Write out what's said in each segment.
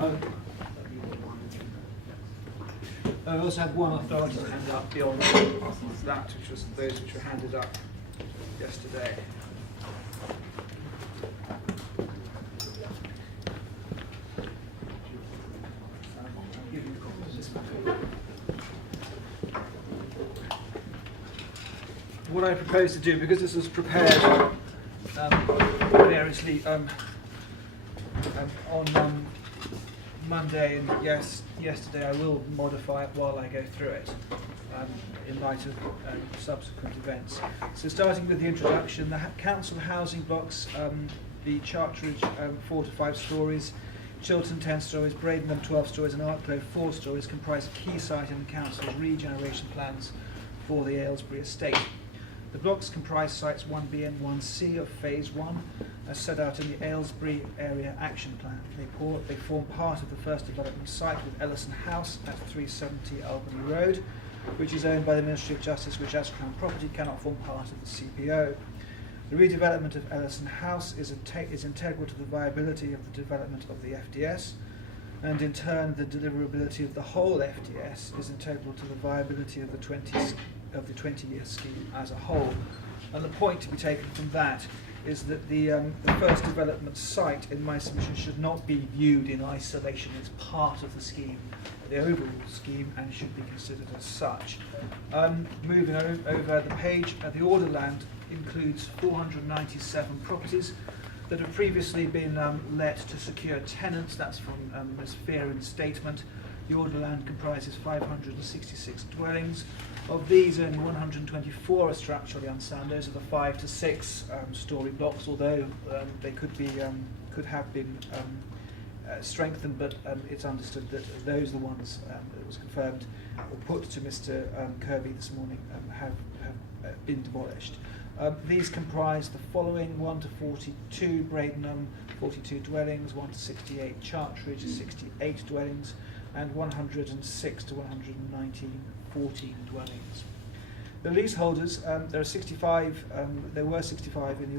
I also have one authority to hand up beyond that, which was those which were handed up yesterday. What I propose to do, because this was prepared variously on Monday and yesterday, I will modify it while I go through it in light of subsequent events. So starting with the introduction, the council housing blocks, the Chartridge 4 to 5 stories, Chiltern 10 stories, Bradenham 12 stories and Arklow 4 stories comprise a key site in the council's regeneration plans for the Aylesbury estate. The blocks comprise sites 1B and 1C of Phase 1 as set out in the Aylesbury Area Action Plan. They form part of the first development site with Ellison House at 370 Albany Road, which is owned by the Ministry of Justice, which as Crown property cannot form part of the CPO. The redevelopment of Ellison House is integral to the viability of the development of the FDS, and in turn the deliverability of the whole FDS is integral to the viability of the 20-year scheme as a whole. And the point to be taken from that is that the first development site in my submission should not be viewed in isolation as part of the scheme, the overall scheme, and should be considered as such. Moving over the page, the order land includes 497 properties that have previously been let to secure tenants. That's from Ms. Fearon's statement. The order land comprises 566 dwellings. Of these, only 124 are structurally unsound. Those are the 5 to 6 story blocks, although they could have been strengthened, but it's understood that those are the ones that was confirmed or put to Mr. Kirby this morning have been demolished. These comprise the following: 1 to 42 Bradenham, 42 dwellings; 1 to 68 Chartridge, 68 dwellings; and 106 to 119, 14 dwellings. The leaseholders, there were 65 in the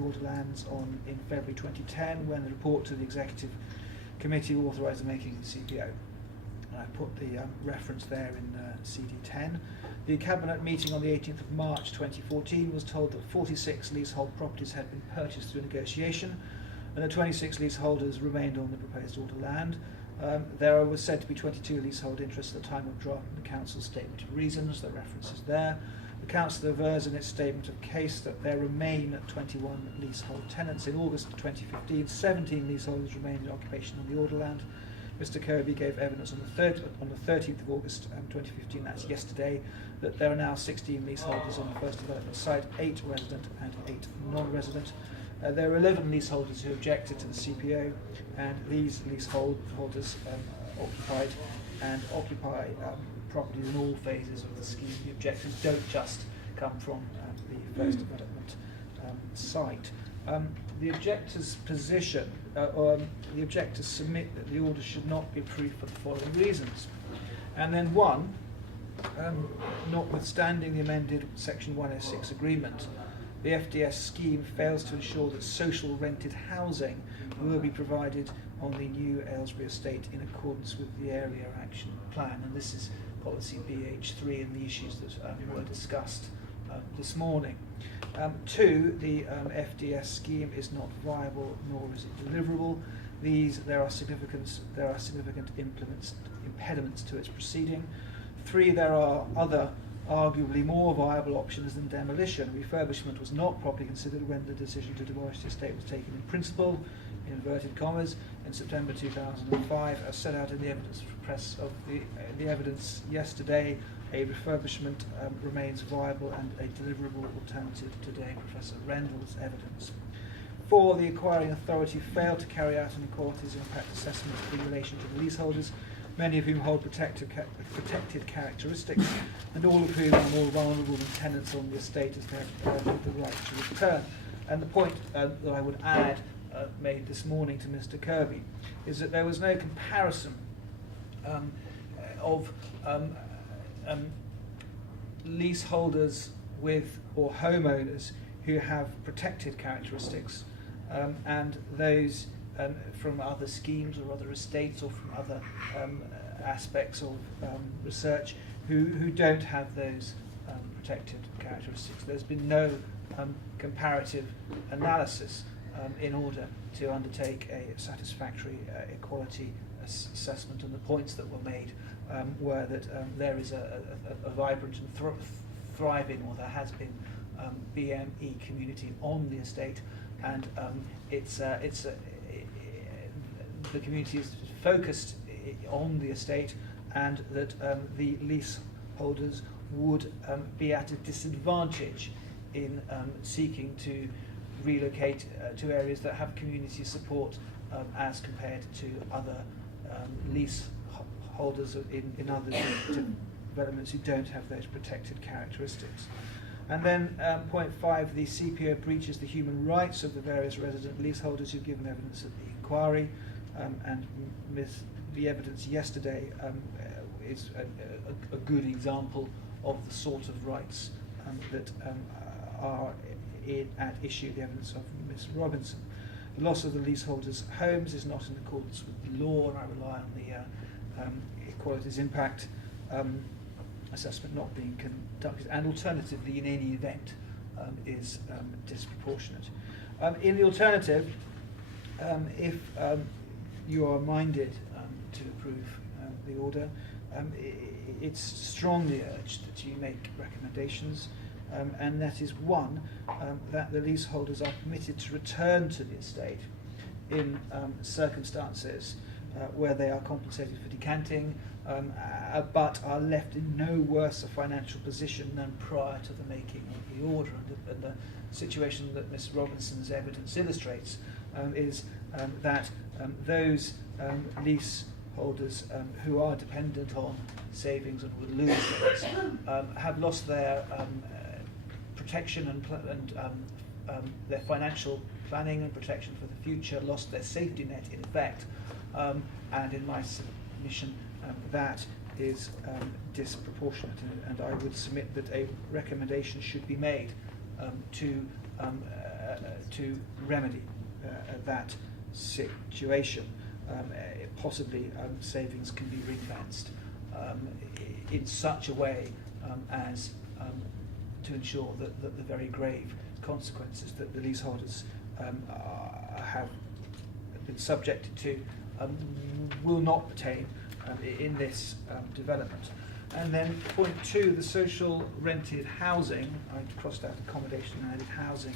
order lands in February 2010 when the report to the Executive Committee authorised the making of the CPO. I put the reference there in CD10. The Cabinet meeting on the 18th of March 2014 was told that 46 leasehold properties had been purchased through negotiation and that 26 leaseholders remained on the proposed order land. There was said to be 22 leasehold interests at the time of drafting the Council's statement of reasons. The reference is there. The Council avers in its statement of case that there remain 21 leasehold tenants. In August 2015, 17 leaseholders remained in occupation on the order land. Mr. Kirby gave evidence on the 13th of August 2015, that's yesterday, that there are now 16 leaseholders on the first development site, 8 resident and 8 non-resident. There are 11 leaseholders who objected to the CPO, and these leaseholders occupy properties in all phases of the scheme. The objections don't just come from the first development site. The objectors' position, the objectors submit that the order should not be approved for the following reasons. And then one, notwithstanding the amended Section 106 agreement, the FDS scheme fails to ensure that social rented housing will be provided on the new Aylesbury estate in accordance with the Area Action Plan. And this is policy BH3 and the issues that were discussed this morning. 2, the FDS scheme is not viable nor is it deliverable. There are significant impediments to its proceeding. 3, there are other arguably more viable options than demolition. Refurbishment was not properly considered when the decision to demolish the estate was taken in principle, in inverted commas, in September 2005, as set out in the evidence yesterday. A refurbishment remains viable and a deliverable alternative today, Professor Rendell's evidence. 4, the acquiring authority failed to carry out an equalities impact assessment in relation to the leaseholders, many of whom hold protected characteristics, and all of whom are more vulnerable than tenants on the estate as they have the right to return. And the point that I would add, made this morning to Mr. Kirby, is that there was no comparison of leaseholders with or homeowners who have protected characteristics and those from other schemes or other estates or from other aspects of research who don't have those protected characteristics. There's been no comparative analysis in order to undertake a satisfactory equality assessment, and the points that were made were that there is a vibrant and thriving, or there has been, BME community on the estate, and the community is focused on the estate, and that the leaseholders would be at a disadvantage in seeking to relocate to areas that have community support as compared to other leaseholders in other developments who don't have those protected characteristics. And then point 5, the CPO breaches the human rights of the various resident leaseholders who've given evidence at the inquiry, and the evidence yesterday is a good example of the sort of rights that are at issue, the evidence of Ms. Robinson. The loss of the leaseholders' homes is not in accordance with the law, and I rely on the equalities impact assessment not being conducted, and alternatively, in any event, is disproportionate. In the alternative, if you are minded to approve the order, it's strongly urged that you make recommendations, and that is one, that the leaseholders are permitted to return to the estate in circumstances where they are compensated for decanting, but are left in no worse a financial position than prior to the making of the order. And the situation that Ms. Robinson's evidence illustrates is that those leaseholders who are dependent on savings and would lose those have lost their protection and their financial planning and protection for the future, lost their safety net in effect, and in my submission that is disproportionate, and I would submit that a recommendation should be made to remedy that situation. Possibly savings can be ring-fenced in such a way as to ensure that the very grave consequences that the leaseholders have been subjected to will not pertain in this development. And then point 2, the social rented housing, I crossed out accommodation and added housing,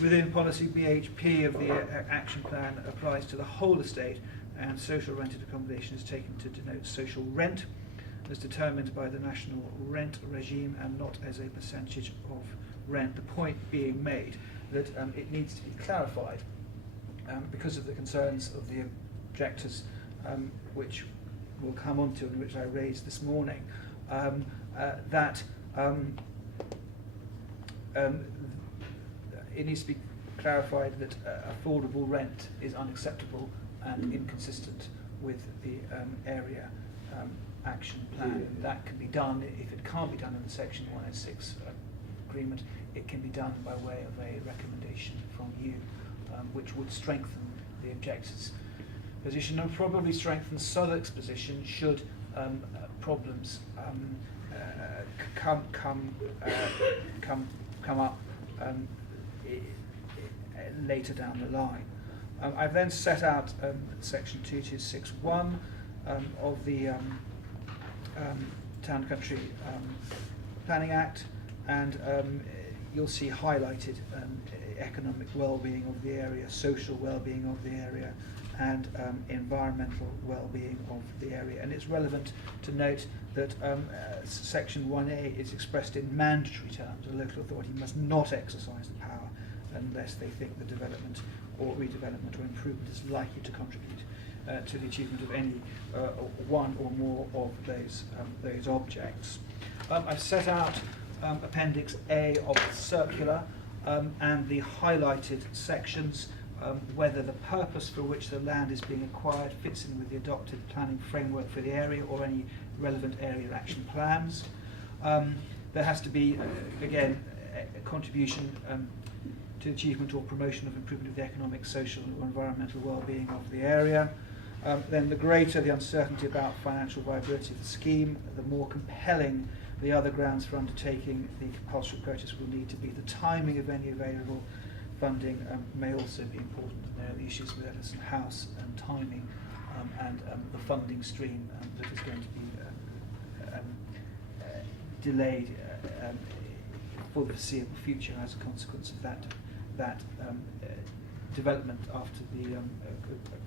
within policy BHP of the action plan applies to the whole estate, and social rented accommodation is taken to denote social rent as determined by the national rent regime and not as a percentage of rent. The point being made that it needs to be clarified because of the concerns of the objectors, which we'll come on to and which I raised this morning, that it needs to be clarified that affordable rent is unacceptable and inconsistent with the area action plan. That can be done. If it can't be done in the Section 106 agreement, it can be done by way of a recommendation from you, which would strengthen the objectors' position and probably strengthen Southwark's position should problems come up later down the line. I've then set out Section 2261 of the Town Country Planning Act, and you'll see highlighted economic well-being of the area, social well-being of the area, and environmental well-being of the area. And it's relevant to note that Section 1A is expressed in mandatory terms. A local authority must not exercise the power unless they think the development or redevelopment or improvement is likely to contribute to the achievement of any one or more of those objects. I've set out Appendix A of the circular and the highlighted sections, whether the purpose for which the land is being acquired fits in with the adopted planning framework for the area or any relevant area action plans. There has to be, again, a contribution to the achievement or promotion of improvement of the economic, social or environmental well-being of the area. Then the greater the uncertainty about financial viability of the scheme, the more compelling the other grounds for undertaking the compulsory purchase will need to be. The timing of any available funding may also be important. There are the issues with Ellison House and timing and the funding stream that is going to be delayed for the foreseeable future as a consequence of that development after the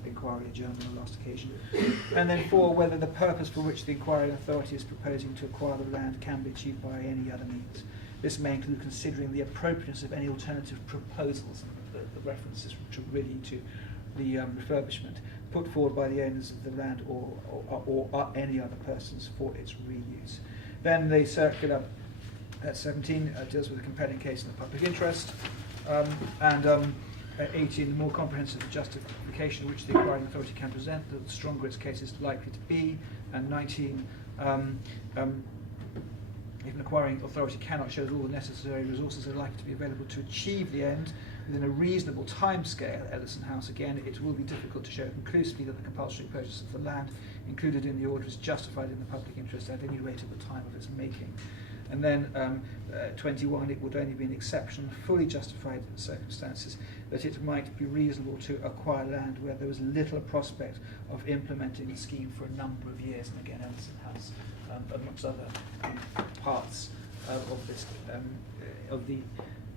inquiry adjourned on the last occasion. And then 4, whether the purpose for which the inquiring authority is proposing to acquire the land can be achieved by any other means. This may include considering the appropriateness of any alternative proposals, the references really to the refurbishment, put forward by the owners of the land or any other persons for its reuse. Then the circular at 17 deals with a compelling case in the public interest, and 18, the more comprehensive the justification which the inquiring authority can present, the stronger its case is likely to be, and 19, if an acquiring authority cannot show that all the necessary resources are likely to be available to achieve the end within a reasonable timescale, Ellison House again, it will be difficult to show conclusively that the compulsory purchase of the land included in the order is justified in the public interest at any rate at the time of its making. And then 21, it would only be in exceptional, fully justified circumstances that it might be reasonable to acquire land where there was little prospect of implementing the scheme for a number of years. And again, Ellison House, amongst other parts of this of the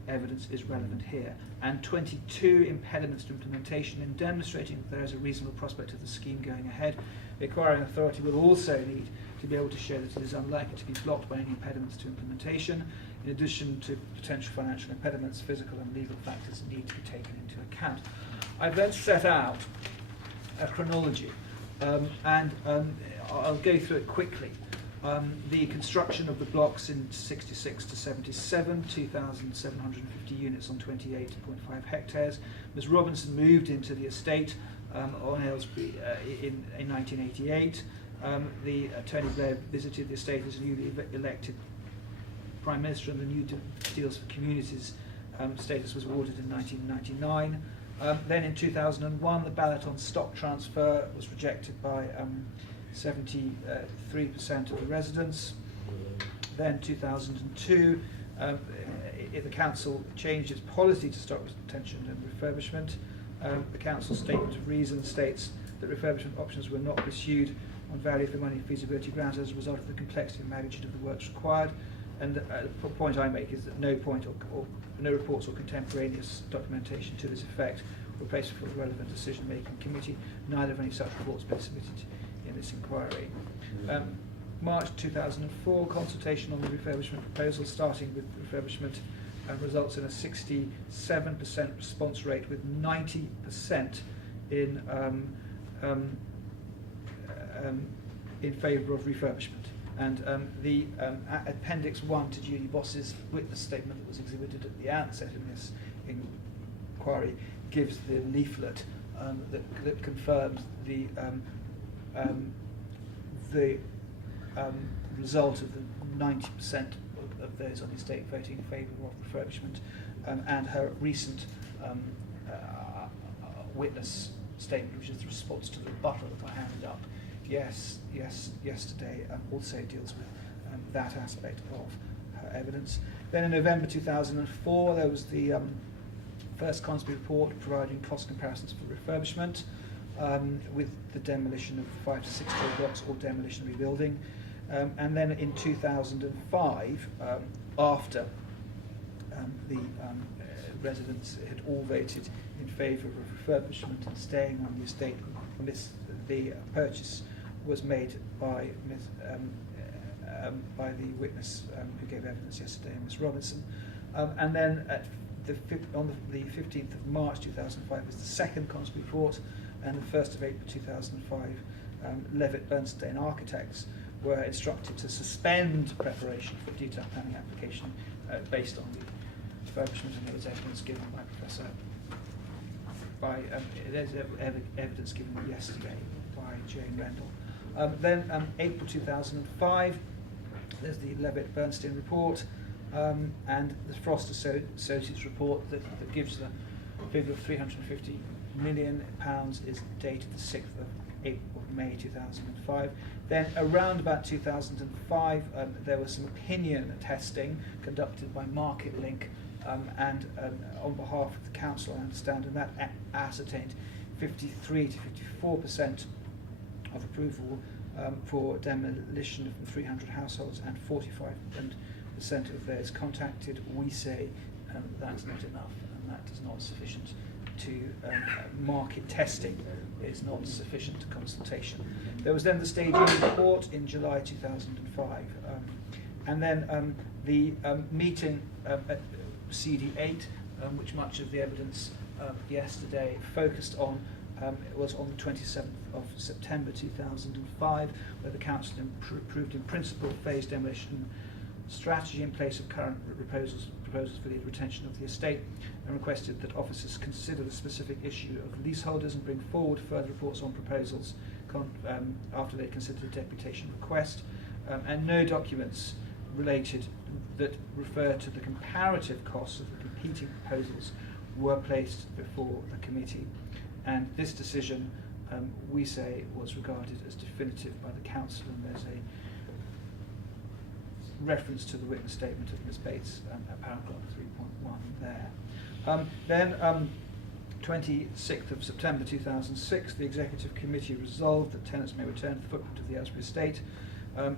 evidence is relevant here. And 22, impediments to implementation. In demonstrating that there is a reasonable prospect of the scheme going ahead, the acquiring authority will also need to be able to show that it is unlikely to be blocked by any impediments to implementation. In addition to potential financial impediments, physical and legal factors need to be taken into account. I've then set out a chronology, and I'll go through it quickly. The construction of the blocks in 66 to 77, 2,750 units on 28.5 hectares. Ms. Robinson moved into the estate on Aylesbury in 1988. The Tony Blair visited the estate as newly elected Prime Minister, and the new Deals for Communities status was awarded in 1999. Then in 2001, the ballot on stock transfer was rejected by 73% of the residents. Then 2002, the council changed its policy to stock retention and refurbishment. The council statement of reason states that refurbishment options were not pursued on value for money feasibility grounds as a result of the complexity and magnitude of the works required. And the point I make is that no reports or contemporaneous documentation to this effect were placed before the relevant decision-making committee. Neither of any such reports been submitted in this inquiry. March 2004, consultation on the refurbishment proposal, starting with refurbishment, results in a 67% response rate, with 90% in favour of refurbishment. And the Appendix 1 to Julie Boss's witness statement that was exhibited at the outset in this inquiry gives the leaflet that confirms the result of the 90% of those on the estate voting in favour of refurbishment, and her recent witness statement, which is the response to the rebuttal that I handed up yesterday, also deals with that aspect of her evidence. Then in November 2004, there was the first Consby report providing cost comparisons for refurbishment, with the demolition of 5 to 6 floor blocks or demolition and rebuilding. And then in 2005, after the residents had all voted in favour of refurbishment and staying on the estate, the purchase was made by the witness who gave evidence yesterday, Ms. Robinson. And then on the 15th of March 2005 was the second Consby report, and the 1st of April 2005, Levitt Bernstein architects were instructed to suspend preparation for a detailed planning application based on the refurbishment, and there was evidence given by there's evidence given yesterday by Jane Rendell. Then April 2005, there's the Levitt Bernstein report, and the Frost Associates report that gives the figure of £350 million is dated the 6th of May 2005. Then around about 2005, there was some opinion testing conducted by Market Link, and on behalf of the council, I understand, and that ascertained 53 to 54% of approval for demolition of 300 households, and 45% of those contacted. We say that's not enough, and that is not sufficient to market testing. It's not sufficient consultation. There was then the staging report in July 2005, and then the meeting at CD8, which much of the evidence yesterday focused on, was on the 27th of September 2005, where the council approved in principle phased demolition strategy in place of current proposals for the retention of the estate, and requested that officers consider the specific issue of leaseholders and bring forward further reports on proposals after they considered the deputation request, and no documents related that refer to the comparative costs of the competing proposals were placed before the committee. And this decision, we say, was regarded as definitive by the council, and there's a reference to the witness statement of Ms Bates at paragraph 3.1 there. Then 26th of September 2006, the Executive Committee resolved that tenants may return to the footprint of the Aylesbury estate.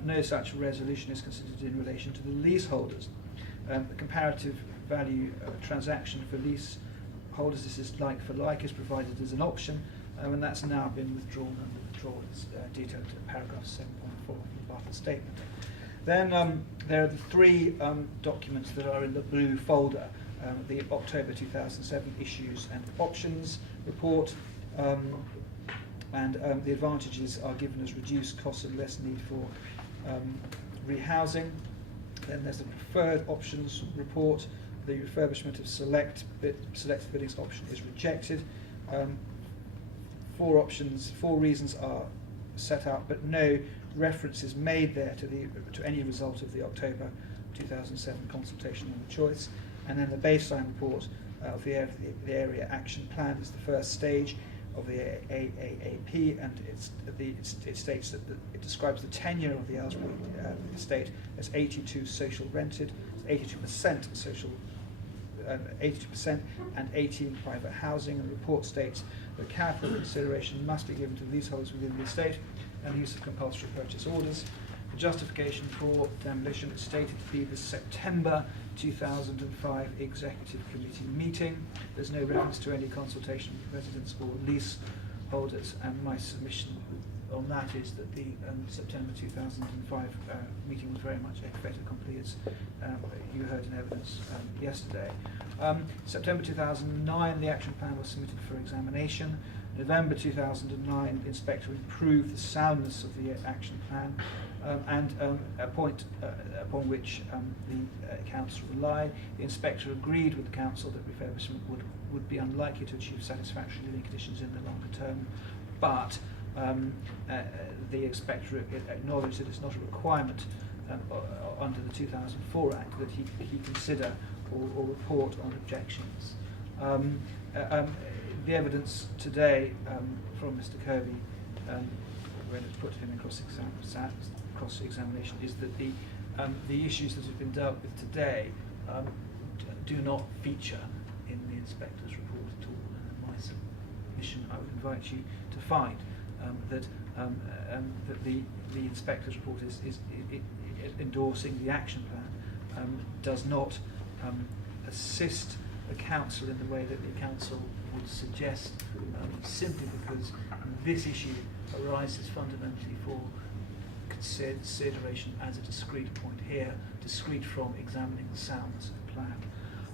No such resolution is considered in relation to the leaseholders. The comparative value transaction for leaseholders, this is like for like, is provided as an option, and that's now been withdrawn, and the withdrawal is detailed in paragraph 7.4 of the Bartlett statement. Then there are the three documents that are in the blue folder, the October 2007 issues and options report, and the advantages are given as reduced costs and less need for rehousing. Then there's the preferred options report. The refurbishment of select buildings option is rejected. Four reasons are set out, but no reference is made there to any result of the October 2007 consultation on the choice. And then the baseline report of the area action plan is the first stage of the AAAP, and it states that it describes the tenure of the Aylesbury estate as 82 social rented, 82% social, 82% and 18 private housing. And the report states that careful consideration must be given to leaseholders within the estate and the use of compulsory purchase orders. The justification for demolition is stated to be the September 2005 Executive Committee meeting. There's no reference to any consultation with residents or leaseholders, and my submission on that is that the September 2005 meeting was very much a fait accompli, as you heard in evidence yesterday. September 2009, the action plan was submitted for examination. November 2009, the inspector improved the soundness of the action plan, and a point upon which the council relied. The inspector agreed with the council that refurbishment would be unlikely to achieve satisfactory living conditions in the longer term, but the inspector acknowledged that it's not a requirement under the 2004 Act that he consider or report on objections. The evidence today from Mr. Kirby, when it's put to him in cross-examination, is that the issues that have been dealt with today do not feature in the inspector's report at all. And my submission, I would invite you to find that the inspector's report is endorsing the action plan, does not assist the council in the way that the council would suggest, simply because this issue arises fundamentally for consideration as a discrete point here, discrete from examining the soundness of the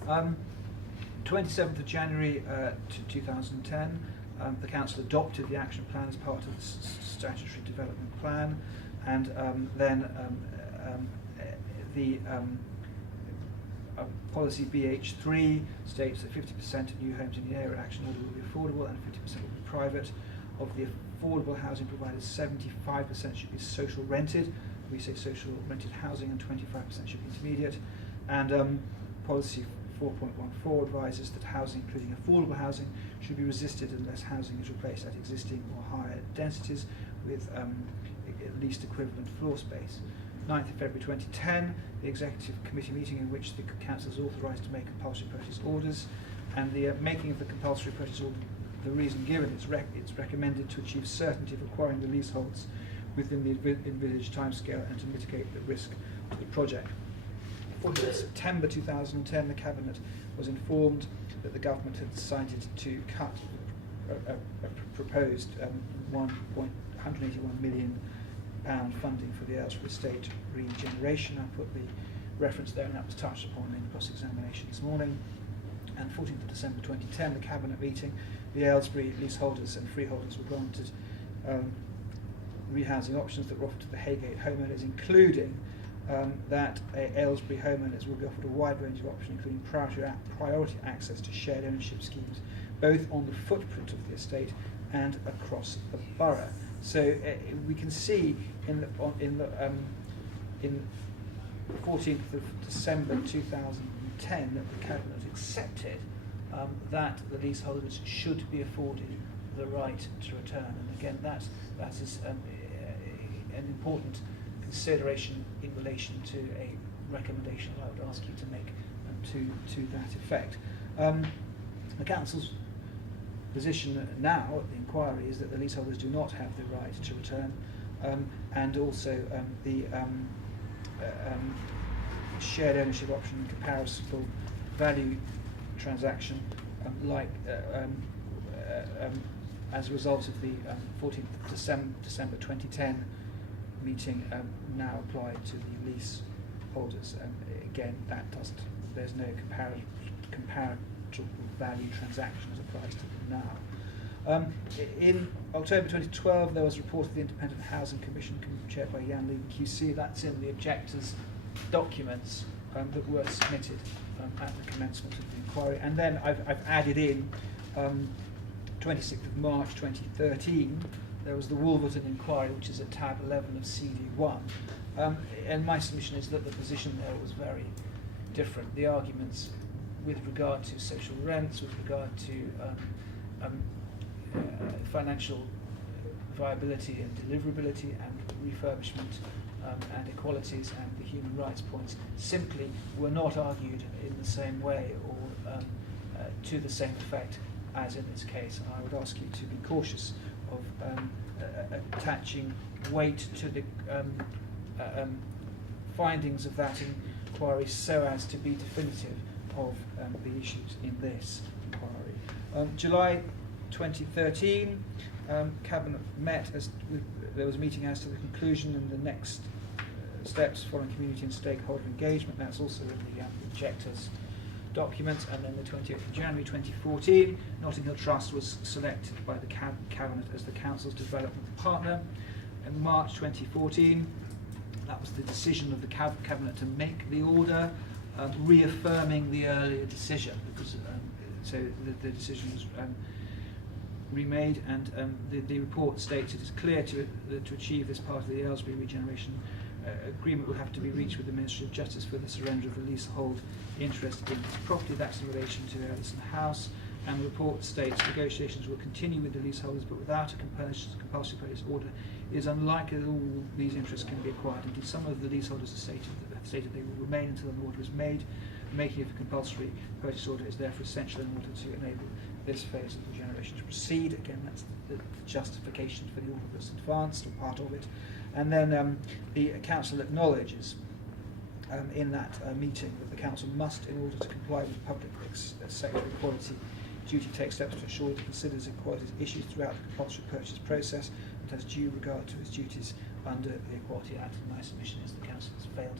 plan. 27th of January 2010, the council adopted the action plan as part of the statutory development plan, and then the policy BH3 states that 50% of new homes in the area action order will be affordable and 50% will be private. Of the affordable housing provided, 75% should be social rented. We say social rented housing, and 25% should be intermediate. And policy 4.14 advises that housing, including affordable housing, should be resisted unless housing is replaced at existing or higher densities with at least equivalent floor space. 9th of February 2010, the Executive Committee meeting in which the Council is authorised to make compulsory purchase orders, and the making of the compulsory purchase order, the reason given, it's recommended to achieve certainty of acquiring the leaseholds within the envisaged timescale and to mitigate the risk to the project. 14th September 2010, the Cabinet was informed that the Government had decided to cut a proposed £181 million funding for the Aylesbury estate regeneration. I put the reference there, and that was touched upon in cross-examination this morning. And 14th of December 2010, the Cabinet meeting, the Aylesbury leaseholders and freeholders were granted rehousing options that were offered to the Haygate homeowners, including that Aylesbury homeowners will be offered a wide range of options, including priority access to shared ownership schemes, both on the footprint of the estate and across the borough. So we can see in the 14th of December 2010 that the Cabinet accepted that the leaseholders should be afforded the right to return. And again, that is an important consideration in relation to a recommendation I would ask you to make to that effect. The Council's position now at the inquiry is that the leaseholders do not have the right to return, and also the shared ownership option and comparable value transaction, as a result of the 14th of December 2010 meeting, now applied to the leaseholders. Again, there's no comparable value transaction as applies to them now. In October 2012, there was a report of the Independent Housing Commission chaired by Jan Lee QC. That's in the objectors documents that were submitted at the commencement of the inquiry. And then I've added in 26th of March 2013, there was the Wolverton inquiry, which is at tab 11 of CD1. And my submission is that the position there was very different. The arguments with regard to social rents, with regard to financial viability and deliverability and refurbishment and equalities and the human rights points simply were not argued in the same way or to the same effect as in this case. And I would ask you to be cautious of attaching weight to the findings of that inquiry so as to be definitive of the issues in this inquiry. July 2013, Cabinet met. There was a meeting as to the conclusion and the next steps following community and stakeholder engagement. That's also in the objectors documents. And then the 28th of January 2014, Notting Hill Trust was selected by the Cabinet as the Council's development partner. In March 2014, that was the decision of the Cabinet to make the order, reaffirming the earlier decision, because so the decision was remade, and the report states it is clear to achieve this part of the Aylesbury regeneration agreement will have to be reached with the Ministry of Justice for the surrender of the leasehold interest in this property. That's in relation to Ellison House. And the report states negotiations will continue with the leaseholders, but without a compulsory purchase order, it is unlikely that all these interests can be acquired. Indeed, some of the leaseholders have stated they will remain until an order is made. Making of a compulsory purchase order is therefore essential in order to enable this phase of the regeneration to proceed. Again, that's the justification for the order that's advanced, or part of it. And then the Council acknowledges in that meeting that the Council must, in order to comply with public sector equality duty, take steps to ensure it considers equality issues throughout the compulsory purchase process and has due regard to its duties under the Equality Act. And my submission is the Council has failed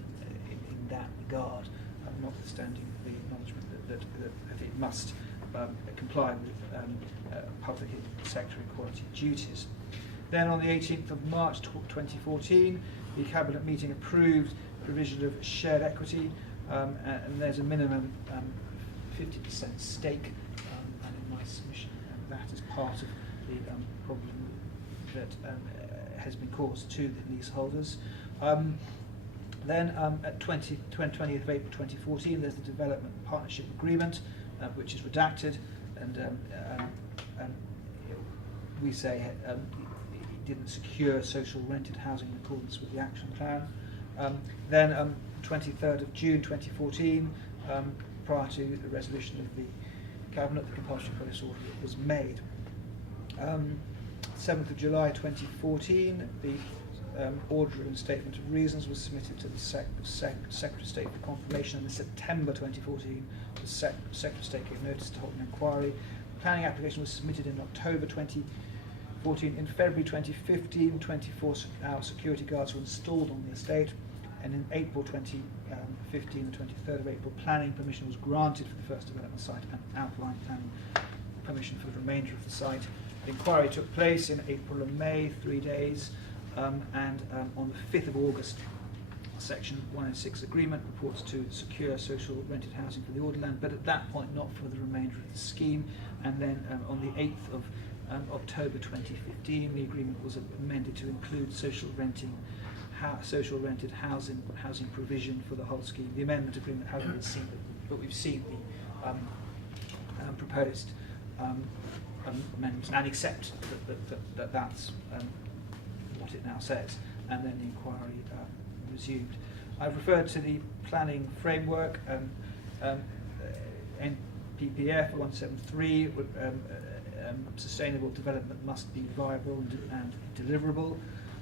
in that regard, notwithstanding the acknowledgement that it must comply with public sector equality duties. Then on the 18th of March 2014, the Cabinet meeting approved provision of shared equity, and there's a minimum 50% stake, and in my submission that is part of the problem that has been caused to the leaseholders. Then at 20th of April 2014, there's the Development Partnership Agreement, which is redacted, and we say it didn't secure social rented housing in accordance with the action plan. Then 23rd of June 2014, prior to the resolution of the Cabinet, the compulsory police order was made. 7th of July 2014, the order and statement of reasons was submitted to the Secretary of State for confirmation, and in September 2014, the Secretary of State gave notice to hold an inquiry. The planning application was submitted in October 2014. In February 2015, 24-hour security guards were installed on the estate, and in April 2015, the 23rd of April, planning permission was granted for the first development site and outline planning permission for the remainder of the site. The inquiry took place in April and May, 3 days, and on the 5th of August, Section 106 agreement reports to secure social rented housing for the Orderland, but at that point not for the remainder of the scheme. And then on the 8th of October 2015, the agreement was amended to include social rented housing provision for the whole scheme. The amendment agreement hasn't been seen, but we've seen the proposed amendments and accept that that's what it now says, and then the inquiry resumed. I've referred to the planning framework, NPPF 173, sustainable development must be viable and deliverable.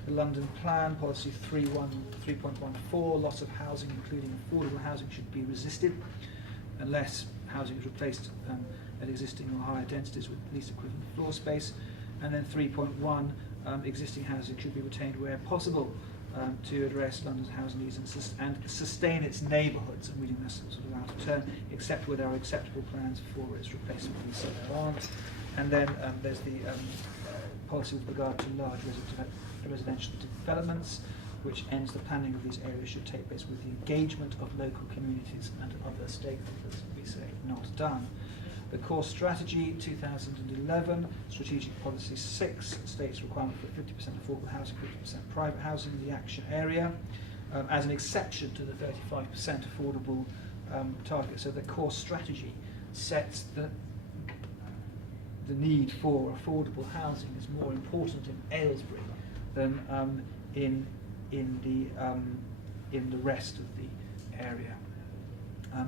The London Plan, policy 3.14, loss of housing, including affordable housing, should be resisted unless housing is replaced at existing or higher densities with least equivalent floor space. And then 3.1, existing housing should be retained where possible to address London's housing needs and sustain its neighbourhoods. I'm reading this sort of out of turn, except where there are acceptable plans for its replacement. We say there aren't. And then there's the policy with regard to large residential developments, which ends the planning of these areas should take place with the engagement of local communities and other stakeholders. We say not done. The core strategy 2011, strategic policy 6, states requirement for 50% affordable housing, 50% private housing in the action area, as an exception to the 35% affordable target. So the core strategy sets the need for affordable housing is more important in Aylesbury than in the rest of the area.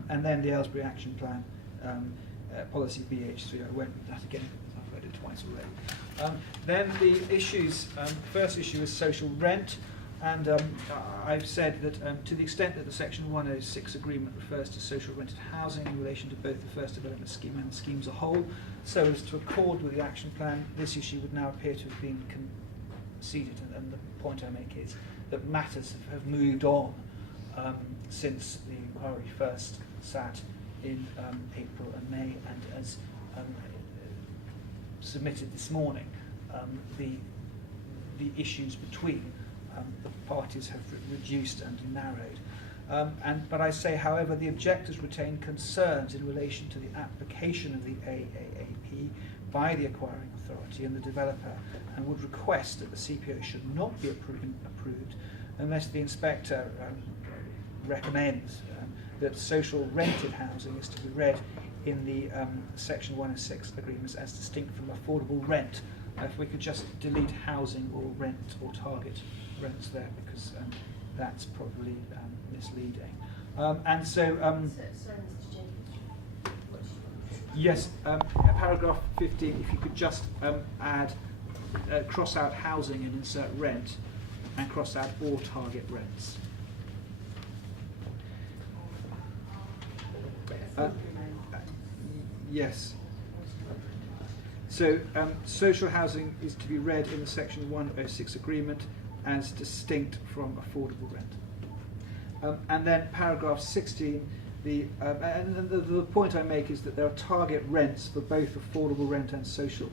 And then the Aylesbury Action Plan, policy BH3. I won't read that again because I've read it twice already. Then the issues. First issue is social rent, and I've said that to the extent that the Section 106 agreement refers to social rented housing in relation to both the first development scheme and the scheme as a whole, so as to accord with the action plan, this issue would now appear to have been conceded. And the point I make is that matters have moved on since the inquiry first sat in April and May, and as submitted this morning, the issues between the parties have reduced and narrowed. But I say, however, the objectors retain concerns in relation to the application of the AAAP by the acquiring authority and the developer, and would request that the CPO should not be approved unless the inspector recommends that social rented housing is to be read in the Section 106 agreements as distinct from affordable rent. If we could just delete housing or rent or target rents there, because that's probably misleading. And so, yes, paragraph 15, if you could just add, cross out housing and insert rent, and cross out or target rents. Yes. So social housing is to be read in the Section 106 agreement as distinct from affordable rent. And then paragraph 16, the point I make is that there are target rents for both affordable rent and social.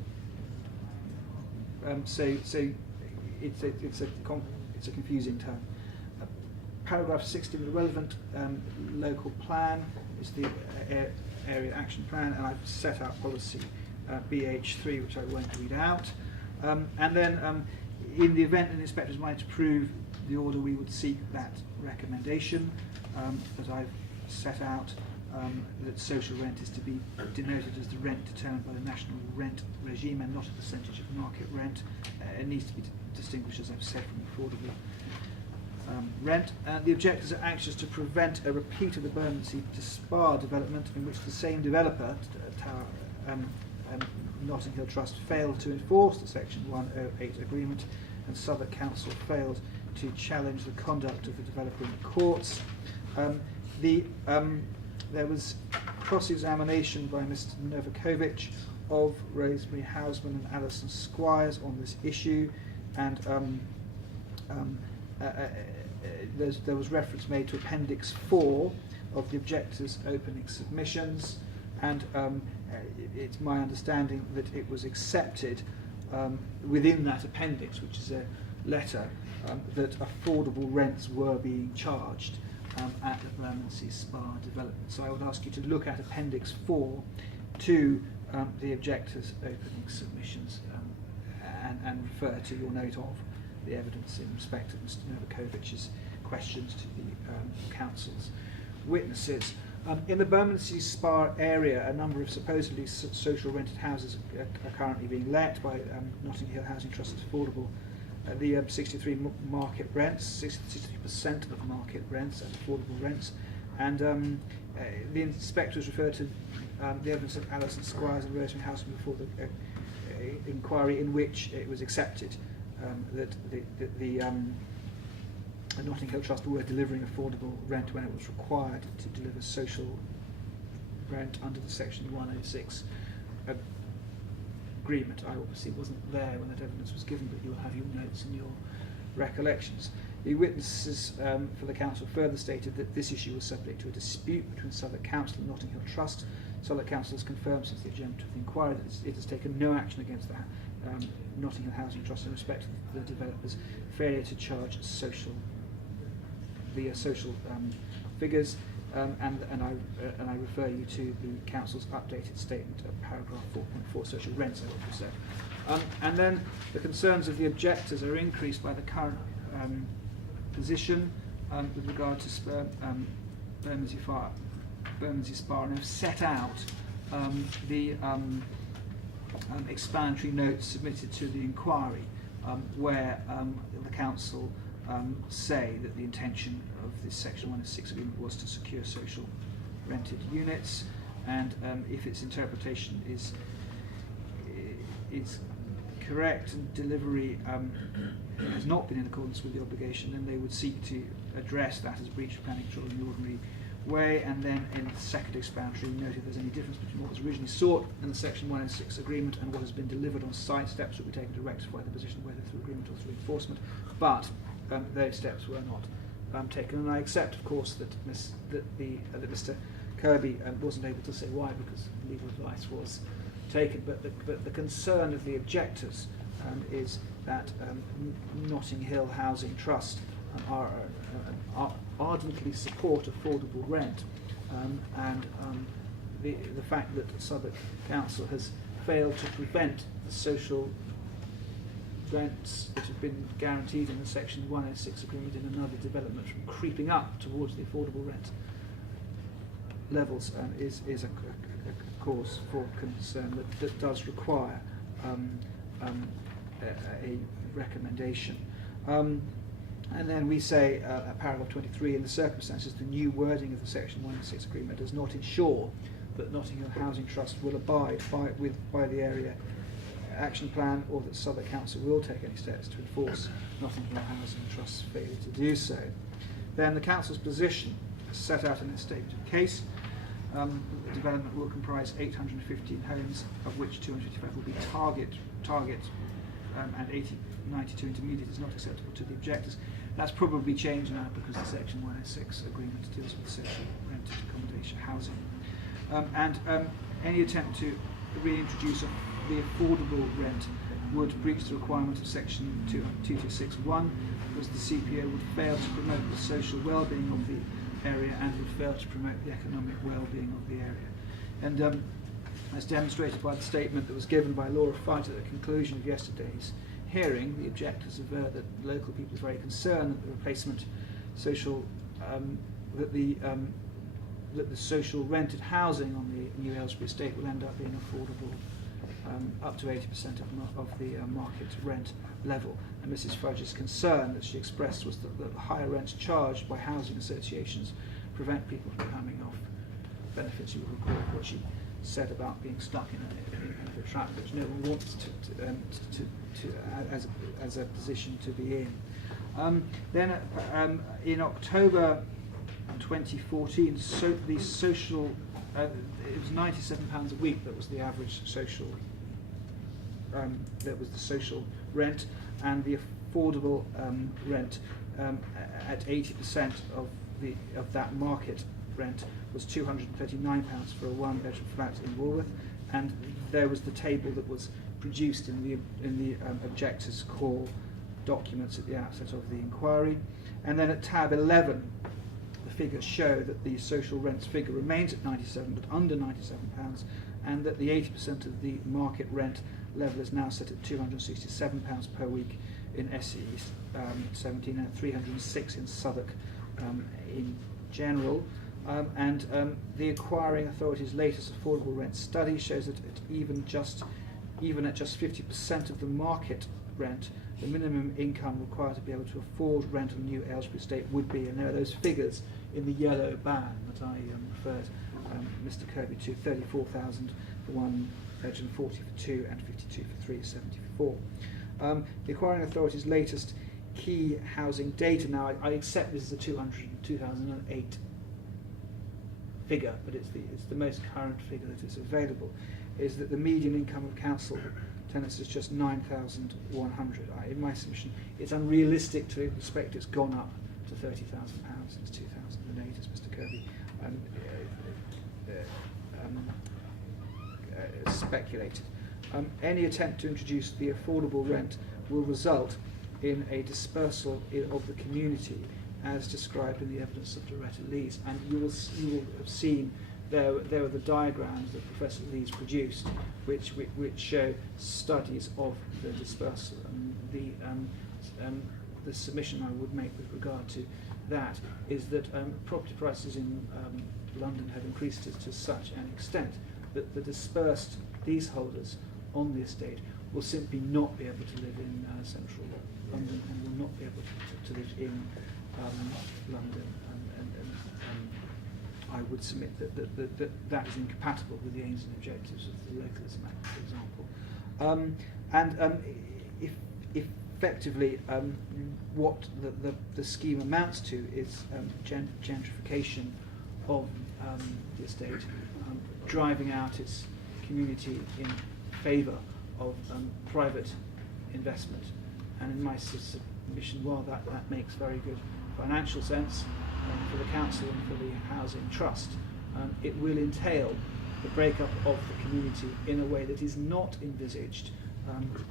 So it's a confusing term. Paragraph 16, the relevant local plan is the area action plan, and I've set out policy BH3, which I won't read out. And then in the event an inspector is minded to prove the order, we would seek that recommendation that I've set out, that social rent is to be denoted as the rent determined by the national rent regime and not a percentage of market rent. It needs to be distinguished, as I've said, from affordable rent. The objectors are anxious to prevent a repeat of the Bermondsey to Spa development, in which the same developer, Notting Hill Trust, failed to enforce the Section 108 agreement, and Southwark Council failed to challenge the conduct of the developer in the courts. There was cross-examination by Mr. Novakovic of Rosemary Houseman and Ellison Squires on this issue, and there was reference made to Appendix 4 of the objectors' opening submissions, and it's my understanding that it was accepted within that appendix, which is a letter, that affordable rents were being charged at the Bermondsey Spa development. So I would ask you to look at Appendix 4 to the objectors' opening submissions and refer to your note of the evidence in respect of Mr. Novakovic's questions to the council's witnesses. In the Bermondsey Spa area, a number of supposedly social rented houses are currently being let by Notting Hill Housing Trust as affordable. The 63 market rents, 63% of market rents as affordable rents, and the inspectors referred to the evidence of Ellison Squires and Rosemary Houseman before the inquiry, in which it was accepted that the Notting Hill Trust were delivering affordable rent when it was required to deliver social rent under the Section 106 agreement. I obviously wasn't there when that evidence was given, but you'll have your notes and your recollections. The witnesses for the council further stated that this issue was subject to a dispute between Southwark Council and Notting Hill Trust. Southwark Council has confirmed since the agenda of the inquiry that it has taken no action against the Notting Hill Housing Trust in respect of the developer's failure to charge social figures, and I refer you to the council's updated statement of paragraph 4.4, social rents, I hope you said. And then the concerns of the objectors are increased by the current position with regard to Bermondsey Spa, and have set out the explanatory notes submitted to the inquiry, where the council say that the intention of this Section 106 agreement was to secure social rented units, and if its interpretation is correct and delivery has not been in accordance with the obligation, then they would seek to address that as breach of planning control in the ordinary way, and then in the second explanatory note, if there's any difference between what was originally sought in the Section 106 agreement and what has been delivered on site, steps will be taken to rectify the position, whether through agreement or through enforcement, but those steps were not taken. And I accept, of course, that Mr. Kirby wasn't able to say why, because legal advice was taken, but the concern of the objectors is that Notting Hill Housing Trust ardently support affordable rent, and the fact that Southwark Council has failed to prevent the social rents that have been guaranteed in the Section 106 agreement in another development from creeping up towards the affordable rent levels is a cause for concern that does require a recommendation. And then we say at paragraph 23, in the circumstances, the new wording of the Section 106 agreement does not ensure that Notting Hill Housing Trust will abide by the area action plan, or that Southwark Council will take any steps to enforce Notting Hill Housing Trust's failure to do so. Then the council's position, as set out in the statement of case, the development will comprise 815 homes, of which 255 will be target, and 92 intermediate is not acceptable to the objectors. That's probably changed now because the Section 106 agreement deals with social rented accommodation housing. And any attempt to reintroduce the affordable rent would breach the requirement of Section 2261, because the CPO would fail to promote the social well-being of the area and would fail to promote the economic well-being of the area. And as demonstrated by the statement that was given by Laura Fight at the conclusion of yesterday's hearing, the objectors avert that local people are very concerned that the replacement social that the social rented housing on the new Aylesbury estate will end up being affordable up to 80% of the market rent level. And Mrs. Fudge's concern that she expressed was that the higher rents charged by housing associations prevent people from coming off benefits. You will recall what she said about being stuck in a trap which no one wants as a position to be in. Then in October 2014, the social it was £97 a week that was the average social that was the social rent, and the affordable rent at 80% of that market rent was £239 for a one-bedroom flat in Woolworth, and there was the table that was produced in the objectors' core documents at the outset of the inquiry. And then at tab 11, the figures show that the social rents figure remains at 97, but under £97, and that the 80% of the market rent level is now set at £267 per week in SE 17 and 306 in Southwark in general. And the acquiring authority's latest affordable rent study shows that even at just 50% of the market rent, the minimum income required to be able to afford rent on the new Aylesbury estate would be, and there are those figures in the yellow band that I referred Mr. Kirby to, 34,000 for one bedroom, 40 for two, and 52 for three, 70 for four. The acquiring authority's latest key housing data, now I accept this is a 2008 figure, but it's the most current figure that is available, is that the median income of council tenants is just 9,100. In my submission, it's unrealistic to expect it's gone up to £30,000 since 2008, as Mr. Kirby speculated. Any attempt to introduce the affordable rent will result in a dispersal of the community as described in the evidence of Loretta Lees. And you will have seen there were the diagrams that Professor Lees produced, which show studies of the dispersal. And the submission I would make with regard to that is that property prices in London have increased to such an extent that the dispersed leaseholders on the estate will simply not be able to live in central London and will not be able to live in London. And I would submit that is incompatible with the aims and objectives of the Localism Act, for example. Effectively, what the scheme amounts to is gentrification of the estate, driving out its community in favour of private investment. And in my submission, while that makes very good financial sense for the council and for the housing trust, it will entail the breakup of the community in a way that is not envisaged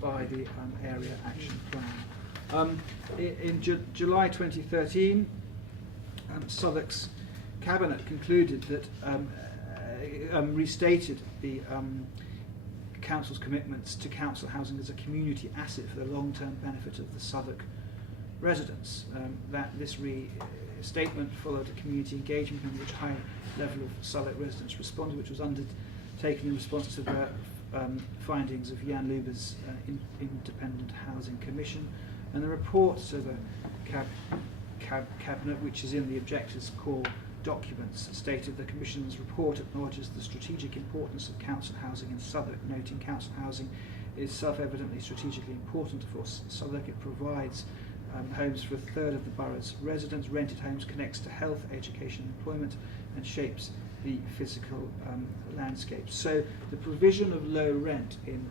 by the Area Action Plan. In July 2013, Southwark's Cabinet concluded that restated the Council's commitments to council housing as a community asset for the long-term benefit of the Southwark residents. That this restatement followed a community engagement in which high level of Southwark residents responded, which was undertaken in response to the findings of Jan Luber's Independent Housing Commission, and the report to the Cabinet, which is in the objectors' core documents, stated the Commission's report acknowledges the strategic importance of council housing in Southwark, noting council housing is self-evidently strategically important for Southwark. It provides homes for a third of the borough's residents. Rented homes connects to health, education, employment, and shapes the physical landscape. So the provision of low rent in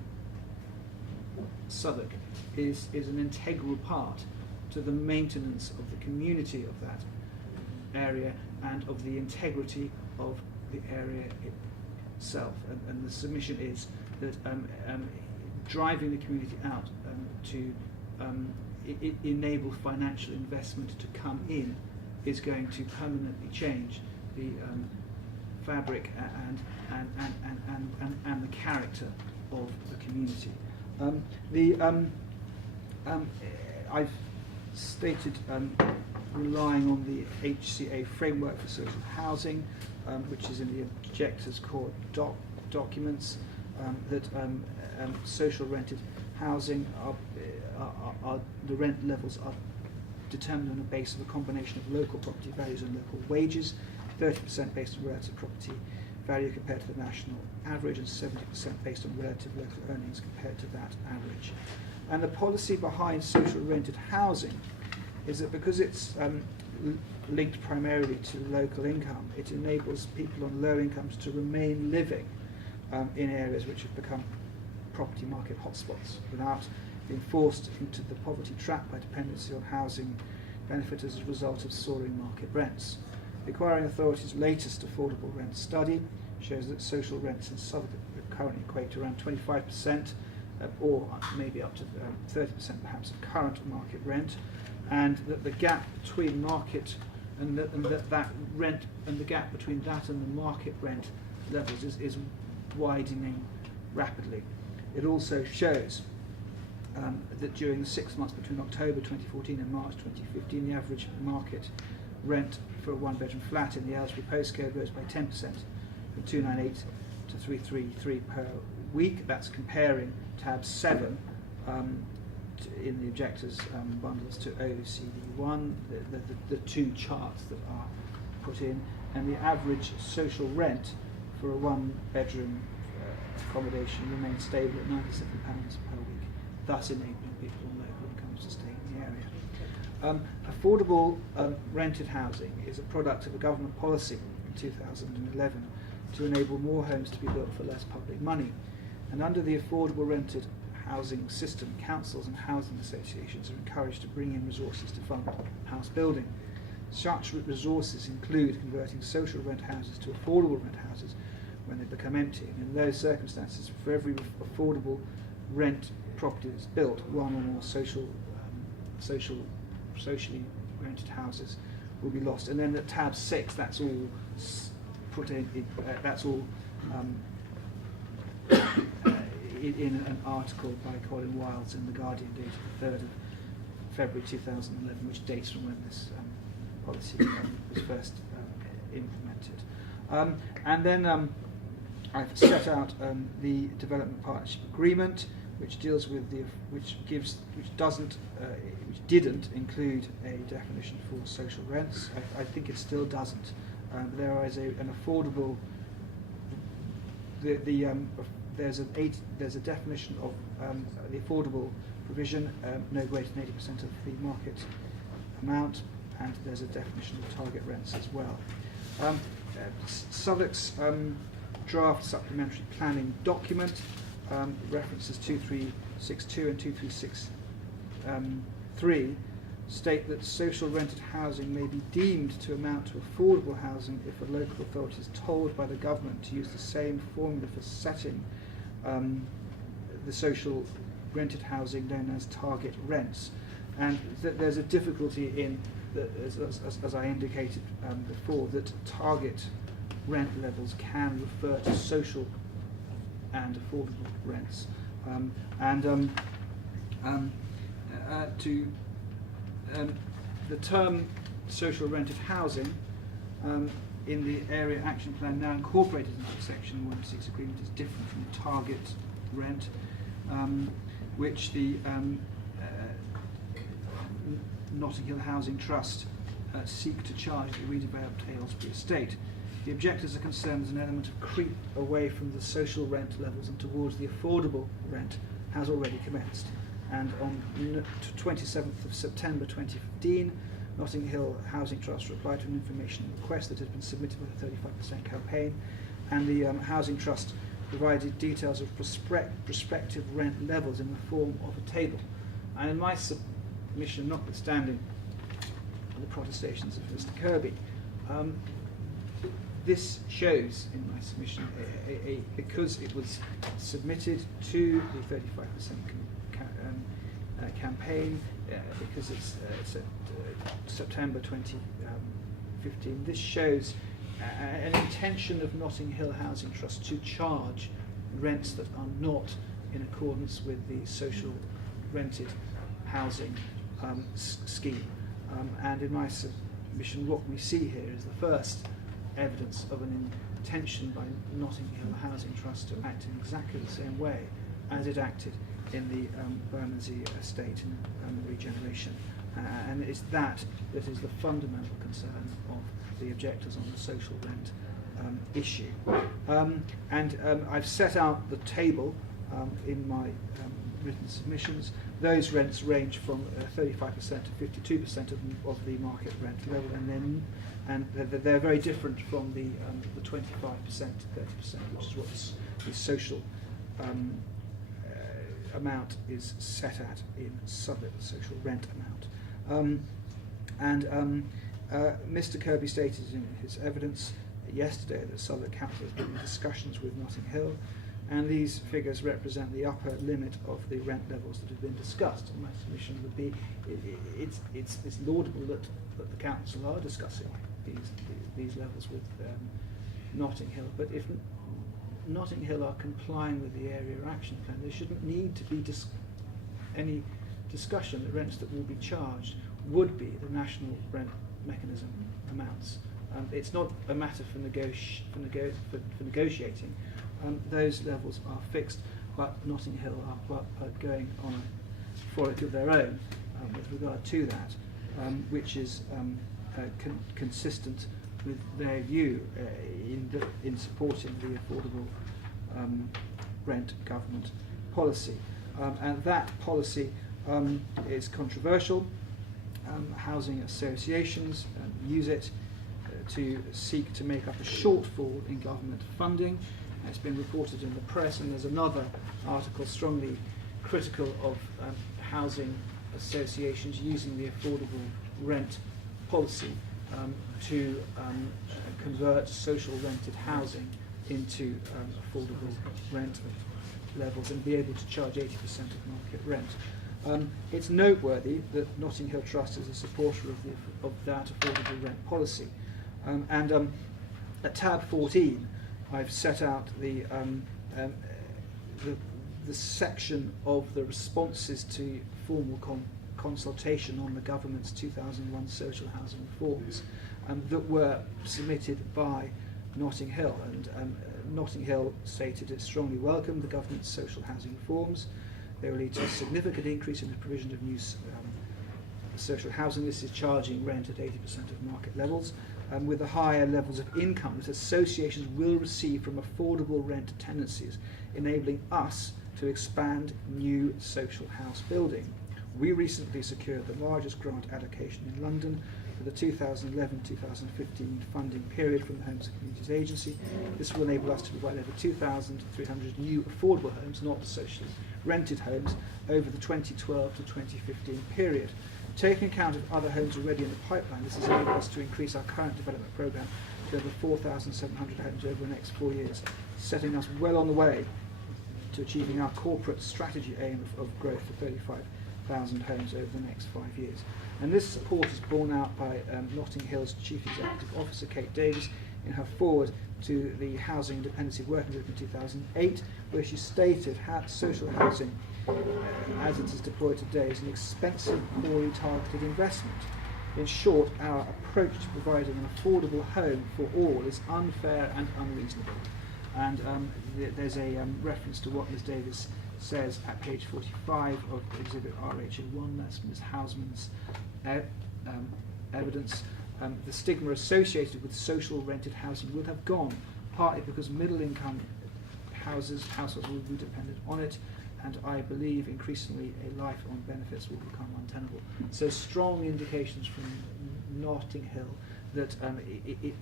Southwark is an integral part to the maintenance of the community of that area and of the integrity of the area itself. And the submission is that driving the community out to enable financial investment to come in is going to permanently change the fabric and the character of the community. I've stated relying on the HCA framework for social housing, which is in the objectors core documents, that social rented housing are the rent levels are determined on the basis of a combination of local property values and local wages, 30% based on relative property value compared to the national average, and 70% based on relative local earnings compared to that average. And the policy behind social rented housing is that because it's linked primarily to local income, it enables people on low incomes to remain living in areas which have become property market hotspots without being forced into the poverty trap by dependency on housing benefit as a result of soaring market rents. The Acquiring Authority's latest affordable rent study shows that social rents in Southwark currently equate to around 25%, or maybe up to 30% perhaps of current market rent, and that the gap between market and that rent, and the gap between that and the market rent levels is widening rapidly. It also shows that during the 6 months between October 2014 and March 2015, the average market rent for a one-bedroom flat in the Aylesbury postcode rose by 10%, from 298 to 333 per week. That's comparing tab 7 in the objectors bundles to OECD1, the two charts that are put in, and the average social rent for a one-bedroom accommodation remains stable at £97 per week, thus enabling people on local incomes to stay in the area. Affordable rented housing is a product of a government policy in 2011 to enable more homes to be built for less public money. And under the affordable rented housing system, councils and housing associations are encouraged to bring in resources to fund house building. Such resources include converting social rent houses to affordable rent houses when they become empty. And in those circumstances, for every affordable rent property that's built, one or more socially rented houses will be lost. And then at tab 6, that's all put in. That's all in an article by Colin Wilds in The Guardian dated the 3rd of February 2011, which dates from when this policy was first implemented. And then I've set out the development partnership agreement, which deals with which didn't include a definition for social rents. I think it still doesn't. There is an affordable. There's a definition of the affordable provision, no greater than 80% of the market amount, and there's a definition of target rents as well. Southwark's draft supplementary planning document references 2362 and 2363 state that social rented housing may be deemed to amount to affordable housing if a local authority is told by the government to use the same formula for setting the social rented housing known as target rents. And there's a difficulty in, as I indicated before, that target rent levels can refer to social and affordable rents. The term social rented housing in the Area Action Plan now incorporated into Section 106 agreement is different from the target rent, which the Notting Hill Housing Trust seek to charge the redeveloped Aylesbury estate. The objectors are concerned there's an element of creep away from the social rent levels and towards the affordable rent has already commenced. And on 27th of September 2015, Notting Hill Housing Trust replied to an information request that had been submitted by the 35% campaign, and the Housing Trust provided details of prospective rent levels in the form of a table. And in my submission, notwithstanding the protestations of Mr. Kirby, this shows in my submission, because it was submitted to the 35% campaign, because it's September 2015, this shows an intention of Notting Hill Housing Trust to charge rents that are not in accordance with the social rented housing scheme. And in my submission, what we see here is the first evidence of an intention by Notting Hill Housing Trust to act in exactly the same way as it acted in the Bermondsey estate and regeneration. And it's that is the fundamental concern of the objectors on the social rent issue. I've set out the table in my written submissions. Those rents range from 35% to 52% of the market rent level, and they're very different from the 25% to 30%, which is what the social amount is set at in Southwark, the social rent amount. Mr. Kirby stated in his evidence yesterday that Southwark Council has been in discussions with Notting Hill, and these figures represent the upper limit of the rent levels that have been discussed. And my submission would be it's laudable that the council are discussing these levels with Notting Hill, but if Notting Hill are complying with the area action plan, there shouldn't need to be any discussion. The rents that will be charged would be the national rent mechanism amounts. It's not a matter for negotiating. Those levels are fixed, but Notting Hill are going on a frolic of their own with regard to that, which is consistent with their view in supporting the affordable rent government policy. And that policy is controversial. Housing associations use it to seek to make up a shortfall in government funding. It's been reported in the press, and there's another article strongly critical of housing associations using the affordable rent policy to convert social rented housing into affordable rent levels and be able to charge 80% of market rent. It's noteworthy that Notting Hill Trust is a supporter of that affordable rent policy. At tab 14, I've set out the section of the responses to formal consultation on the government's 2001 social housing reforms that were submitted by Notting Hill. And Notting Hill stated it strongly welcomed the government's social housing reforms. They will lead to a significant increase in the provision of new social housing. This is charging rent at 80% of market levels. With the higher levels of income that associations will receive from affordable rent tenancies, enabling us to expand new social house building. We recently secured the largest grant allocation in London for the 2011-2015 funding period from the Homes and Communities Agency. This will enable us to provide over 2,300 new affordable homes, not socially rented homes, over the 2012 to 2015 period. Taking account of other homes already in the pipeline, this has enabled us to increase our current development programme to over 4,700 homes over the next 4 years, setting us well on the way to achieving our corporate strategy aim of growth for 35,000 homes over the next 5 years. And this support is borne out by Notting Hill's Chief Executive Officer, Kate Davis, in her forward to the Housing and Dependency Working Group in 2008, where she stated social housing, as it is deployed today, is an expensive, poorly targeted investment. In short, our approach to providing an affordable home for all is unfair and unreasonable. And there's a reference to what Ms Davis says at page 45 of Exhibit RHA1, that's Ms Hausman's evidence. The stigma associated with social rented housing would have gone, partly because middle-income households will be dependent on it, and I believe increasingly a life on benefits will become untenable. So strong indications from Notting Hill that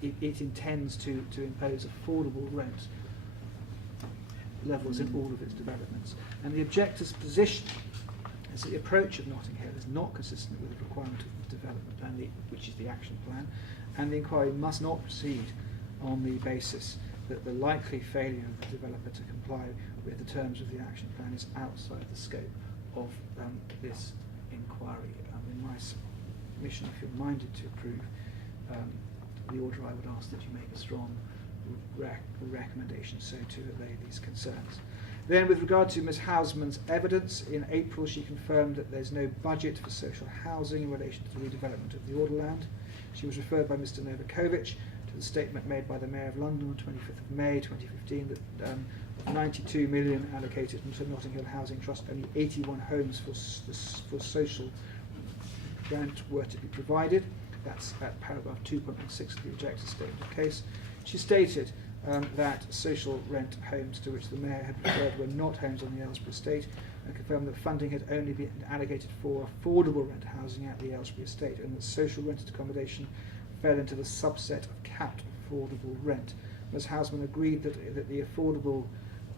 it intends to impose affordable rent levels in all of its developments. And the objector's position is that the approach of Notting Hill is not consistent with the requirement of the development plan, which is the action plan, and the inquiry must not proceed on the basis that the likely failure of the developer to comply with the terms of the action plan is outside the scope of this inquiry. In my submission, if you're minded to approve the order, I would ask that you make a strong recommendation so to allay these concerns. Then with regard to Ms Houseman's evidence, in April she confirmed that there's no budget for social housing in relation to the redevelopment of the Orderland. She was referred by Mr Novakovic to the statement made by the Mayor of London on 25th of May 2015 that of 92 million allocated to Notting Hill Housing Trust, only 81 homes for social rent were to be provided. That's at paragraph 2.16 of the objector's statement of case. She stated that social rent homes to which the Mayor had referred were not homes on the Aylesbury estate, and confirmed that funding had only been allocated for affordable rent housing at the Aylesbury estate, and that social rented accommodation fell into the subset of capped affordable rent. Ms Houseman agreed that the affordable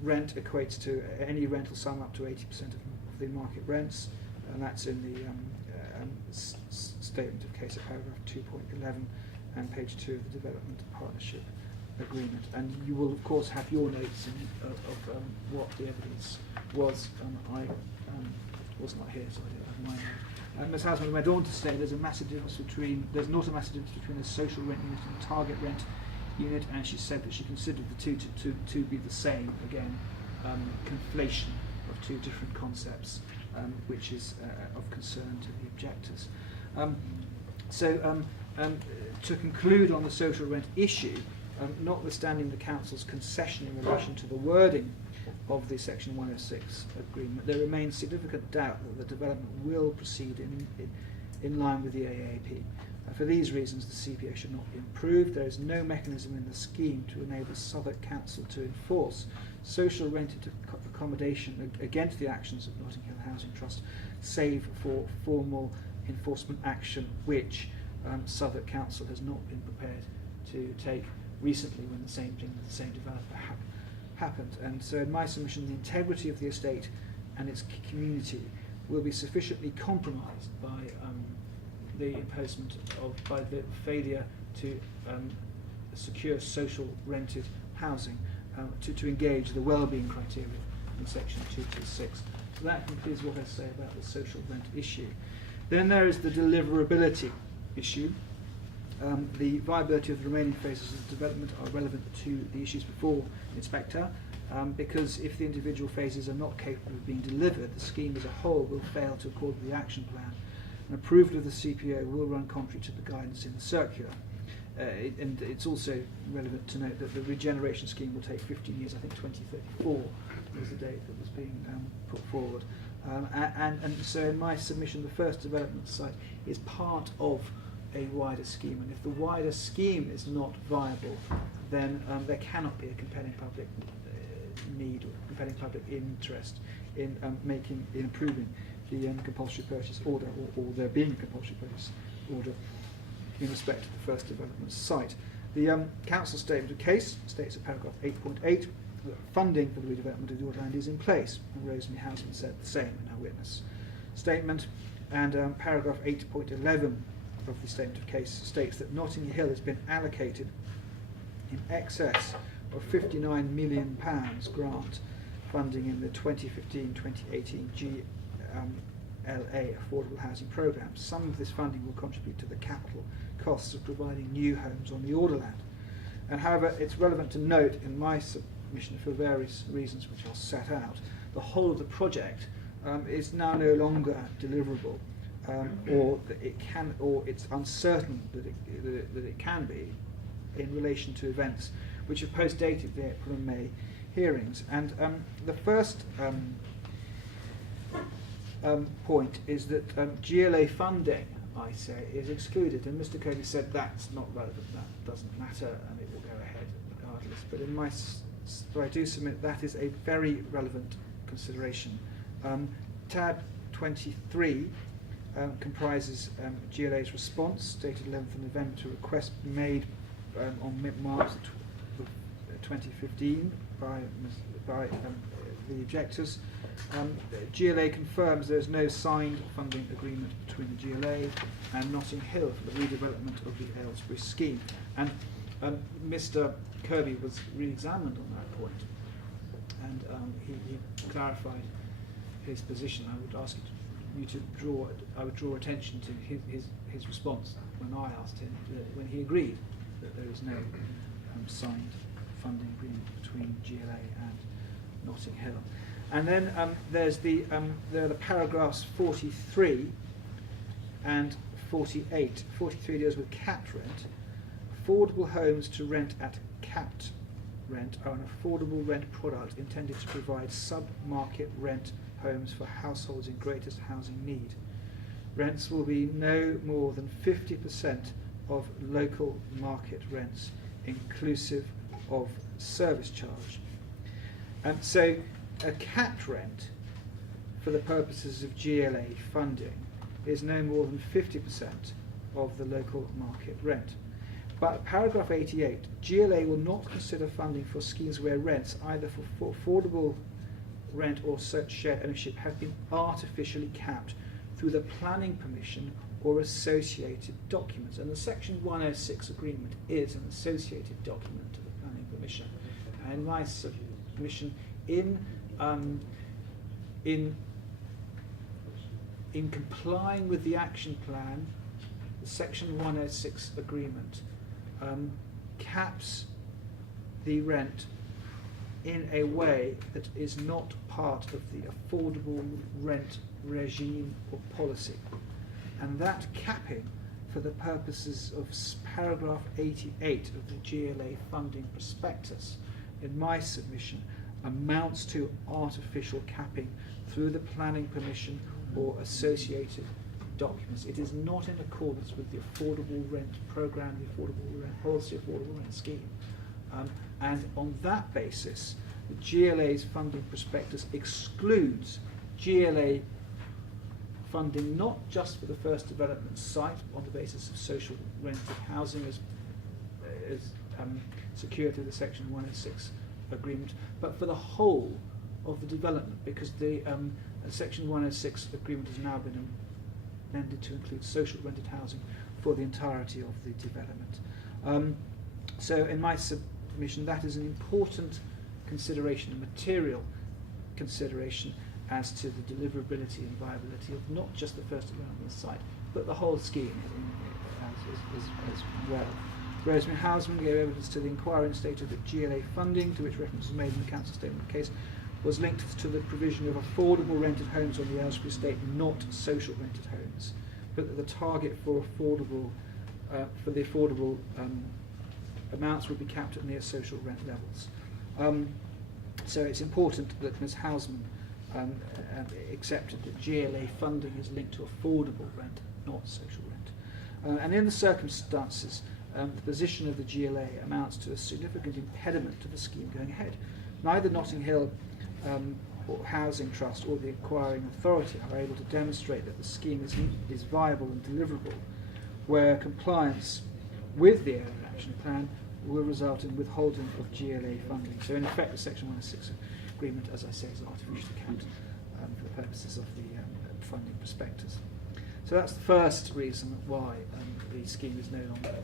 rent equates to any rental sum up to 80% of the market rents, and that's in the statement of case at paragraph 2.11 and page 2 of the Development Partnership Agreement. And you will of course have your notes of what the evidence was. I was not here, so I don't have mine. Ms Houseman went on to say there's not a massive difference between a social rent unit and a target rent unit, and she said that she considered the two to be the same. Again, conflation of two different concepts, which is of concern to the objectors. To conclude on the social rent issue, notwithstanding the Council's concession in relation to the wording of the Section 106 agreement, there remains significant doubt that the development will proceed in line with the AAP. For these reasons, the CPO should not be improved. There is no mechanism in the scheme to enable Southwark Council to enforce social rented accommodation against the actions of Notting Hill Housing Trust, save for formal enforcement action, which Southwark Council has not been prepared to take recently when the same thing with the same developer happened. And so in my submission, the integrity of the estate and its community will be sufficiently compromised by the failure to secure social rented housing to engage the well-being criteria in section 226. So that concludes what I say about the social rent issue. Then there is the deliverability issue. The viability of the remaining phases of the development are relevant to the issues before the Inspector, because if the individual phases are not capable of being delivered, the scheme as a whole will fail to accord with the action plan. And approval of the CPO will run contrary to the guidance in the circular. And it's also relevant to note that the regeneration scheme will take 15 years. I think 2034 was the date that was being put forward. And so in my submission, the first development site is part of a wider scheme, and if the wider scheme is not viable, then there cannot be a compelling public need or compelling public interest in improving the compulsory purchase order, or there being a compulsory purchase order in respect to the first development site. The Council statement of case states at paragraph 8.8 that funding for the redevelopment of the Orderland is in place, and Rosemary Houseman said the same in her witness statement. And paragraph 8.11 of the statement of case states that Notting Hill has been allocated in excess of £59 million grant funding in the 2015-2018 GLA affordable housing programme. Some of this funding will contribute to the capital costs of providing new homes on the Orderland. And however, it's relevant to note in my submission, for various reasons which I'll set out, the whole of the project is now no longer deliverable, or it's uncertain that it can be in relation to events which have post-dated the April and May hearings. And the first point is that GLA funding, I say, is excluded, and Mr. Cody said that's not relevant, that doesn't matter, and it will go ahead regardless. But in my so I do submit that is a very relevant consideration. Tab 23 comprises GLA's response, dated 11th of November, to a request made on March 2015 by the objectors. GLA confirms there is no signed funding agreement between the GLA and Notting Hill for the redevelopment of the Aylesbury scheme. And Mr. Kirby was re-examined on that point, and he clarified his position. I would ask you to draw attention to his response when I asked him, when he agreed that there is no signed funding agreement between GLA Notting Hill. And then there are the paragraphs 43 and 48. 43 deals with capped rent. Affordable homes to rent at capped rent are an affordable rent product intended to provide sub-market rent homes for households in greatest housing need. Rents will be no more than 50% of local market rents, inclusive of service charge. So a capped rent, for the purposes of GLA funding, is no more than 50% of the local market rent. But paragraph 88, GLA will not consider funding for schemes where rents, either for affordable rent or shared ownership, have been artificially capped through the planning permission or associated documents. And the Section 106 agreement is an associated document to the planning permission. And my submission in complying with the action plan, the Section 106 agreement caps the rent in a way that is not part of the affordable rent regime or policy. And that capping, for the purposes of paragraph 88 of the GLA funding prospectus, in my submission, amounts to artificial capping through the planning permission or associated documents. It is not in accordance with the affordable rent programme, the affordable rent policy, affordable rent scheme. And on that basis, the GLA's funding prospectus excludes GLA funding not just for the first development site on the basis of social rented housing as secured through the Section 106 agreement, but for the whole of the development, because the Section 106 agreement has now been amended to include social rented housing for the entirety of the development. So in my submission, that is an important consideration, a material consideration as to the deliverability and viability of not just the first development site, but the whole scheme as well. Whereas Houseman gave evidence to the inquiry and stated that GLA funding, to which reference was made in the council statement of the case, was linked to the provision of affordable rented homes on the Aylesbury estate, not social rented homes, but that the target for the affordable amounts would be capped at near social rent levels. So it's important that Ms. Houseman accepted that GLA funding is linked to affordable rent, not social rent. And in the circumstances, the position of the GLA amounts to a significant impediment to the scheme going ahead. Neither Notting Hill or Housing Trust or the inquiring authority are able to demonstrate that the scheme is viable and deliverable, where compliance with the area action plan will result in withholding of GLA funding. So in effect, the Section 106 agreement, as I say, is artificially capped for the purposes of the funding prospectus. So that's the first reason why the scheme is no longer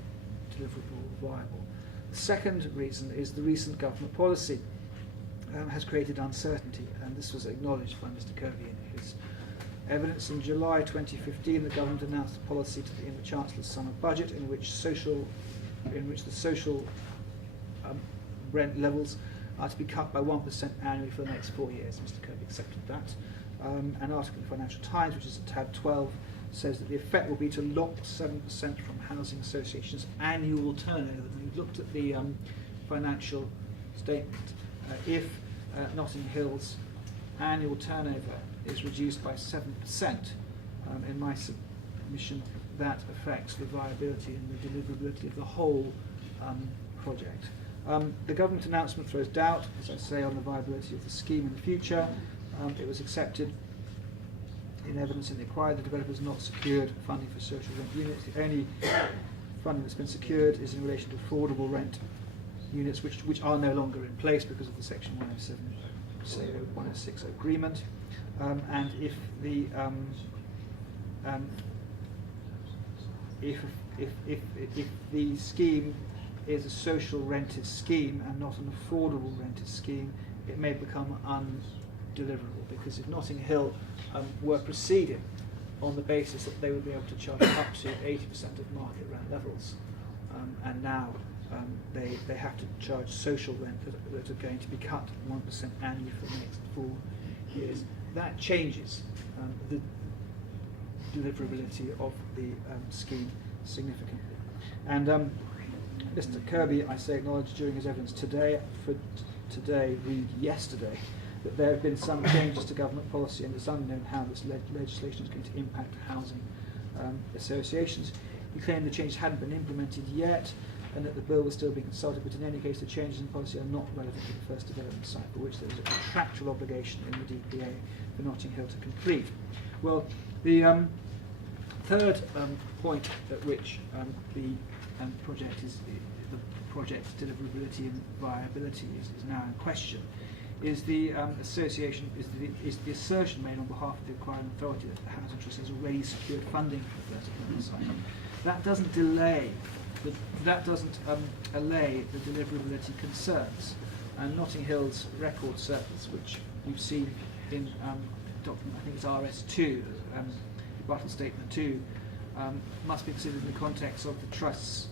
deliverable or viable. The second reason is the recent government policy has created uncertainty, and this was acknowledged by Mr. Kirby in his evidence. In July 2015, the government announced a policy in the Chancellor's summer budget in which the social rent levels are to be cut by 1% annually for the next 4 years. Mr. Kirby accepted that. An article in the Financial Times, which is at tab 12, says that the effect will be to lock 7% from housing associations' annual turnover. And we've looked at the financial statement. If Notting Hill's annual turnover is reduced by 7%, in my submission, that affects the viability and the deliverability of the whole project. The government announcement throws doubt, as I say, on the viability of the scheme in the future. It was accepted in evidence in the inquiry. The developer has not secured funding for social rent units. The only funding that's been secured is in relation to affordable rent units, which are no longer in place because of the Section 106 agreement. And if the if the scheme is a social rented scheme and not an affordable rented scheme, it may become undeliverable, because if Notting Hill were proceeding on the basis that they would be able to charge up to 80% of market rent levels, and now they have to charge social rent that are going to be cut 1% annually for the next 4 years. That changes the deliverability of the scheme significantly. And Mr. Kirby, I say, acknowledged during his evidence today, read yesterday, that there have been some changes to government policy, and it's unknown how this legislation is going to impact housing associations. He claimed the changes hadn't been implemented yet, and that the bill was still being consulted, but in any case the changes in policy are not relevant to the first development site, for which there is a contractual obligation in the DPA for Notting Hill to complete. Well, the third point at which the project's deliverability and viability is now in question is the the assertion made on behalf of the acquiring authority that the Housing Trust has already secured funding for the first development site. That doesn't delay. That doesn't allay the deliverability concerns, and Notting Hill's record surplus, which we've seen in document, I think it's RS2, rebuttal statement 2, must be considered in the context of the Trust's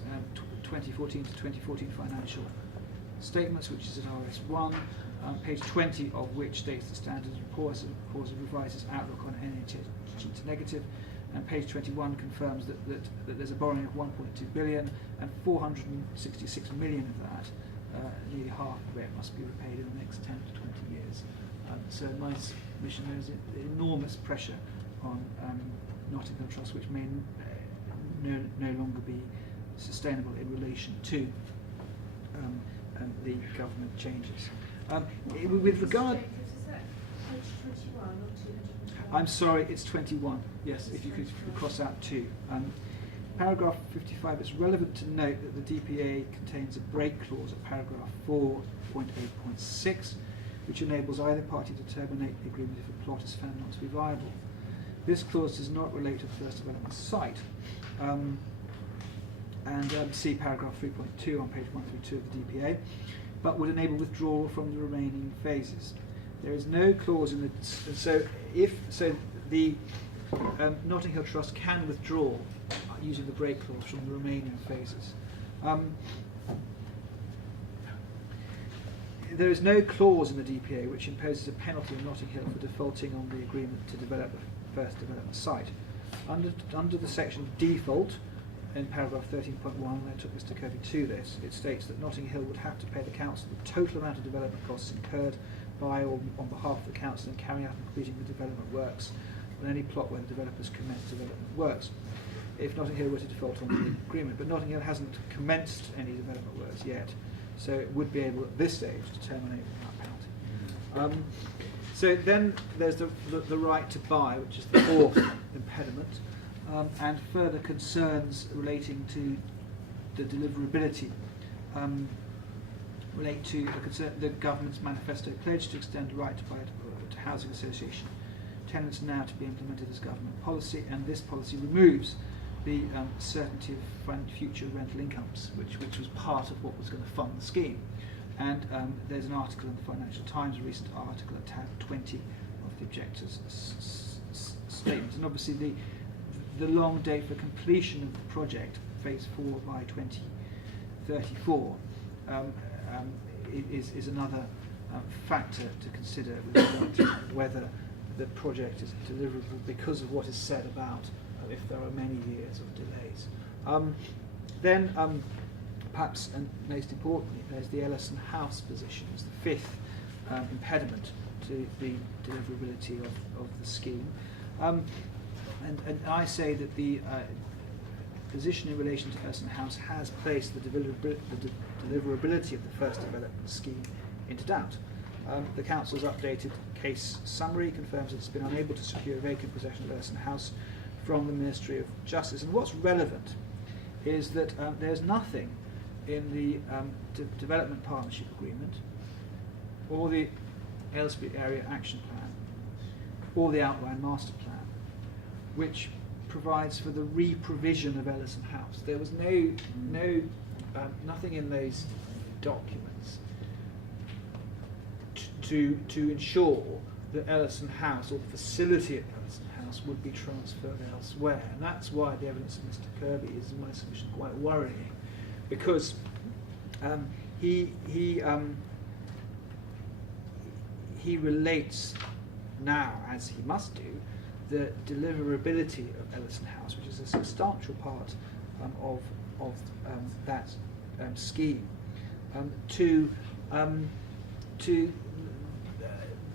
2014 to 2014 financial statements, which is at RS1, page 20 of which states the Standard & Poor's revises outlook on NHG to negative, and page 21 confirms that there's a borrowing of 1.2 billion, and 466 million of that, nearly half of it, must be repaid in the next 10 to 20 years. So in my submission, there's enormous pressure on Notting Hill Trust, which may no longer be sustainable in relation to the government changes. With regard, I'm sorry, it's 21. Yes, if you could cross out 2. Paragraph 55. It's relevant to note that the DPA contains a break clause at paragraph 4.8.6, which enables either party to terminate the agreement if a plot is found not to be viable. This clause does not relate to the first development site. See paragraph 3.2 on page 1 through 2 of the DPA, but would enable withdrawal from the remaining phases. There is no clause in the the Notting Hill Trust can withdraw using the break clause from the remaining phases. There is no clause in the DPA which imposes a penalty on Notting Hill for defaulting on the agreement to develop the first development site. Under the section default, in paragraph 13.1, I took Mr. Kirby to this, it states that Notting Hill would have to pay the council the total amount of development costs incurred by or on behalf of the council in carrying out and completing the development works on any plot where the developers commence development works, if Notting Hill were to default on the agreement. But Notting Hill hasn't commenced any development works yet, so it would be able at this stage to terminate without penalty. So then there's the right to buy, which is the fourth impediment, and further concerns relating to the deliverability relate to the government's manifesto pledge to extend the right to buy to housing association tenants now to be implemented as government policy, and this policy removes the certainty of future rental incomes, which was part of what was going to fund the scheme. And there's an article in the Financial Times, a recent article at tab 20 of the objectors' statement. And obviously the long date for completion of the project, phase 4 by 2034, is another factor to consider with regard to whether the project is deliverable because of what is said about if there are many years of delays. Then perhaps, and most importantly, there's the Ellison House position as the fifth impediment to the deliverability of the scheme. And I say that the position in relation to Ellison House has placed the deliverability of the first development scheme into doubt. The Council's updated case summary confirms it's been unable to secure vacant possession of Ellison House from the Ministry of Justice. And what's relevant is that there's nothing in the Development Partnership Agreement, or the Aylesbury Area Action Plan, or the Outline Master Plan, which provides for the re-provision of Ellison House. There was nothing in those documents to ensure that Ellison House, or the facility at Ellison House, would be transferred elsewhere. And that's why the evidence of Mr. Kirby is, in my submission, quite worrying, because He relates now, as he must do, the deliverability of Ellison House, which is a substantial part of that scheme, to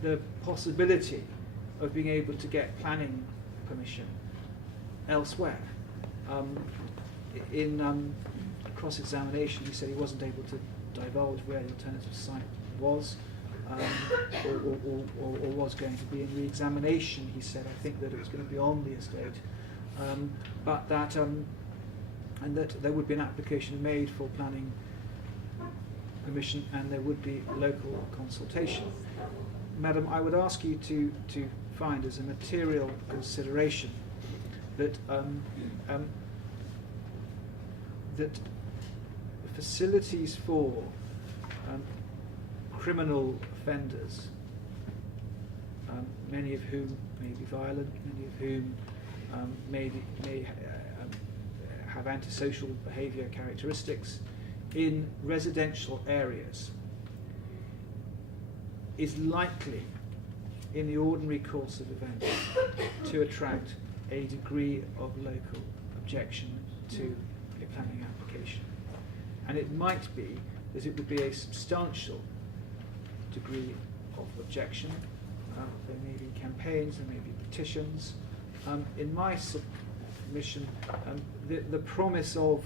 the possibility of being able to get planning permission elsewhere. In cross-examination, he said he wasn't able to divulge where the alternative site was, or was going to be. In re-examination, he said, I think that it was going to be on the estate, but that and that there would be an application made for planning permission, and there would be local consultation. Madam, I would ask you to find as a material consideration that that facilities for criminal offenders, many of whom may be violent, many of whom may have antisocial behaviour characteristics in residential areas, is likely, in the ordinary course of events, to attract a degree of local objection to a planning application. And it might be that it would be a substantial degree of objection. There may be campaigns, there may be petitions. In my submission, the promise of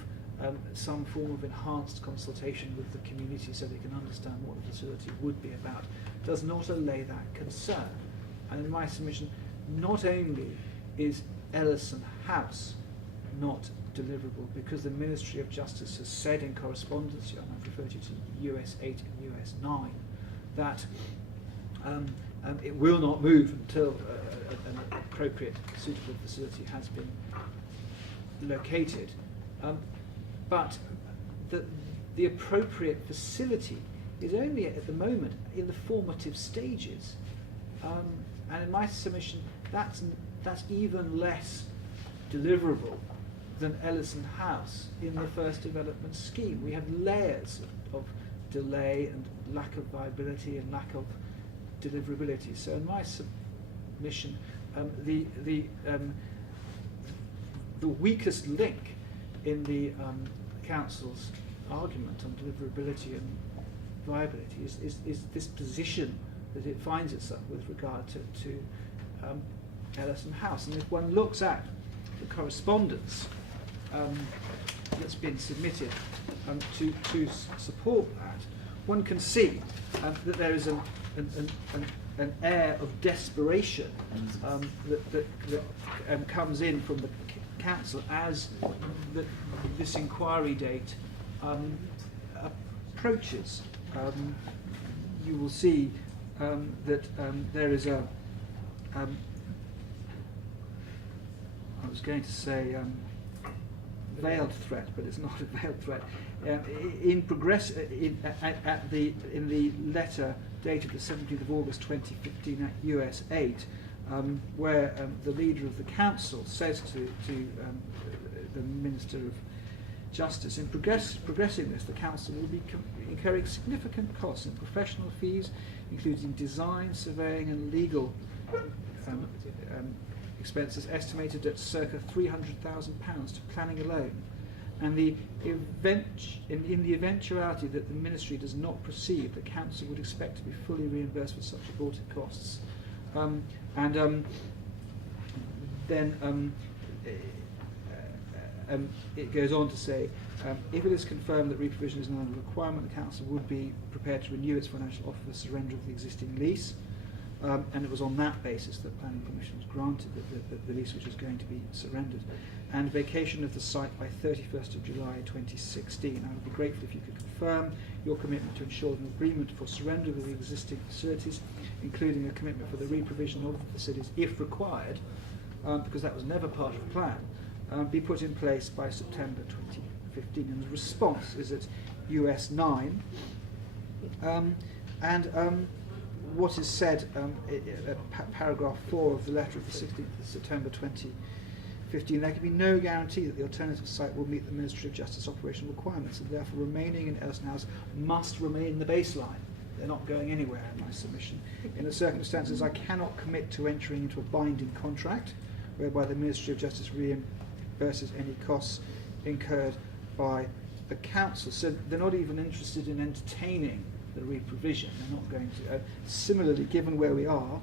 some form of enhanced consultation with the community so they can understand what the facility would be about does not allay that concern. And in my submission, not only is Ellison House not deliverable, because the Ministry of Justice has said in correspondence, and I've referred you to US 8 and US 9, that it will not move until an appropriate, suitable facility has been located. But the appropriate facility is only at the moment in the formative stages. And in my submission, that's even less deliverable than Ellison House in the first development scheme. We have layers of delay and lack of viability and lack of deliverability. So in my submission, the weakest link in the Council's argument on deliverability and viability is this position that it finds itself with regard to Ellison House. And if one looks at the correspondence that's been submitted to support that, one can see that there is an air of desperation that comes in from the Council as this inquiry date approaches. You will see that there is a I was going to say veiled threat, but it's not a veiled threat. In the letter dated the 17th of August 2015 at US 8, where the leader of the Council says to the Minister of Justice, in progressing this, the Council will be incurring significant costs in professional fees, including design, surveying and legal expenses estimated at circa £300,000 to planning alone. And in the eventuality that the Ministry does not proceed, the Council would expect to be fully reimbursed for such aborted costs. Then it goes on to say, if it is confirmed that reprovision is not a requirement, the Council would be prepared to renew its financial offer for surrender of the existing lease. And it was on that basis that planning permission was granted, the lease which was going to be surrendered, and vacation of the site by 31st of July 2016. I would be grateful if you could confirm your commitment to ensure an agreement for surrender of the existing facilities, including a commitment for the reprovision of the facilities, if required, because that was never part of the plan, be put in place by September 2015. And the response is at US 9. What is said at paragraph 4 of the letter of the 16th of September 2015 15. There can be no guarantee that the alternative site will meet the Ministry of Justice operational requirements, and therefore remaining in Ellison House must remain the baseline. They're not going anywhere in my submission. In the circumstances, I cannot commit to entering into a binding contract whereby the Ministry of Justice reimburses any costs incurred by the council. So they're not even interested in entertaining the re-provision. They're not going to. Similarly, given where we are,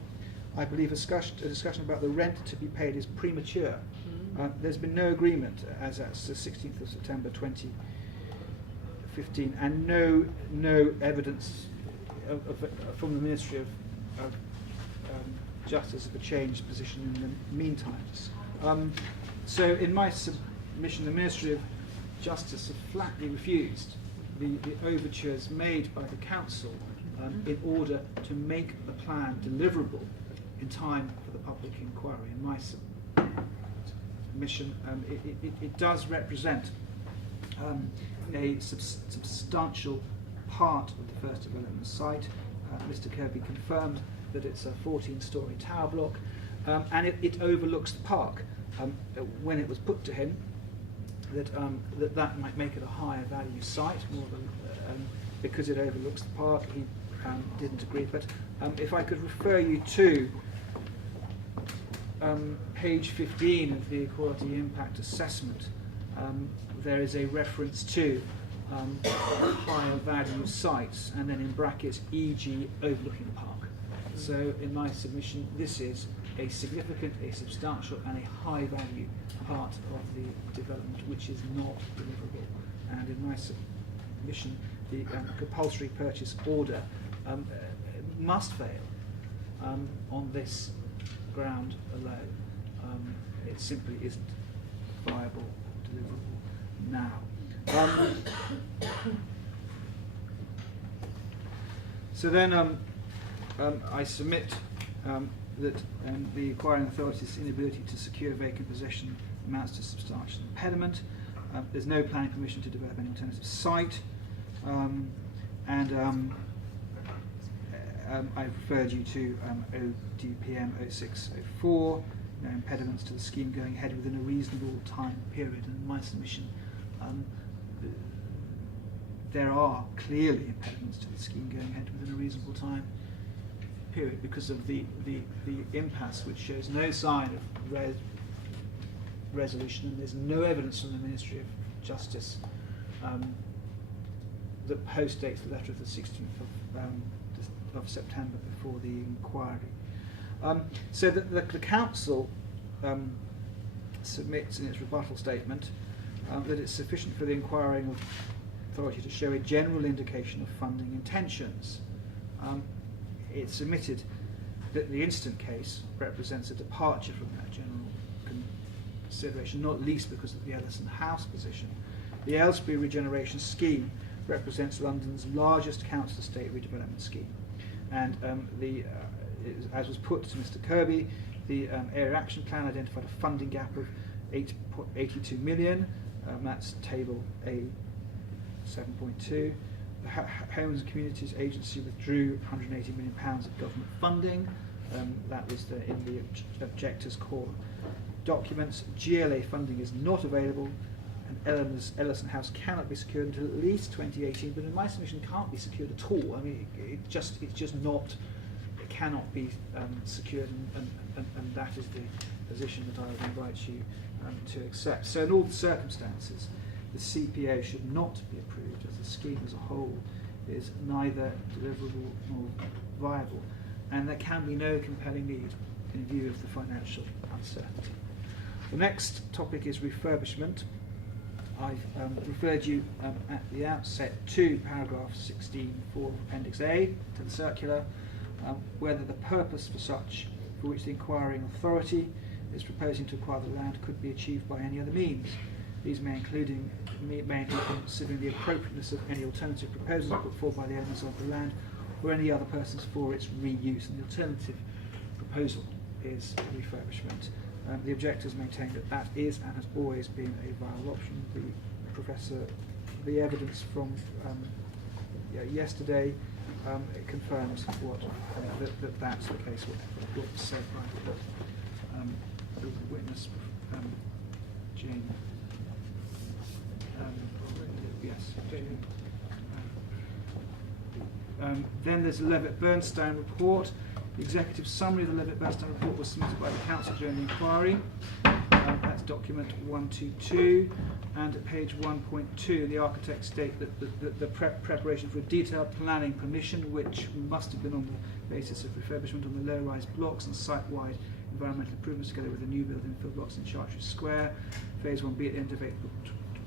I believe a discussion about the rent to be paid is premature. There's been no agreement as at the 16th of September 2015, and no evidence from the Ministry of Justice of a changed position in the meantime. So in my submission, the Ministry of Justice have flatly refused the overtures made by the council in order to make the plan deliverable in time for the public inquiry. In my submission, it does represent a substantial part of the first development site. Mr. Kirby confirmed that it's a 14-storey tower block, and it overlooks the park. When it was put to him that might make it a higher value site, more than because it overlooks the park, he didn't agree. But if I could refer you to page 15 of the Equality Impact Assessment, there is a reference to higher value sites, and then in brackets, e.g. overlooking the park. So in my submission, this is a significant, a substantial, and a high value part of the development which is not deliverable. And in my submission, the compulsory purchase order must fail on this ground alone. It simply isn't viable, deliverable now. So then I submit that the acquiring authority's inability to secure vacant possession amounts to substantial impediment. There's no planning permission to develop any alternative site, I've referred you to ODPM 0604, no impediments to the scheme going ahead within a reasonable time period. And in my submission, there are clearly impediments to the scheme going ahead within a reasonable time period because of the impasse, which shows no sign of resolution, and there's no evidence from the Ministry of Justice that postdates the letter of the 16th of September before the inquiry. So the Council submits in its rebuttal statement that it's sufficient for the inquiring authority to show a general indication of funding intentions. It submitted that the instant case represents a departure from that general consideration, not least because of the Ellison House position. The Aylesbury regeneration scheme represents London's largest council estate redevelopment scheme, and as was put to Mr. Kirby, the area action plan identified a funding gap of 8.82 million. That's table A7.2. The Homes and Communities Agency withdrew £180 million of government funding. That was in the objectors' core documents. GLA funding is not available, and Ellison House cannot be secured until at least 2018. But in my submission, can't be secured at all. I mean, it's just not. It cannot be secured, and that is the position that I would invite you to accept. So, in all the circumstances, the CPO should not be approved, as the scheme as a whole is neither deliverable nor viable, and there can be no compelling need in view of the financial uncertainty. The next topic is refurbishment. I've referred you at the outset to paragraph 16.4 of Appendix A to the circular, whether the purpose for which the inquiring authority is proposing to acquire the land could be achieved by any other means. These may include considering the appropriateness of any alternative proposals put forward by the owners of the land or any other persons for its reuse. And the alternative proposal is refurbishment. The objectors maintain that is and has always been a viable option. The evidence from yesterday it confirms that's the case. What was said by the witness Jane. Yes, Jane. Then there's the Levitt-Bernstein report. The executive summary of the Levitt-Bernstein report was submitted by the Council during the inquiry. That's document 122. And at page 1.2, the architects state that the preparation for a detailed planning permission, which must have been on the basis of refurbishment on the low-rise blocks and site-wide environmental improvements together with the new building fill blocks in Chartres Square. Phase 1B at the end of April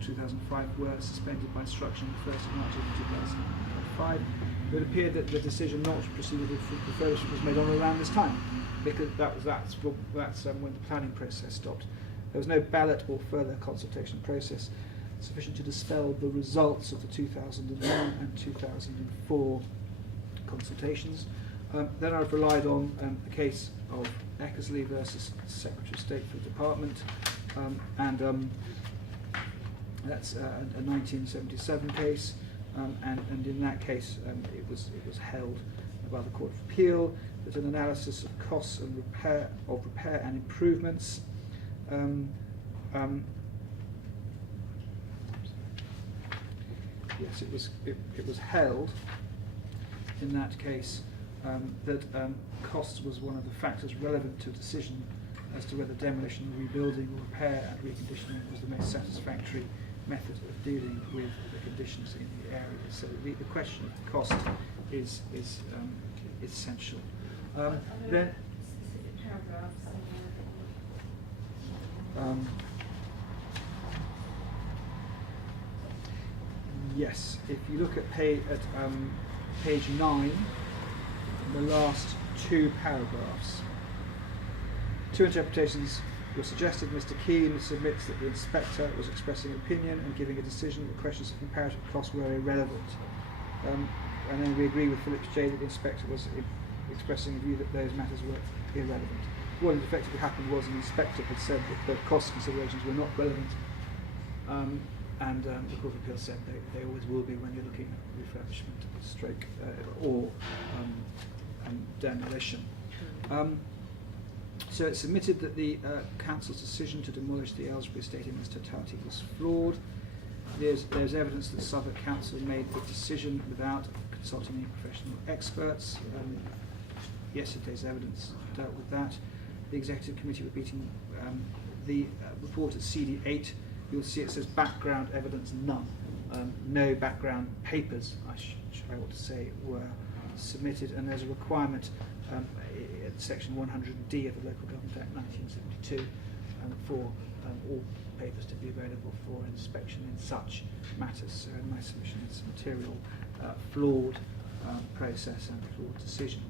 2005 were suspended by instruction on the 1st of March 2005. It would appear that the decision not to proceed with refurbishment was made on around this time, because that's when the planning process stopped. There was no ballot or further consultation process sufficient to dispel the results of the 2001 and 2004 consultations. Then I've relied on the case of Eckersley versus Secretary of State for the Department, and that's a 1977 case, and in that case it was held by the Court of Appeal that an analysis of costs and repair and improvements yes, it was held in that case that costs was one of the factors relevant to a decision as to whether demolition, rebuilding, or repair and reconditioning was the most satisfactory method of dealing with the conditions in the area. So the question of the cost is essential. Then. Yes, if you look at page 9, the last two paragraphs, two interpretations were suggested. Mr. Keane submits that the inspector was expressing an opinion and giving a decision that the questions of comparative costs were irrelevant. And then we agree with Phillips J that the inspector was expressing a view that those matters were irrelevant. What had effectively happened was the inspector had said that the cost considerations were not relevant, and the Court of Appeal said they always will be when you're looking at refurbishment, or demolition. So it's submitted that the Council's decision to demolish the Aylesbury estate in its totality was flawed. There's evidence that Southwark Council made the decision without consulting any professional experts. Yesterday's evidence dealt with that. The Executive Committee repeating the report at CD 8. You'll see it says background evidence none. No background papers, I ought to say, were submitted, and there's a requirement at section 100D of the Local Government Act 1972 for all papers to be available for inspection in such matters. So in my submission it's a material flawed process and flawed decision.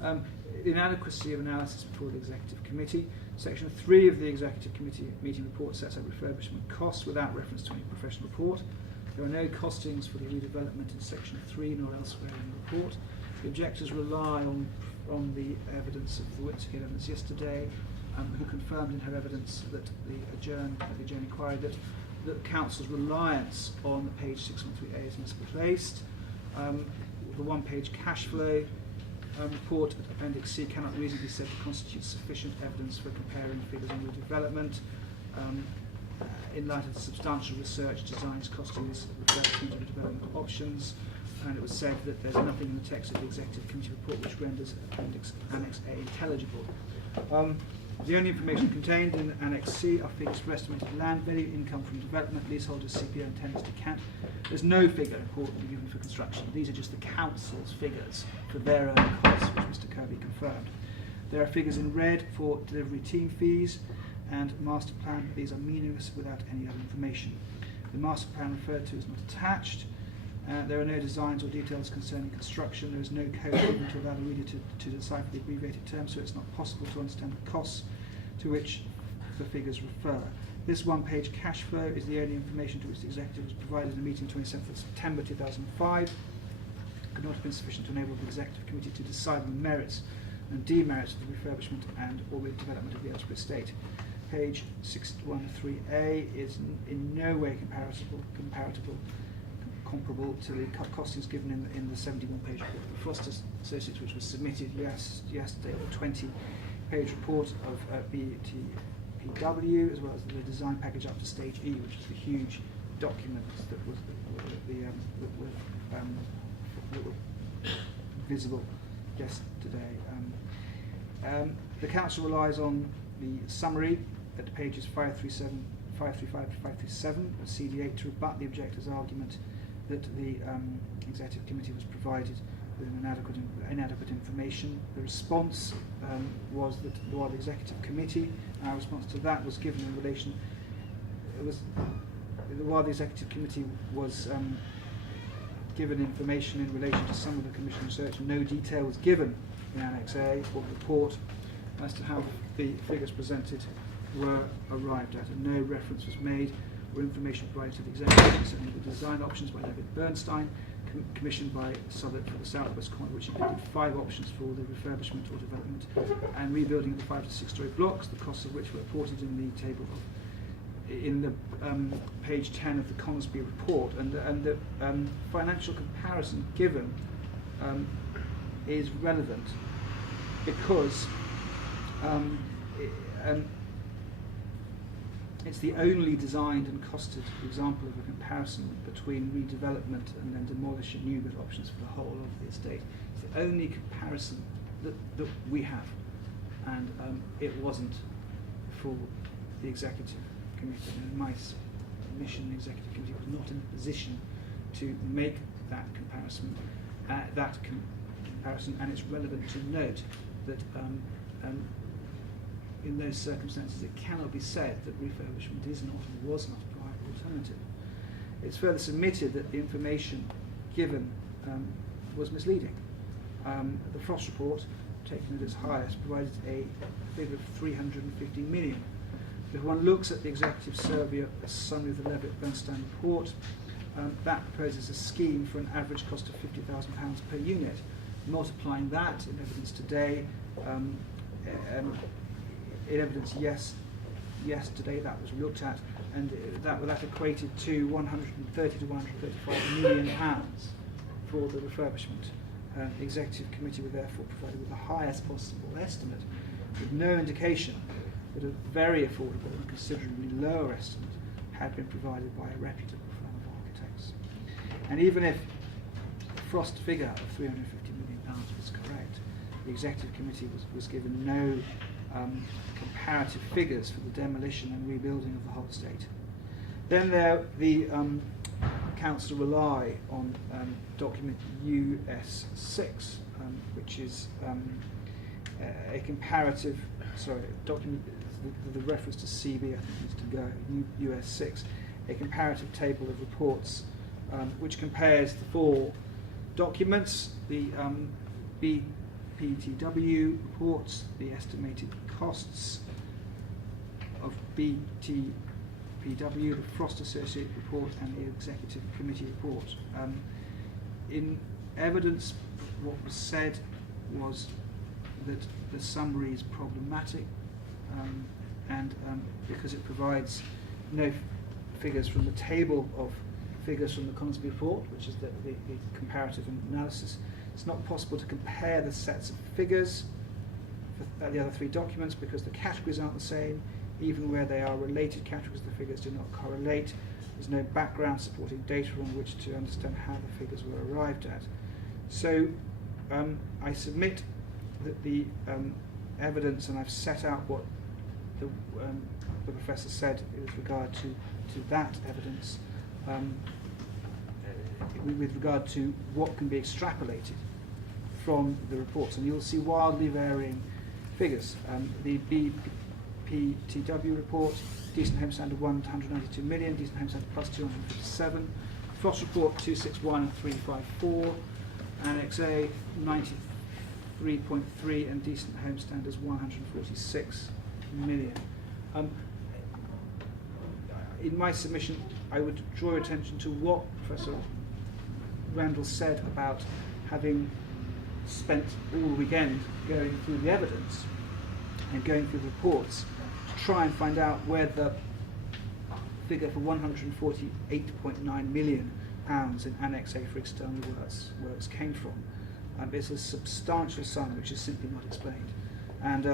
The inadequacy of analysis before the Executive Committee. Section 3 of the Executive Committee meeting report sets out refurbishment costs without reference to any professional report. There are no costings for the redevelopment in section 3 nor elsewhere in the report. The objectors rely on the evidence of the witness evidence yesterday, who confirmed in her evidence that the adjourned inquiry that the Council's reliance on the page 613A is misplaced. The one-page cash flow report at Appendix C cannot reasonably be said to constitute sufficient evidence for comparing figures on redevelopment. In light of the substantial research, designs, costings, refurbishment and redevelopment options, and it was said that there's nothing in the text of the Executive Committee report which renders Annex A intelligible. The only information contained in Annex C are figures for estimated land value, income from development, leaseholders, CPO and tenants decant. There's no figure importantly given for construction. These are just the Council's figures for their own costs, which Mr. Kirby confirmed. There are figures in red for delivery team fees and master plan, but these are meaningless without any other information. The master plan referred to is not attached. There are no designs or details concerning construction. There is no code given to allow the reader to decipher the abbreviated terms, so it's not possible to understand the costs to which the figures refer. This one-page cash flow is the only information to which the Executive was provided in a meeting 27th of September 2005. It could not have been sufficient to enable the Executive Committee to decide on the merits and demerits of the refurbishment and or development of the Aylesbury estate. Page 613A is in no way comparable to the costings given in the 71-page report of Frost Associates, which was submitted yesterday, the 20-page report of BT CPW, as well as the design package up to stage E, which is the huge document that was that were visible yesterday. The council relies on the summary at pages 535 to 537 of CD8 to rebut the objector's argument that the executive committee was provided with inadequate information. The response was that while the executive committee, our response to that was given in relation, while the executive committee was given information in relation to some of the commission research, no detail was given in Annex A or the report as to how the figures presented were arrived at, and no reference was made or information provided to the executive concerning the design options by David Bernstein, commissioned by Southwark for the southwest corner, which included 5 options for the refurbishment or development and rebuilding of the 5 to 6 story blocks, the costs of which were reported in the table in the page 10 of the Conisbee report, and the financial comparison given is relevant because it's the only designed and costed example of a comparison between redevelopment and then demolish and new build options for the whole of the estate. It's the only comparison that we have, and it wasn't for the executive committee. And my mission, the executive committee was not in a position to make that comparison. And it's relevant to note that in those circumstances it cannot be said that refurbishment is not or was not a viable alternative. It's further submitted that the information given was misleading. The Frost report, taken at its highest, provided a figure of 350 million. If one looks at the executive summary of the Levitt Bernstein report, that proposes a scheme for an average cost of £50,000 per unit. Multiplying that in evidence today, in evidence yesterday that was looked at, and that equated to 130 to 135 million pounds for the refurbishment. The executive committee were therefore provided with the highest possible estimate, with no indication that a very affordable and considerably lower estimate had been provided by a reputable firm of architects. And even if the Frost figure of £350 million was correct, the executive committee was given no comparative figures for the demolition and rebuilding of the whole estate. Then the council rely on document US6, which is a comparative, document, the reference to CB I think needs to go, US6, a comparative table of reports which compares the 4 documents, the BPTW reports, the estimated costs of BTPW, the Frost Associate report, and the Executive Committee report. In evidence, what was said was that the summary is problematic, and because it provides no figures from the table of figures from the Conisbee report, which is the comparative analysis, it's not possible to compare the sets of figures for the other 3 documents because the categories aren't the same. Even where they are related categories, the figures do not correlate. There's no background supporting data on which to understand how the figures were arrived at. So I submit that the evidence, and I've set out what the professor said with regard to that evidence, with regard to what can be extrapolated from the reports, and you'll see wildly varying figures. The BPTW report, decent home standard 1 to 192 million, decent home standard plus 257. Frost report 261 and 354. Annex A 93.3 and decent home standards 146 million. In my submission, I would draw your attention to what Professor Randall said about having spent all the weekend going through the evidence and going through the reports to try and find out where the figure for £148.9 million in Annex A for external works came from. It's a substantial sum which is simply not explained. And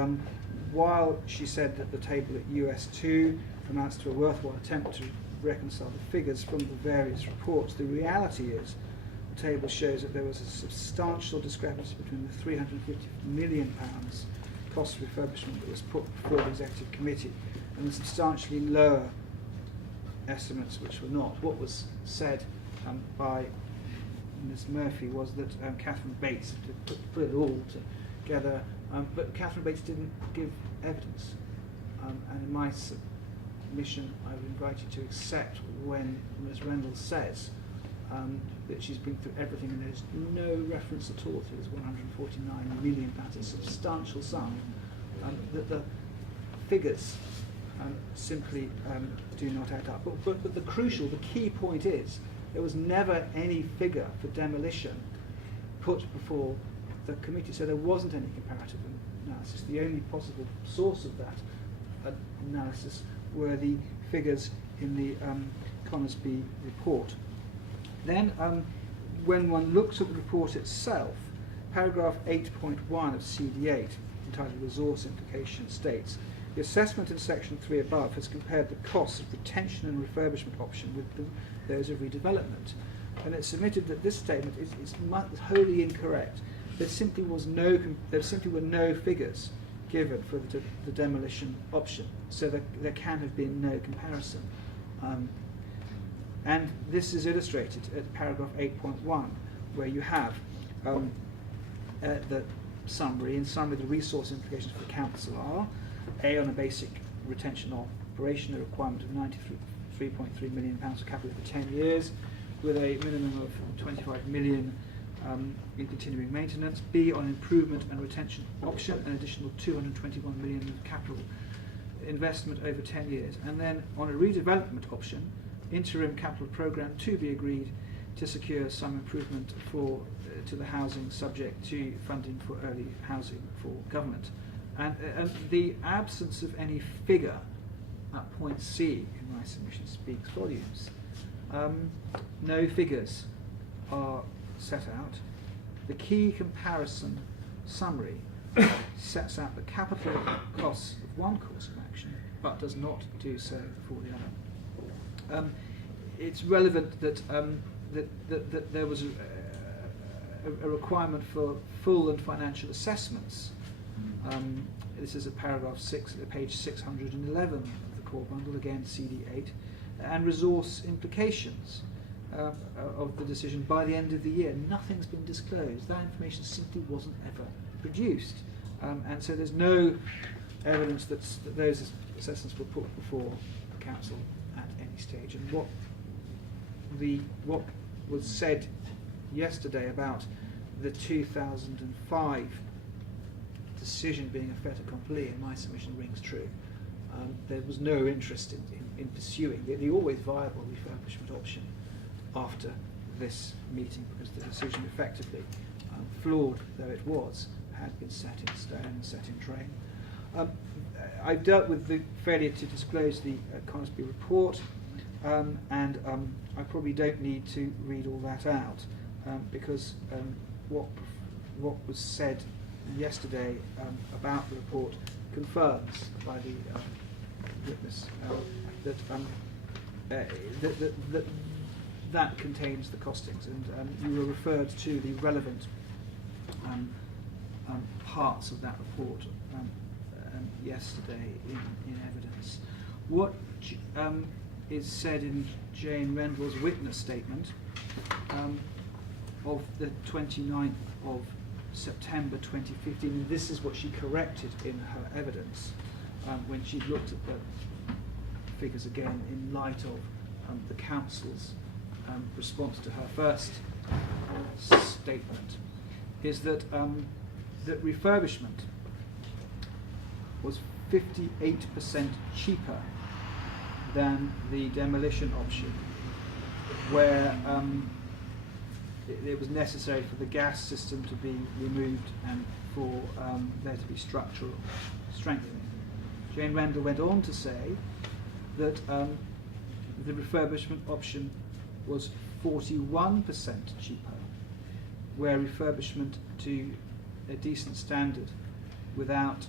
while she said that the table at US2 amounts to a worthwhile attempt to reconcile the figures from the various reports, the reality is the table shows that there was a substantial discrepancy between the £350 million cost of refurbishment that was put before the Executive Committee and the substantially lower estimates which were not. What was said by Ms Murphy was that Catherine Bates to put it all together, but Catherine Bates didn't give evidence, and in my submission I would invite you to accept when Ms Rendell says that she's been through everything and there's no reference at all to this £149 million, a substantial sum, that the figures simply do not add up. But the key point is there was never any figure for demolition put before the committee, so there wasn't any comparative analysis. The only possible source of that analysis were the figures in the Conisbee report. Then, when one looks at the report itself, paragraph 8.1 of CD8, entitled Resource Implications, states, the assessment in section 3 above has compared the costs of retention and refurbishment option with those of redevelopment. And it's submitted that this statement is wholly incorrect. There simply were no figures given for the demolition option, so there can have been no comparison. And this is illustrated at paragraph 8.1, where you have the summary. In summary, the resource implications for the council are: A, on a basic retention operation, a requirement of £93.3 million of capital for 10 years, with a minimum of £25 million in continuing maintenance. B, on improvement and retention option, an additional £221 million of capital investment over 10 years. And then on a redevelopment option, interim capital programme to be agreed to secure some improvement to the housing subject to funding for early housing for government. And the absence of any figure at point C in my submission speaks volumes. No figures are set out. The key comparison summary sets out the capital costs of one course of action, but does not do so for the other. It's relevant that that there was a requirement for full and financial assessments. This is at paragraph 6, page 611 of the core bundle, again CD8, and resource implications of the decision by the end of the year. Nothing's been disclosed. That information simply wasn't ever produced, and so there's no evidence that those assessments were put before the council at any stage. And what was said yesterday about the 2005 decision being a fait accompli in my submission rings true. There was no interest in pursuing the always viable refurbishment option after this meeting, because the decision effectively, flawed though it was, had been set in stone and set in train. I've dealt with the failure to disclose the Conisbee report, and I probably don't need to read all that out, because what was said yesterday about the report confirms by the witness that contains the costings, and you were referred to the relevant parts of that report yesterday in evidence. What is said in Jane Rendell's witness statement of the 29th of September 2015, and this is what she corrected in her evidence when she looked at the figures again in light of the council's response to her first statement, is that that refurbishment was 58% cheaper than the demolition option, where it was necessary for the gas system to be removed and for there to be structural strengthening. Jane Rendell went on to say that the refurbishment option was 41% cheaper, where refurbishment to a decent standard without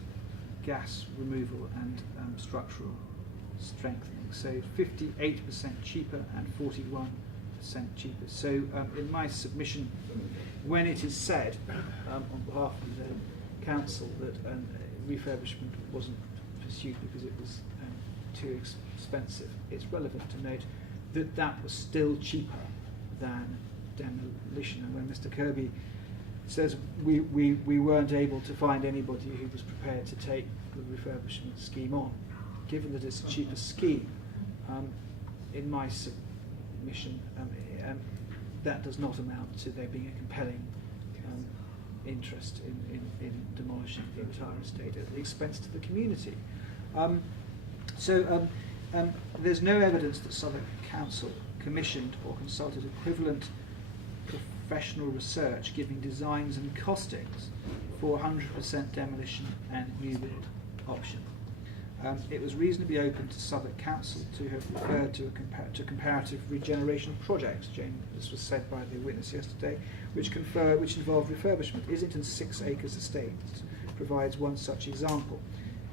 gas removal and structural strengthening. So 58% cheaper and 41% cheaper. So in my submission, when it is said on behalf of the council that refurbishment wasn't pursued because it was too expensive, it's relevant to note that that was still cheaper than demolition. And when Mr. Kirby says we weren't able to find anybody who was prepared to take the refurbishment scheme on, given that it's a cheaper scheme, in my submission, that does not amount to there being a compelling interest in demolishing the entire estate at the expense to the community. There's no evidence that Southwark Council commissioned or consulted equivalent professional research giving designs and costings for 100% demolition and new build option. It was reasonably open to Southwark Council to have referred to a comparative regeneration project, Jane, this was said by the witness yesterday, which involved refurbishment. Islington's 6 acres estate provides one such example.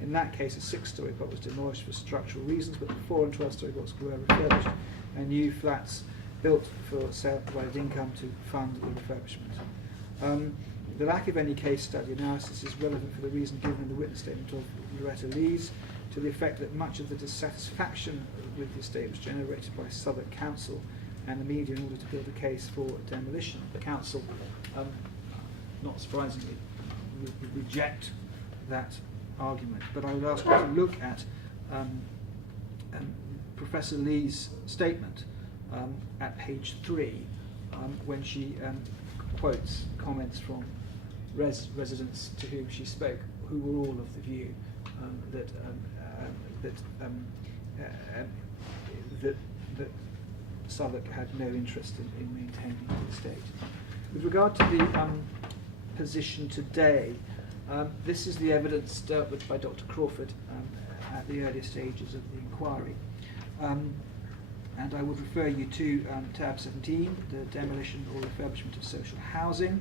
In that case, a 6-storey block was demolished for structural reasons, but the 4 and 12-storey blocks were refurbished, and new flats built for sale provided income to fund the refurbishment. The lack of any case study analysis is relevant for the reason given in the witness statement of Loretta Lees, to the effect that much of the dissatisfaction with the estate was generated by Southwark Council and the media in order to build a case for demolition. The council, not surprisingly, would reject that argument, but I would ask you to look at Professor Lee's statement at page 3 when she quotes comments from residents to whom she spoke, who were all of the view that Southwark had no interest in maintaining the estate. With regard to the position today, this is the evidence dealt with by Dr. Crawford at the earlier stages of the inquiry. And I would refer you to tab 17, the demolition or refurbishment of social housing.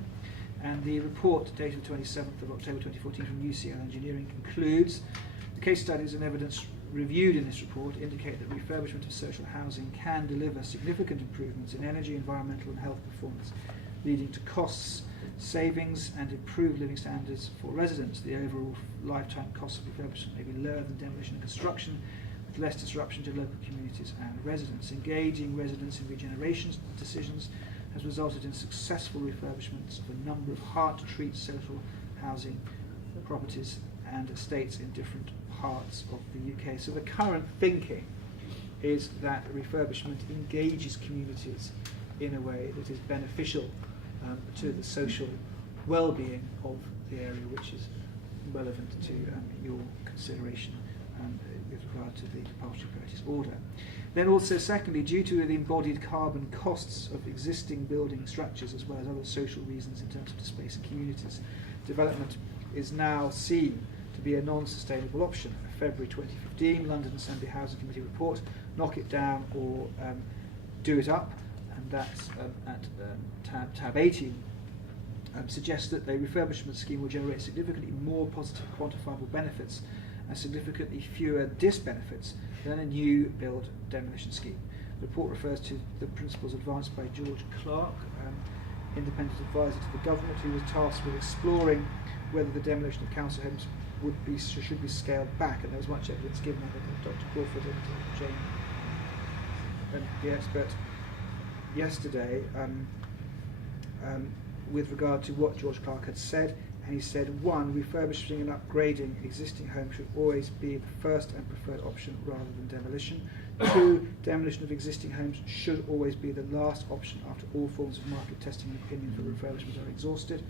And the report dated 27th of October 2014 from UCL Engineering concludes, the case studies and evidence reviewed in this report indicate that refurbishment of social housing can deliver significant improvements in energy, environmental and health performance, leading to costs, savings and improved living standards for residents. The overall lifetime cost of refurbishment may be lower than demolition and construction, with less disruption to local communities and residents. Engaging residents in regeneration decisions has resulted in successful refurbishments of a number of hard-to-treat social housing properties and estates in different parts of the UK. So the current thinking is that refurbishment engages communities in a way that is beneficial to the social well-being of the area, which is relevant to your consideration with regard to the compulsory purchase order. Then also secondly, due to the embodied carbon costs of existing building structures as well as other social reasons in terms of displacing communities, development is now seen to be a non-sustainable option. A February 2015 London Assembly Housing Committee report, knock it down or do it up, and that's at tab 18, suggests that the refurbishment scheme will generate significantly more positive quantifiable benefits and significantly fewer disbenefits than a new build demolition scheme. The report refers to the principles advanced by George Clark, independent advisor to the government, who was tasked with exploring whether the demolition of council homes should be scaled back, and there was much evidence given by Dr. Crawford and Jane and the expert yesterday with regard to what George Clark had said. And he said, 1, refurbishing and upgrading existing homes should always be the first and preferred option rather than demolition. 2, demolition of existing homes should always be the last option after all forms of market testing and opinion for refurbishment are exhausted.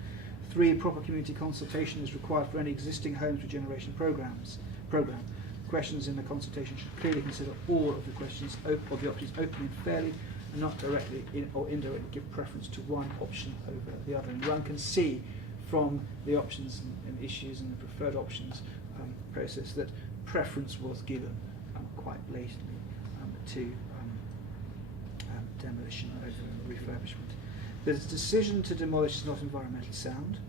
3, proper community consultation is required for any existing homes regeneration program. Questions in the consultation should clearly consider all of the questions of the options openly and fairly, and not directly or indirectly give preference to one option over the other. And one can see from the options and issues and the preferred options process that preference was given quite blatantly to demolition over refurbishment. The decision to demolish is not environmentally sound.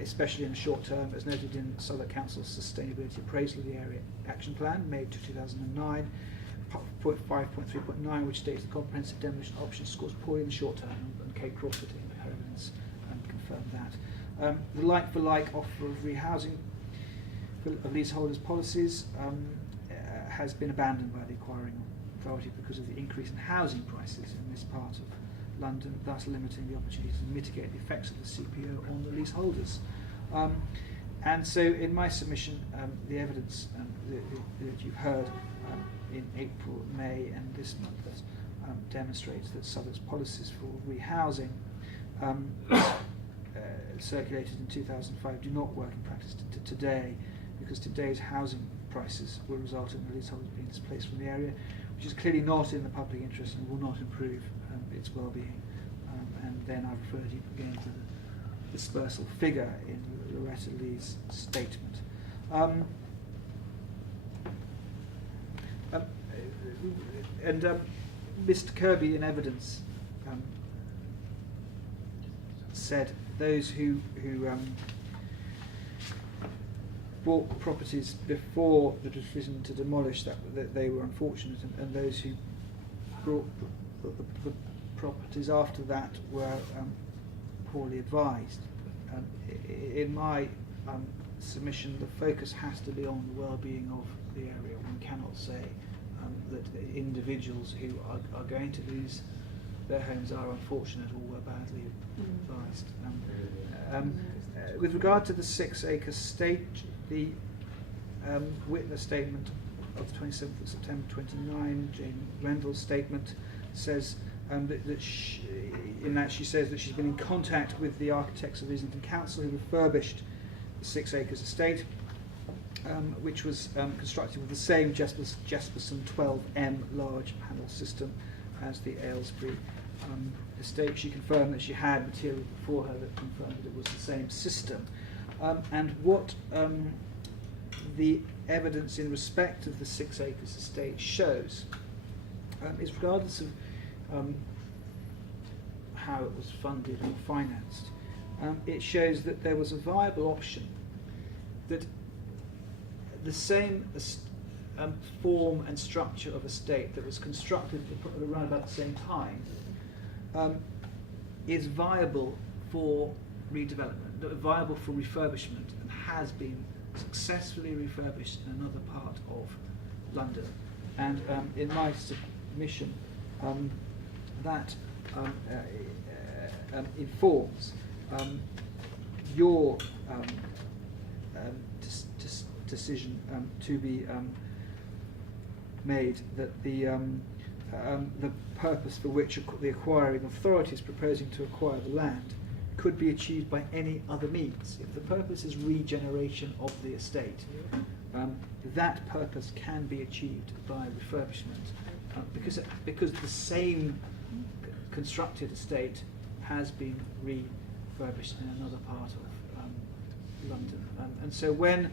especially in the short term, as noted in Southwark Council's Sustainability Appraisal of the Area Action Plan, made to 2009, point 5.3.9, which states the comprehensive demolition option scores poorly in the short term, and Kate Crawford in her evidence confirmed that. The like-for-like offer of rehousing of leaseholders' policies has been abandoned by the acquiring authority because of the increase in housing prices in this part of London, thus limiting the opportunity to mitigate the effects of the CPO on the leaseholders. And so in my submission, the evidence that you've heard in April, May and this month demonstrates that Southwark's policies for rehousing circulated in 2005 do not work in practice today, because today's housing prices will result in the leaseholders being displaced from the area, which is clearly not in the public interest and will not improve its well-being. And then I referred you again to the dispersal figure in Loretta Lee's statement. Mr. Kirby in evidence said those who bought properties before the decision to demolish that they were unfortunate, and those who bought the properties after that were poorly advised. In my submission, the focus has to be on the well-being of the area. One cannot say that individuals who are going to lose their homes are unfortunate or were badly advised. With regard to the 6-acre estate, the witness statement of the 27th of September 29, Jane Rendell's statement, says that she says that she's been in contact with the architects of Islington Council who refurbished the 6 acres estate, which was constructed with the same Jesperson 12M large panel system as the Aylesbury estate. She confirmed that she had material before her that confirmed that it was the same system. And what the evidence in respect of the 6 acres estate shows is, regardless of how it was funded or financed, it shows that there was a viable option, that the same form and structure of estate that was constructed around about the same time is viable for redevelopment, viable for refurbishment, and has been successfully refurbished in another part of London. And in my submission, that informs your decision to be made that the purpose for which the acquiring authority is proposing to acquire the land could be achieved by any other means. If the purpose is regeneration of the estate, that purpose can be achieved by refurbishment, because the same constructed estate has been refurbished in another part of London. And so when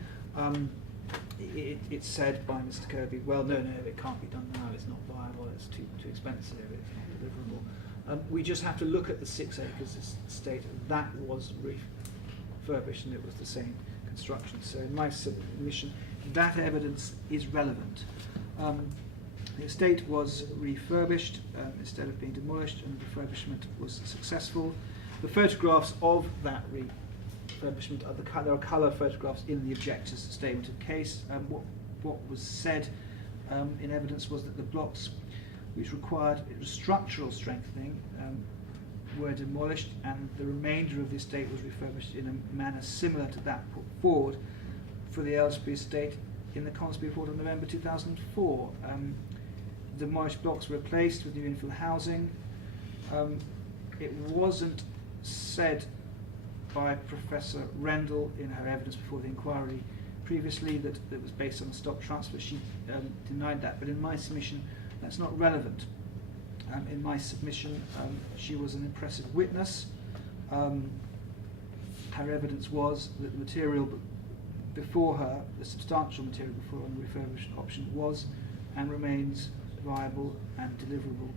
it's said by Mr. Kirby, well, no, it can't be done now, it's not viable, it's too expensive, it's not deliverable. We just have to look at the 6 acres estate. That was refurbished and it was the same construction. So in my submission, that evidence is relevant. The estate was refurbished instead of being demolished, and refurbishment was successful. The photographs of that refurbishment there are colour photographs in the objectors statement of case. What was said in evidence was that the blocks which required structural strengthening were demolished, and the remainder of the estate was refurbished in a manner similar to that put forward for the Aylesbury estate in the Consby report of November 2004. The demolished blocks were replaced with new infill housing. It wasn't said by Professor Rendell in her evidence before the inquiry previously that it was based on a stock transfer. She denied that, but in my submission that's not relevant. In my submission she was an impressive witness. Her evidence was that the material before her, the substantial material before her, the refurbished option, was and remains viable and deliverable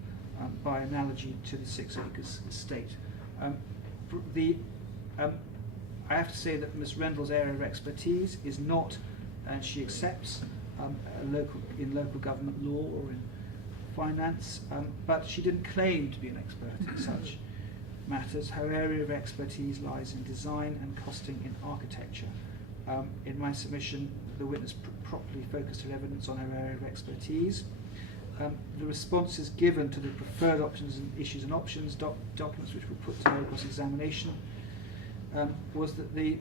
by analogy to the 6 acres estate. I have to say that Ms. Rendell's area of expertise is not, and she accepts, in local government law or in finance, but she didn't claim to be an expert in such matters. Her area of expertise lies in design and costing in architecture. In my submission, the witness properly focused her evidence on her area of expertise. The responses given to the preferred options and issues and options documents which were put to no examination was that the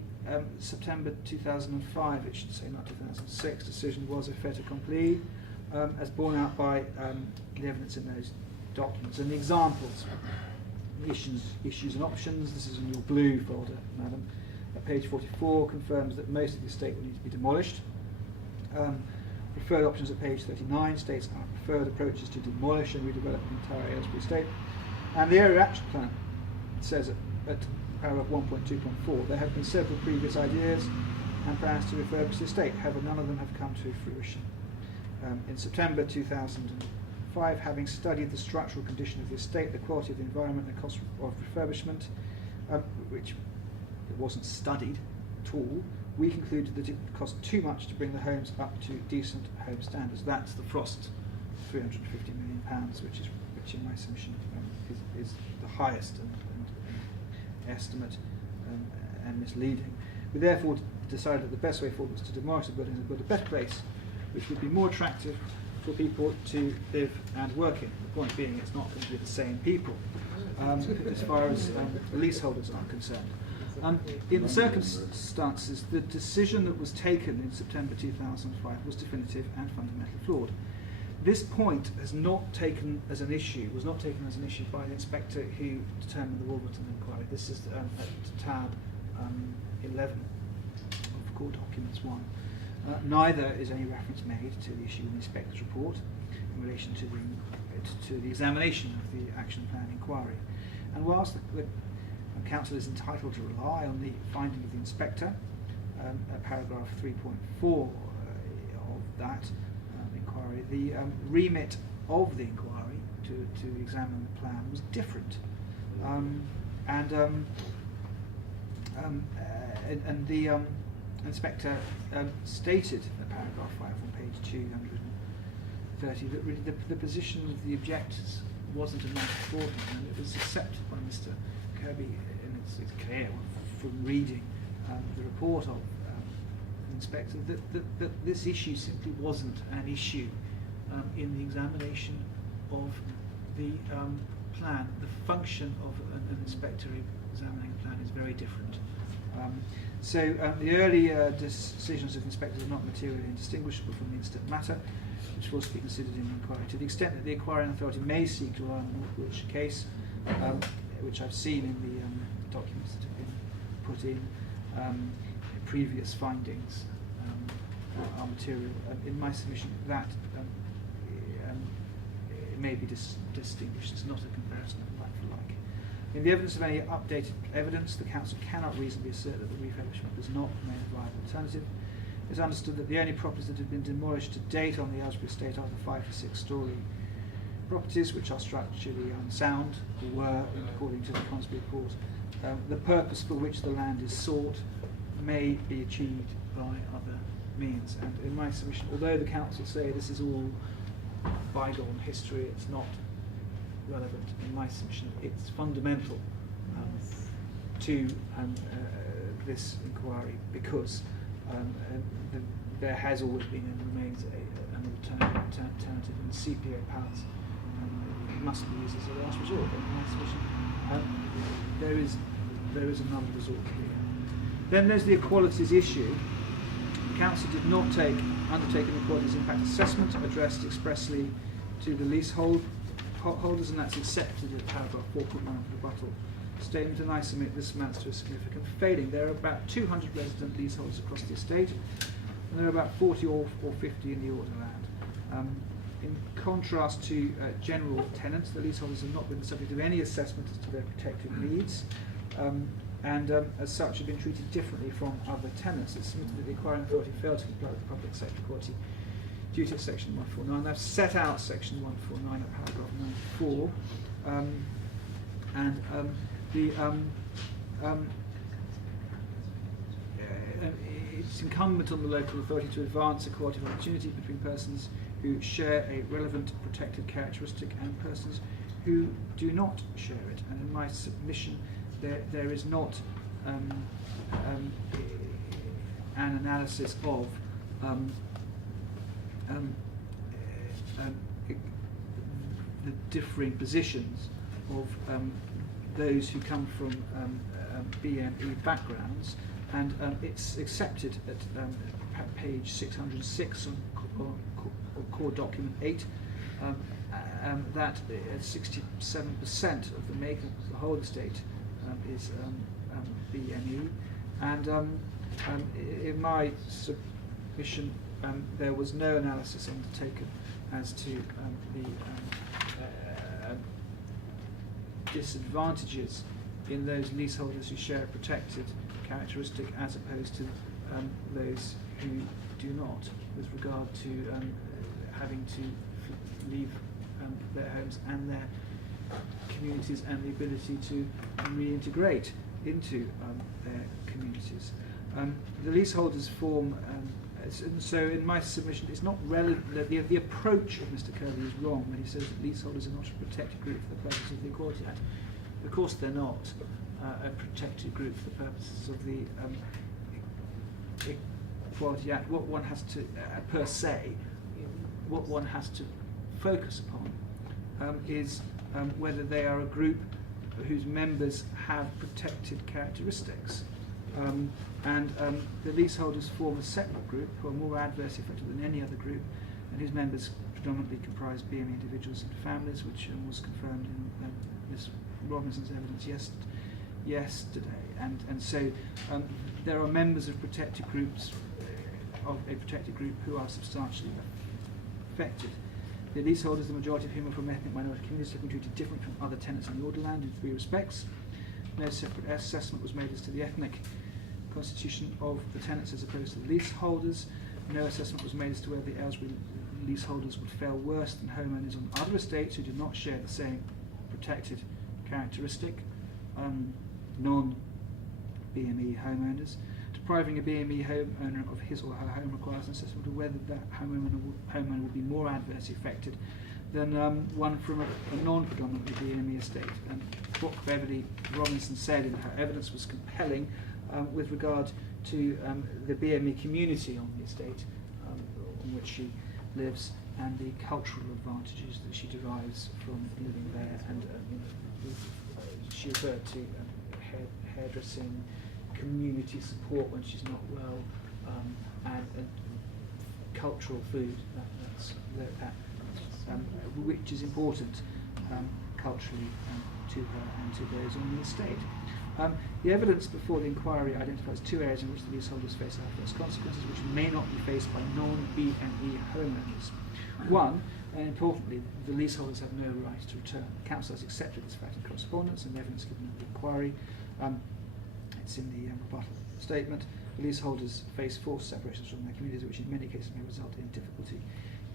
September 2005, it should say not 2006, decision was a fait accompli, as borne out by the evidence in those documents. And the examples, issues and options, this is in your blue folder, madam, at page 44, confirms that most of the estate will need to be demolished. Preferred options at page 39 states our preferred approaches to demolish and redevelop the entire Aylesbury estate. And the area action plan says at paragraph 1.2.4, there have been several previous ideas and plans to refurbish the estate, however none of them have come to fruition. In September 2005, having studied the structural condition of the estate, the quality of the environment and the cost of refurbishment, which it wasn't studied at all, we concluded that it would cost too much to bring the homes up to decent home standards. That's the Frost £350 million, which in my submission is the highest and estimate and misleading. We therefore decided that the best way forward was to demolish the buildings and build a better place, which would be more attractive for people to live and work in. The point being, it's not going to be the same people as far as the leaseholders are concerned. In the circumstances, the decision that was taken in September 2005 was definitive and fundamentally flawed. This point was not taken as an issue by the inspector who determined the Wolverton inquiry. This is at tab 11 of Court Documents 1. Neither is any reference made to the issue in the inspector's report in relation to the examination of the action plan inquiry. And whilst the council is entitled to rely on the finding of the inspector, paragraph 3.4 of that inquiry, the remit of the inquiry to examine the plan was different, and the inspector stated in paragraph 5 on page 230 that really the position of the objectors wasn't a matter for him, and it was accepted by Mr. Kirby, and it's clear from reading the report of the inspector that this issue simply wasn't an issue in the examination of the plan. The function of an inspector examining a plan is very different. So the early decisions of inspectors are not materially indistinguishable from the incident matter, which was to be considered in the inquiry. To the extent that the inquiring authority may seek to rely on the North Wiltshire case, which I've seen in the documents that have been put in, previous findings are material. In my submission, that it may be distinguished. It's not a comparison of like for like. In the evidence of any updated evidence, the council cannot reasonably assert that the refurbishment does not remain a viable alternative. It's understood that the only properties that have been demolished to date on the Aylesbury estate are the 5 to 6 storey properties, which are structurally unsound, or were, according to the Consby report. The purpose for which the land is sought may be achieved by other means. And in my submission, although the council say this is all bygone history, it's not relevant. In my submission, it's fundamental to this inquiry, because there has always been and remains an alternative, and CPO powers must be used as a last resort. In my submission, there is another resort here. Then there's the equalities issue. The council did not undertake an equalities impact assessment addressed expressly to the leaseholders, and that's accepted in paragraph 4.1 of the rebuttal statement, and I submit this amounts to a significant failing. There are about 200 resident leaseholders across the estate, and there are about 40 or 50 in the order land. In contrast to general tenants, the leaseholders have not been the subject of any assessment as to their protected needs, and as such have been treated differently from other tenants. It's submitted that the acquiring authority failed to comply with the public sector equality duty of section 149. I've set out section 149 at paragraph 94, it's incumbent on the local authority to advance equality of opportunity between persons who share a relevant protected characteristic and persons who do not share it. And in my submission, there is not an analysis of the differing positions of those who come from BME backgrounds, and it's accepted at page 606 on core document 8 that 67% of the makeup of the whole estate is BME, and in my submission there was no analysis undertaken as to the disadvantages in those leaseholders who share a protected characteristic as opposed to those who do not, with regard to having to leave their homes and their communities and the ability to reintegrate into their communities. The leaseholders form, so in my submission, it's not relevant. The approach of Mr. Kirby is wrong when he says that leaseholders are not a protected group for the purposes of the Equality Act. Of course, they're not a protected group for the purposes of the Equality Act. What one has to, per se, what one has to focus upon is whether they are a group whose members have protected characteristics. And the leaseholders form a separate group who are more adversely affected than any other group, and whose members predominantly comprise BME individuals and families, which was confirmed in Ms. Robinson's evidence yesterday. And so there are members of protected groups, of a protected group, who are substantially affected. The leaseholders, the majority of whom are from ethnic minority communities, have been treated different from other tenants in the orderland in 3 respects. No separate assessment was made as to the ethnic constitution of the tenants as opposed to the leaseholders. No assessment was made as to whether the Aylesbury leaseholders would fare worse than homeowners on other estates who did not share the same protected characteristic, non-BME homeowners. Depriving a BME homeowner of his or her home requires an assessment of whether that homeowner will be more adversely affected than one from a non-predominantly BME estate. And what Beverly Robinson said in her evidence was compelling with regard to the BME community on the estate on which she lives, and the cultural advantages that she derives from living there. And she referred to hairdressing, community support when she's not well, and cultural food, which is important culturally to her and to those on the estate. The evidence before the inquiry identifies 2 areas in which the leaseholders face adverse consequences which may not be faced by non-BME homeowners. One, and importantly, the leaseholders have no right to return. The council has accepted this fact in correspondence and evidence given in the inquiry. It's in the rebuttal statement. The leaseholders face forced separations from their communities, which in many cases may result in difficulty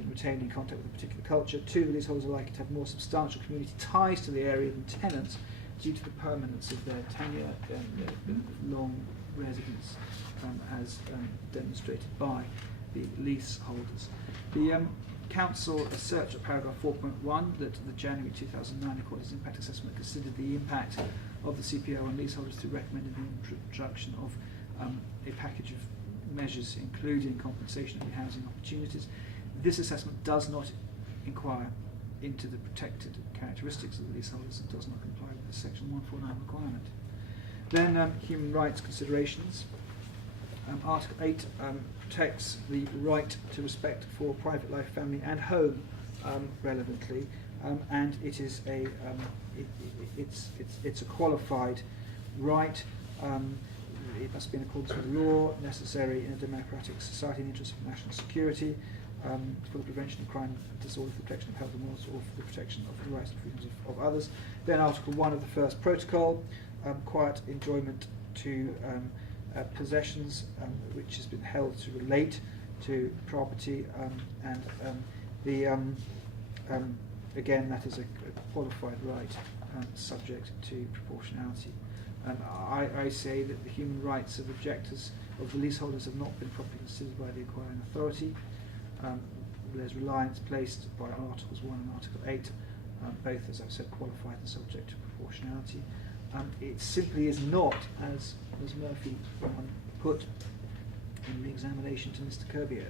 in retaining contact with a particular culture. 2, the leaseholders are likely to have more substantial community ties to the area than tenants due to the permanence of their tenure and long residence, as demonstrated by the leaseholders. The Council asserts at paragraph 4.1 that the January 2009 Equalities Impact Assessment considered the impact of the CPO on leaseholders through recommended the introduction of a package of measures including compensation and housing opportunities. This assessment does not inquire into the protected characteristics of the leaseholders and does not comply with the Section 149 requirement. Then human rights considerations. Article 8 protects the right to respect for private life, family and home relevantly, and it is it's a qualified right. It must be in accordance with the law, necessary in a democratic society in the interest of national security, for the prevention of crime and disorder, for the protection of health and morals, or for the protection of the rights and freedoms of others. Then Article 1 of the first protocol, quiet enjoyment to possessions, which has been held to relate to property, again, that is a qualified right, subject to proportionality. I say that the human rights of objectors of the leaseholders have not been properly considered by the acquiring authority. There's reliance placed by Articles 1 and Article 8, both, as I've said, qualified and subject to proportionality. It simply is not, as Murphy put in the examination to Mr. Kirby,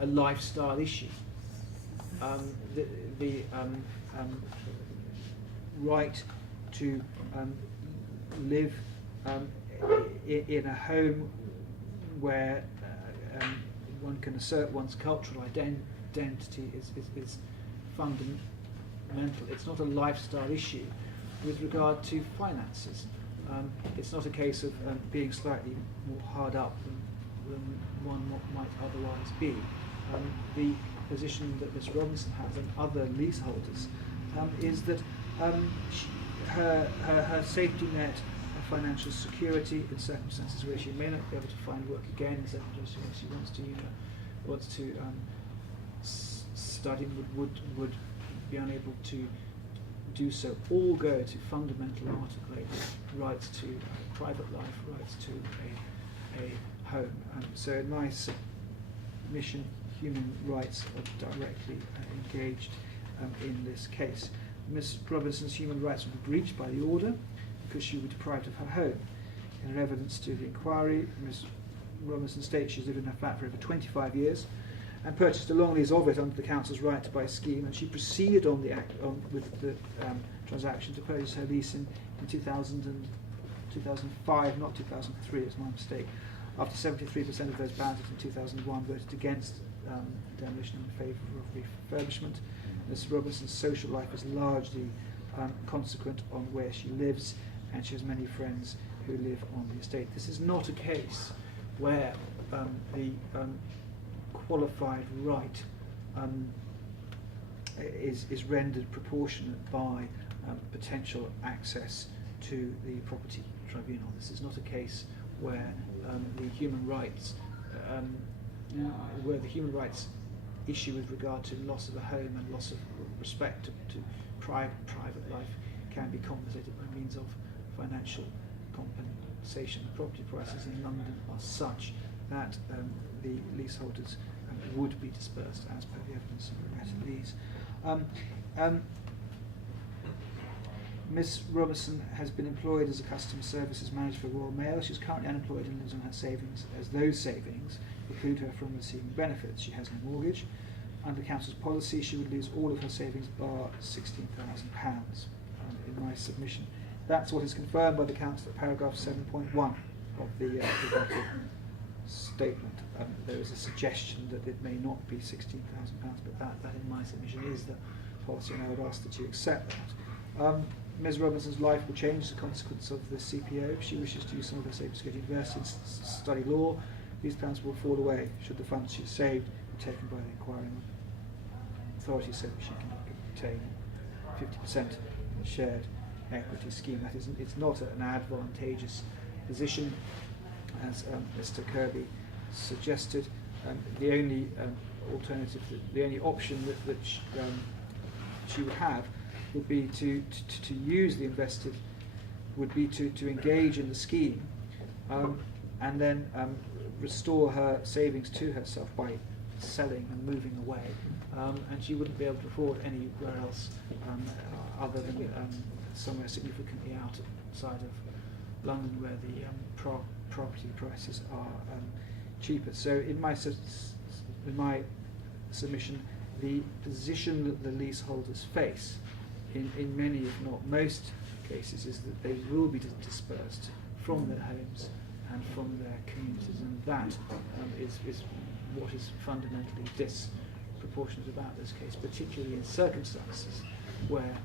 a lifestyle issue. The right to live in a home where one can assert one's cultural identity is fundamental. It's not a lifestyle issue with regard to finances. It's not a case of being slightly more hard up than one might otherwise be. The position that Ms. Robinson has and other leaseholders is that her safety net, her financial security in circumstances where she may not be able to find work again, in circumstances where she wants to study, would be unable to do so, all go to fundamental Article 8 rights to private life, rights to a home. So in my submission, human rights are directly engaged in this case. Ms. Robinson's human rights were breached by the order because she was deprived of her home. In her evidence to the inquiry, Ms. Robinson states she's lived in her flat for over 25 years and purchased a long lease of it under the council's right to buy scheme, and she proceeded with the transaction to purchase her lease in 2005, not 2003, it's my mistake, after 73% of those balloted in 2001 voted against demolition in favour of refurbishment. Ms. Robinson's social life is largely consequent on where she lives, and she has many friends who live on the estate. This is not a case where the qualified right is rendered proportionate by potential access to the property tribunal. This is not a case where the human rights issue with regard to loss of a home and loss of respect to private life can be compensated by means of financial compensation. The property prices in London are such that the leaseholders would be dispersed as per the evidence of the lease. Ms. Robertson has been employed as a customer services manager for Royal Mail. She's currently unemployed and lives on her savings, as those savings preclude her from receiving benefits. She has no mortgage. Under council's policy, she would lose all of her savings bar £16,000 in my submission. That's what is confirmed by the council at paragraph 7.1 of the rebuttal statement. There is a suggestion that it may not be £16,000, but that in my submission is the policy, and I would ask that you accept that. Ms. Robinson's life will change as a consequence of the CPO. If she wishes to use some of her savings to get university and study law, these plans will fall away should the funds she saved be taken by the inquiring authority, so that she can obtain 50% in a shared equity scheme. That isn't, it's not an advantageous position, as Mr. Kirby suggested. The only alternative, the only option that she would have would be to use the invested, would be to engage in the scheme and then restore her savings to herself by selling and moving away, and she wouldn't be able to afford anywhere else other than somewhere significantly outside of London, where the property prices are cheaper. So in my submission, the position that the leaseholders face in many, if not most, cases is that they will be dispersed from their homes and from their communities, and that is what is fundamentally disproportionate about this case, particularly in circumstances where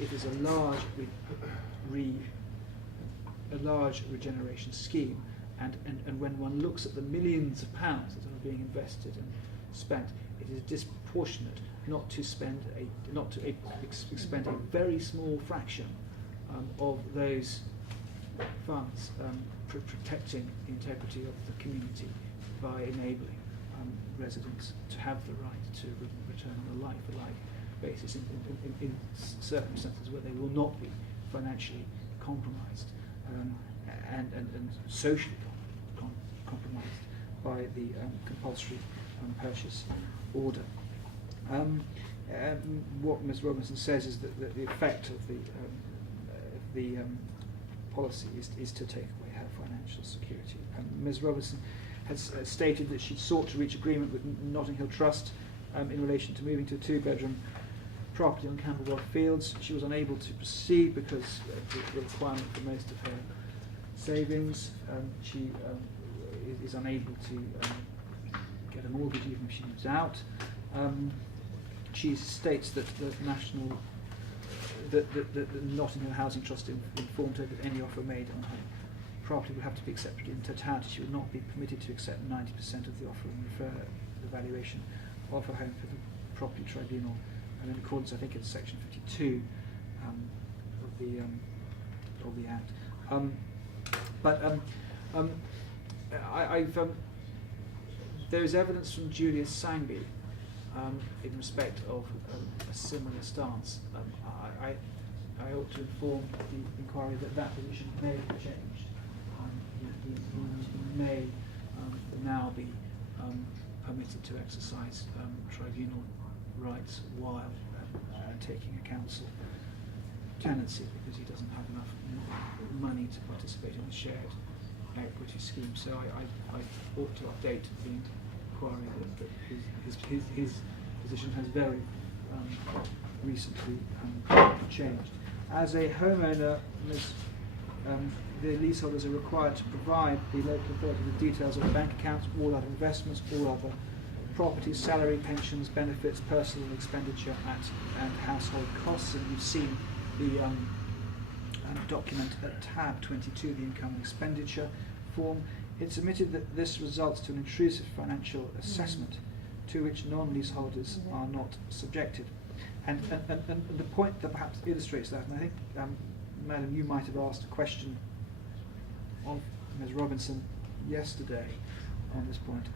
it is a large regeneration scheme, and when one looks at the millions of pounds that are being invested and spent, it is disproportionate not to expend a very small fraction of those funds protecting the integrity of the community by enabling residents to have the right to return on a like-for-like basis in circumstances where they will not be financially compromised and socially compromised by the compulsory purchase order. What Ms. Robinson says is that the effect of the policy is to take away her financial security. Ms. Robinson has stated that she sought to reach agreement with Notting Hill Trust in relation to moving to a 2-bedroom property on Camberwell Fields. She was unable to proceed because of the requirement for most of her savings. She is unable to get a mortgage even if she moves out. She states that the Notting Hill Housing Trust informed her that any offer made on her property would have to be accepted in totality. She would not be permitted to accept 90% of the offer and refer the valuation of her home for the property tribunal, and in accordance, I think it's section 52 of the Act. There is evidence from Julius Sangby in respect of a similar stance. I ought to inform the inquiry that position may have changed. He may now be permitted to exercise tribunal rights while taking a council tenancy, because he doesn't have enough money to participate in the shared equity scheme. So I ought to update the inquiry that his position has very recently changed. As a homeowner, the leaseholders are required to provide the local authority with details of the bank accounts, all other investments, all other property, salary, pensions, benefits, personal expenditure and household costs. And you've seen the document at tab 22, the income and expenditure form. It's admitted that this results to an intrusive financial assessment to which non-leaseholders are not subjected. And the point that perhaps illustrates that, and I think, Madam, you might have asked a question of Ms. Robinson yesterday on this point.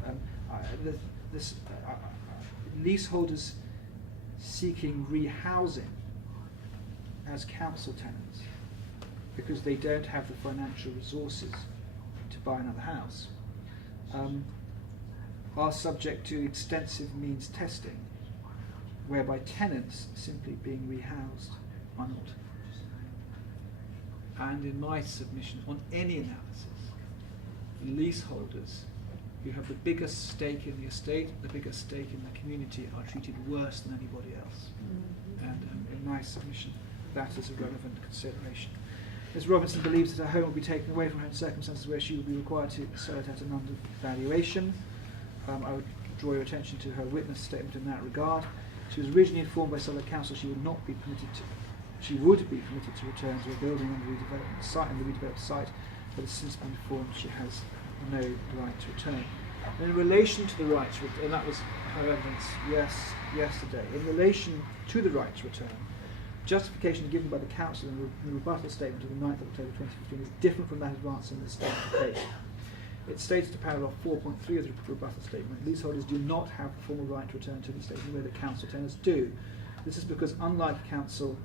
Leaseholders seeking rehousing as council tenants because they don't have the financial resources to buy another house are subject to extensive means testing, whereby tenants simply being rehoused are not. And in my submission on any analysis, leaseholders who have the biggest stake in the estate, the biggest stake in the community, are treated worse than anybody else. And in my submission, that is a relevant consideration. Ms. Robinson believes that her home will be taken away from her in circumstances where she will be required to sell it at an undervaluation. I would draw your attention to her witness statement in that regard. She was originally informed by Southwark Council she would be permitted to return to a building on the redeveloped site, but has since been informed she has no right to return. And in relation to the right to return, and that was her evidence yesterday, in relation to the right to return, justification given by the Council in the rebuttal statement of the 9th of October 2015 is different from that advanced in the state case. It states to paragraph 4.3 of the rebuttal statement, leaseholders do not have a formal right to return to the estate in the way that council tenants do. This is because, unlike council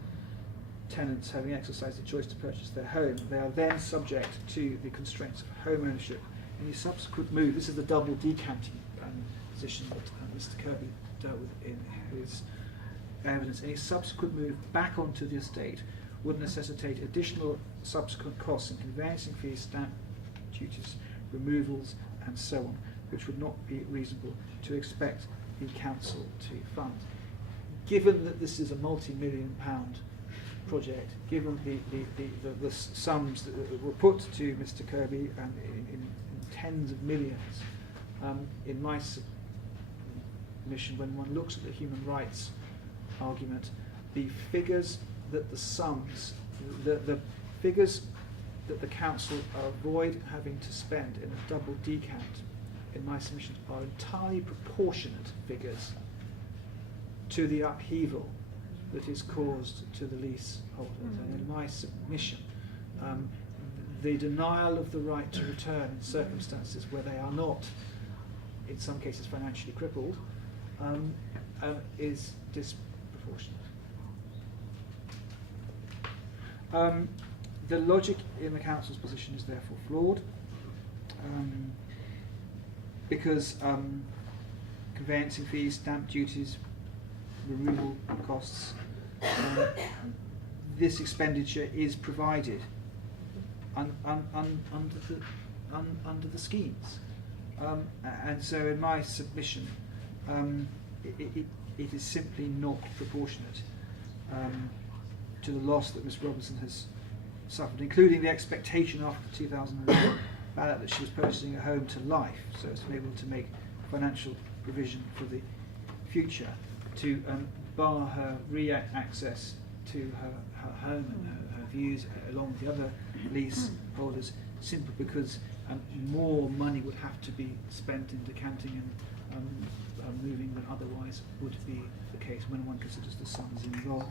tenants having exercised the choice to purchase their home, they are then subject to the constraints of home ownership. Any subsequent move, this is the double decanting position that Mr. Kirby dealt with in his evidence, any subsequent move back onto the estate would necessitate additional subsequent costs in conveyancing fees, stamp duties, removals and so on, which would not be reasonable to expect the council to fund. Given that this is a multi-million-pound project, given the sums that were put to Mr. Kirby and in tens of millions, in my submission, when one looks at the human rights argument, the figures that the figures that the council avoid having to spend in a double decant, in my submission, are entirely proportionate figures to the upheaval that is caused to the leaseholders. And in my submission, the denial of the right to return in circumstances where they are not, in some cases, financially crippled, is disproportionate. The logic in the council's position is therefore flawed. because conveyancing fees, stamp duties, removal costs, this expenditure is provided under the schemes. And so in my submission, it is simply not proportionate to the loss that Miss Robinson has suffered, including the expectation after the 2011 ballot that she was purchasing a home to life, so as to be able to make financial provision for the future, to bar her re-access to her home and her views along with the other leaseholders, simply because more money would have to be spent in decanting and moving than otherwise would be the case when one considers the sums involved.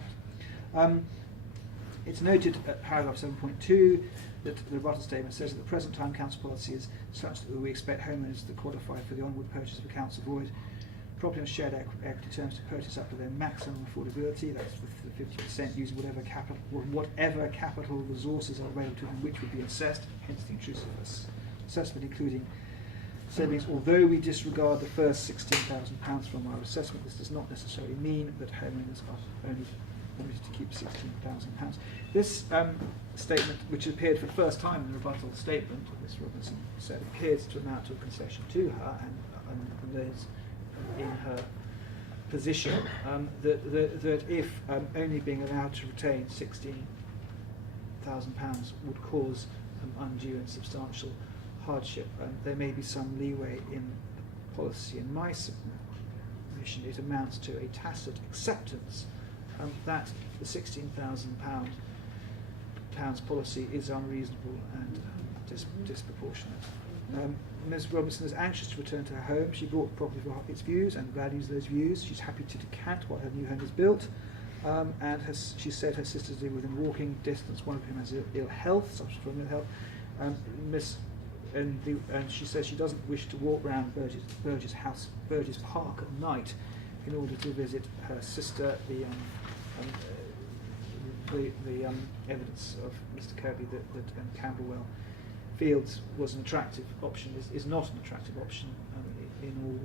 It's noted at paragraph 7.2 that the rebuttal statement says at the present time council policy is such that we expect homeowners that qualify for the onward purchase of a council void property on shared equity terms to purchase up to their maximum affordability, that's the 50% using whatever capital resources are available to them, which would be assessed, hence the intrusive assessment, including savings. Although we disregard the first £16,000 from our assessment, this does not necessarily mean that homeowners are only permitted to keep £16,000. This statement, which appeared for the first time in the rebuttal statement, Ms Robinson said, appears to amount to a concession to her and there's in her position that if only being allowed to retain £16,000 would cause undue and substantial hardship, there may be some leeway in the policy. In my submission, it amounts to a tacit acceptance that the £16,000 policy is unreasonable and disproportionate. Ms Robinson is anxious to return to her home. She bought the property for its views and values those views. She's happy to decant while her new home is built, and she said her sisters live within walking distance, one of whom has ill health, suffers from ill health. And she says she doesn't wish to walk around Burgess Park at night in order to visit her sister. The evidence of Mr Kirby that Camberwell Fields was an attractive option is not an attractive option in all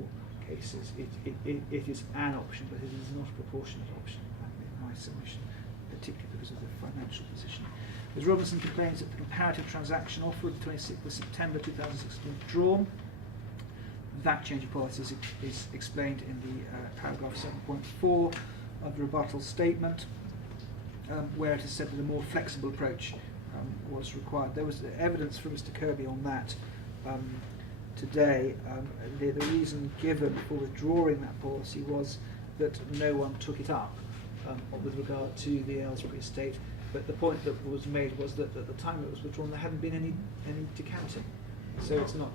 cases. It is an option, but it is not a proportionate option in my submission, particularly because of the financial position. Ms Robinson complains that the comparative transaction offer of the 26th of September 2016 withdrawn. That change of policy is explained in the paragraph 7.4 of the rebuttal statement, where it is said that a more flexible approach was required. There was evidence from Mr Kirby on that today. The reason given for withdrawing that policy was that no one took it up with regard to the Aylesbury estate, but the point that was made was that at the time it was withdrawn there hadn't been any decanting, so it's not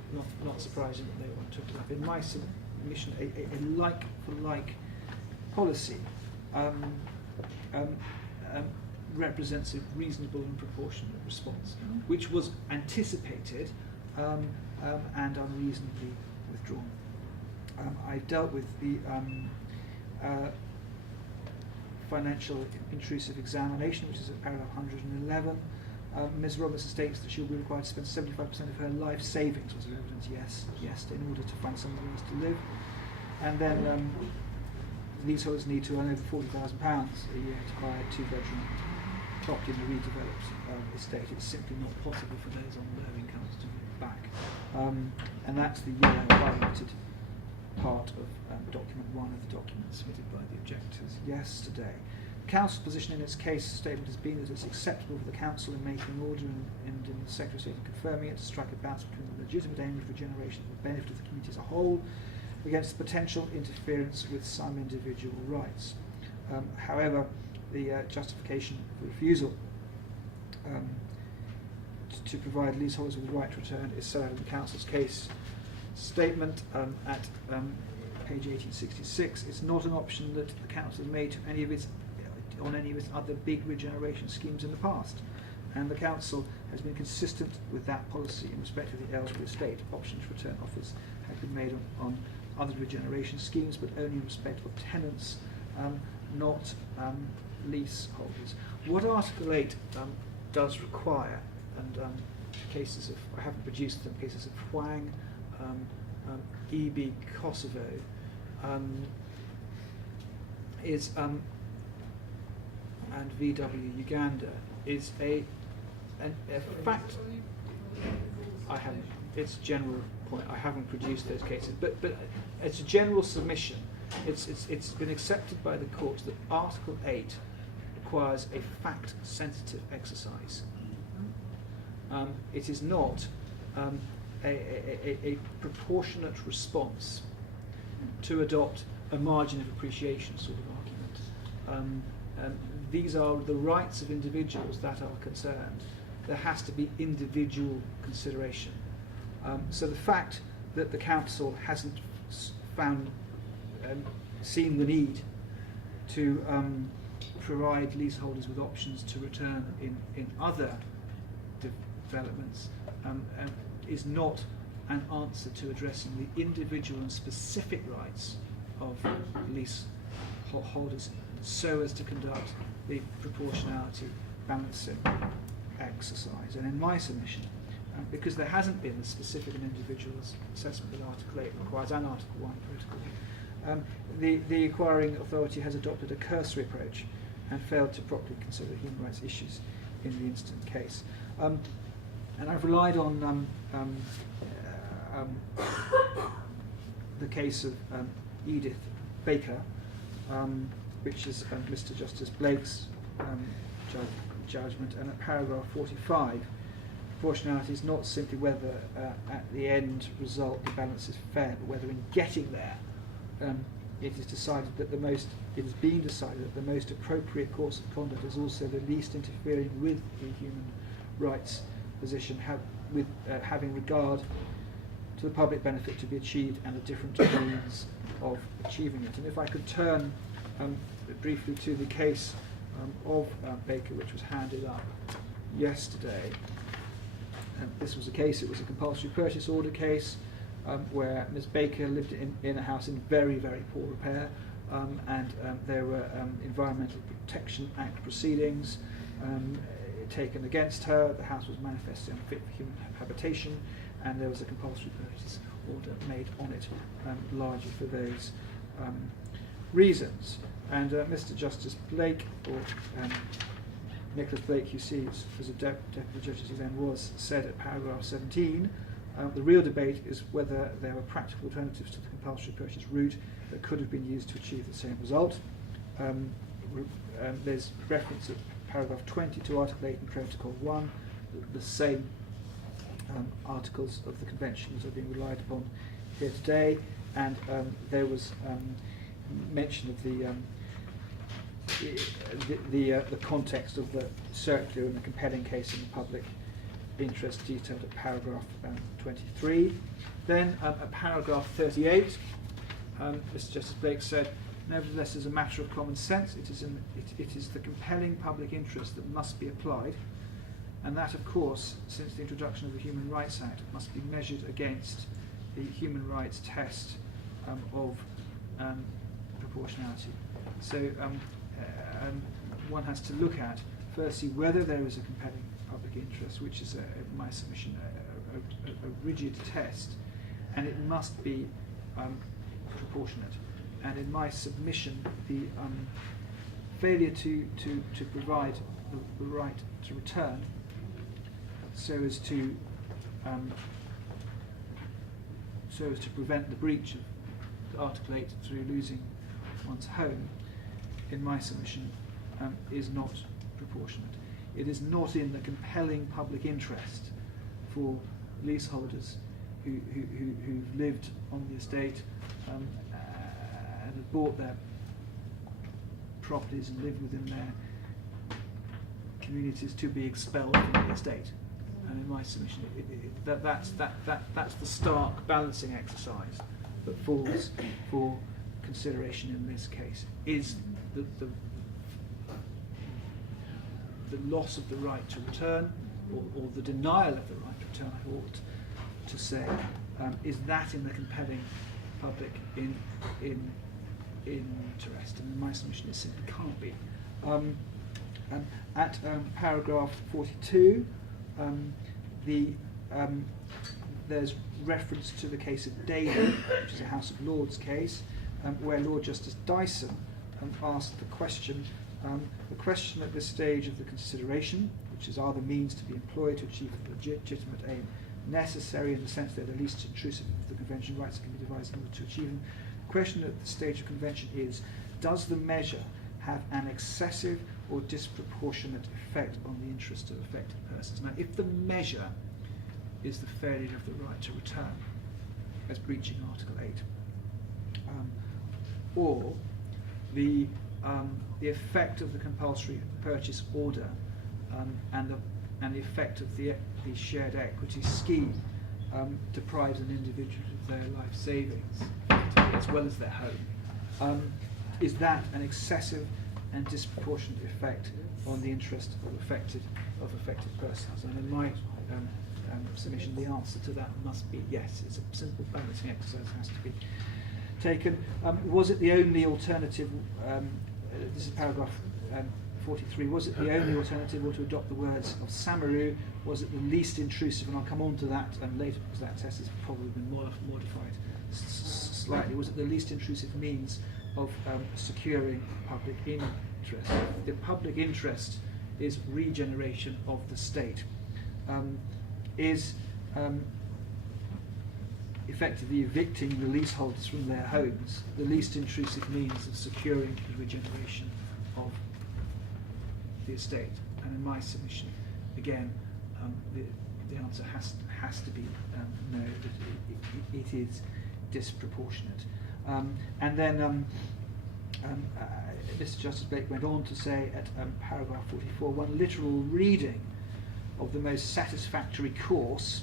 surprising that no one took it up. In my submission, a like for like policy represents a reasonable and proportionate response, which was anticipated and unreasonably withdrawn. I dealt with the financial intrusive examination, which is at paragraph 111. Ms Robinson states that she will be required to spend 75% of her life savings, was her evidence? Yes, in order to find somewhere else to live. And then leaseholders need to earn over £40,000 a year to buy a two-bedroom property in a redeveloped estate. It's simply not possible for those on low incomes to move back. And that's the yellow highlighted part of document 1 of the document submitted by the objectors yesterday. The Council's position in its case statement has been that it's acceptable for the Council in making an order and in the Secretary of State and confirming it to strike a balance between the legitimate aim of regeneration and the benefit of the community as a whole against potential interference with some individual rights. However, the justification for refusal to provide leaseholders with the right to return is set out in the Council's case statement at page 1866. It's not an option that the Council has made on any of its other big regeneration schemes in the past, and the Council has been consistent with that policy in respect of the Aylesbury estate. Options to return offers have been made on other regeneration schemes, but only in respect of tenants, not leaseholders. What Article 8 does require, and cases of, I haven't produced them, cases of Huang EB Kosovo is and VW Uganda is a fact. I haven't. It's a general point. I haven't produced those cases, but it's a general submission. It's been accepted by the courts that Article 8 requires a fact-sensitive exercise. It is not a proportionate response to adopt a margin of appreciation sort of argument. These are the rights of individuals that are concerned. There has to be individual consideration. So the fact that the council hasn't seen the need to provide leaseholders with options to return in other developments is not an answer to addressing the individual and specific rights of leaseholders so as to conduct the proportionality balancing exercise. And in my submission, because there hasn't been the specific and individual assessment that Article 8 requires and Article 1 protocol, the acquiring authority has adopted a cursory approach and failed to properly consider human rights issues in the instant case. And I've relied on the case of Edith Baker, which is Mr. Justice Blake's judgment, and at paragraph 45, proportionality is not simply whether at the end result the balance is fair, but whether in getting there it is decided that it has been decided that the most appropriate course of conduct is also the least interfering with the human rights position, having regard to the public benefit to be achieved and the different means of achieving it. And if I could turn briefly to the case of Baker, which was handed up yesterday. This was a case, it was a compulsory purchase order case where Ms. Baker lived in a house in very, very poor repair, and there were Environmental Protection Act proceedings taken against her. The house was manifestly unfit for human habitation, and there was a compulsory purchase order made on it, largely for those reasons. And Mr. Justice Blake, or Nicholas Blake, you see, as a deputy judge as he then was, said at paragraph 17, the real debate is whether there were practical alternatives to the compulsory purchase route that could have been used to achieve the same result. There's reference at paragraph 20 to Article 8 and Protocol 1, the same articles of the conventions are being relied upon here today, and there was mention of the context of the circular and the compelling case in the public interest detailed at paragraph 23. Then at paragraph 38, Mr. Justice Blake said, nevertheless, as a matter of common sense, it is the compelling public interest that must be applied, and that, of course, since the introduction of the Human Rights Act, must be measured against the human rights test of proportionality. So one has to look at, firstly, whether there is a compelling public interest, which is, in my submission, a rigid test, and it must be proportionate. And in my submission, the failure to provide the right to return so as to prevent the breach of Article 8 through losing one's home, in my submission, is not proportionate. It is not in the compelling public interest for leaseholders who've lived on the estate and have bought their properties and lived within their communities to be expelled from the estate. And in my submission, that's the stark balancing exercise that falls for consideration in this case. Is the loss of the right to return, or the denial of the right to return, I ought to say, is that in the compelling public interest? And in my submission, it simply can't be. At paragraph 42, there's reference to the case of Daly, which is a House of Lords case, where Lord Justice Dyson asked the question at this stage of the consideration, which is, are the means to be employed to achieve the legitimate aim necessary in the sense they're the least intrusive of the convention rights that can be devised in order to achieve them. The question at the stage of convention is, does the measure have an excessive or disproportionate effect on the interest of affected persons? Now, if the measure is the failure of the right to return, as breaching Article 8, or the effect of the compulsory purchase order and the effect of the shared equity scheme deprives an individual of their life savings, as well as their home, is that an excessive and disproportionate effect on the interest of affected persons? And in my submission, the answer to that must be yes. It's a simple balancing exercise that has to be taken. Was it the only alternative? This is paragraph 43. Was it the only alternative, or to adopt the words of Samaru, was it the least intrusive? And I'll come on to that later, because that test has probably been modified slightly. Was it the least intrusive means of securing public interest? The public interest is regeneration of the state. Is effectively evicting the leaseholders from their homes the least intrusive means of securing the regeneration of the estate? And in my submission, again, the answer has to be no, that it is disproportionate. And then Mr. Justice Blake went on to say at paragraph 44, one literal reading of the most satisfactory course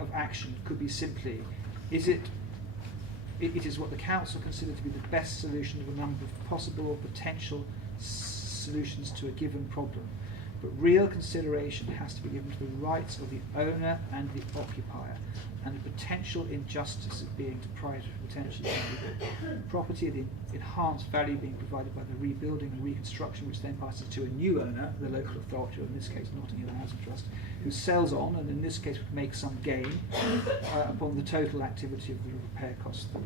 of action could be simply, it is what the council considered to be the best solution of a number of possible or potential solutions to a given problem, but real consideration has to be given to the rights of the owner and the occupier, and the potential injustice of being deprived of potentially valuable property, the enhanced value being provided by the rebuilding and reconstruction, which then passes to a new owner, the local authority, or in this case Nottingham Housing Trust, who sells on, and in this case would make some gain upon the total activity of the repair costs, the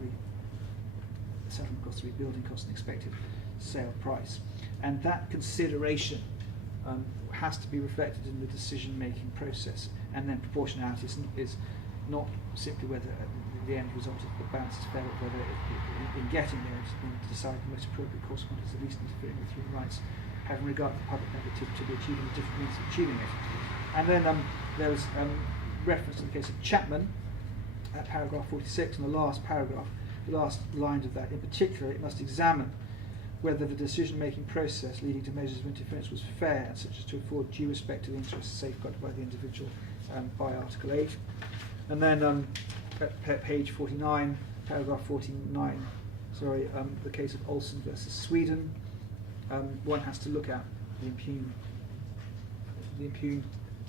settlement costs, the rebuilding costs, and expected sale price. And that consideration has to be reflected in the decision-making process. And then proportionality is not simply whether the end result of the balance is fair, but whether in getting there it's been decided the most appropriate course one is the least interfering with human rights, having regard to the public negative to be achieving the different means of achieving it. And then there was reference to the case of Chapman at paragraph 46, and the last paragraph, the last lines of that in particular, it must examine whether the decision-making process leading to measures of interference was fair, such as to afford due respect to the interests safeguarded by the individual by Article 8. And then at page 49, paragraph 49, the case of Olsen versus Sweden, one has to look at the impugned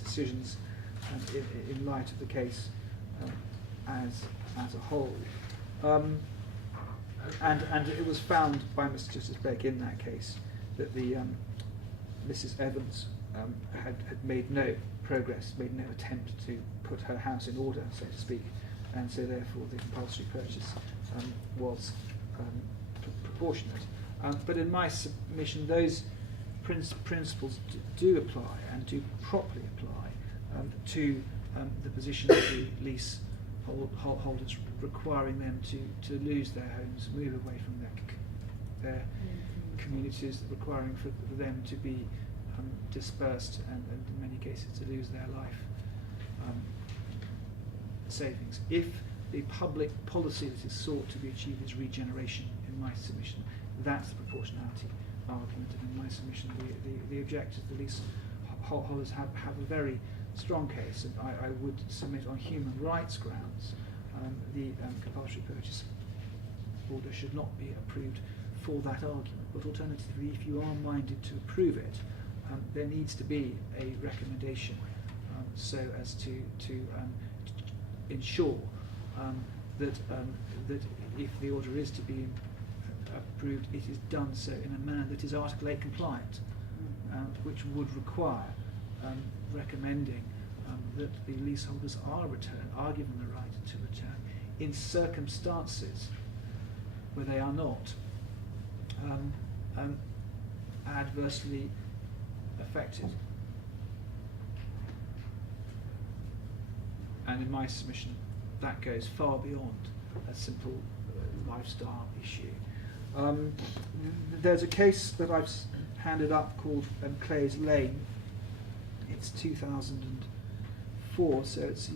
decisions in light of the case as a whole. And it was found by Mr. Justice Blake in that case that the Mrs. Evans had made no progress, made no attempt to put her house in order, so to speak, and so therefore the compulsory purchase was proportionate. But in my submission, those principles do apply and do properly apply to the position of the lease holders, requiring them to lose their homes, move away from their communities, requiring for them to be dispersed and in many cases to lose their life savings. If the public policy that is sought to be achieved is regeneration, in my submission, that's the proportionality argument. And in my submission, the objectors, the leaseholders have a very strong case, and I would submit on human rights grounds the compulsory purchase order should not be approved for that argument. But alternatively, if you are minded to approve it, there needs to be a recommendation so as to ensure that if the order is to be approved, it is done so in a manner that is Article 8 compliant, which would require recommending that the leaseholders are given the right to return in circumstances where they are not adversely affected. And in my submission, that goes far beyond a simple lifestyle issue. There's a case that I've handed up called Clay's Lane. It's 2004, so it's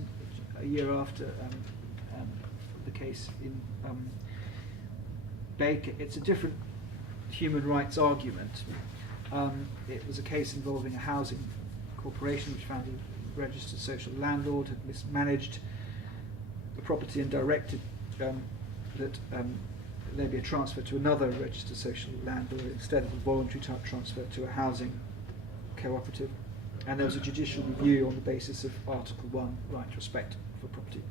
a year after the case in Baker. It's a different human rights argument. It was a case involving a housing corporation which found a registered social landlord had mismanaged the property and directed that there be a transfer to another registered social landlord instead of a voluntary type transfer to a housing cooperative. And there was a judicial review on the basis of Article 1, right to respect for property.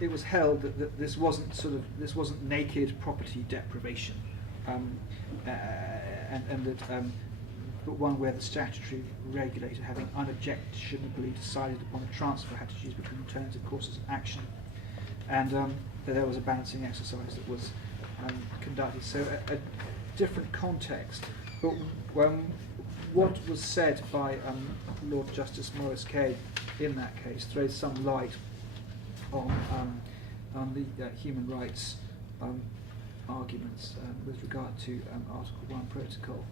It was held that this wasn't naked property deprivation, but one where the statutory regulator, having unobjectionably decided upon a transfer, had to choose between alternative courses of action, and that there was a balancing exercise that was conducted. So a different context, but what was said by Lord Justice Maurice Kay in that case throws some light on the human rights arguments with regard to Article 1, Protocol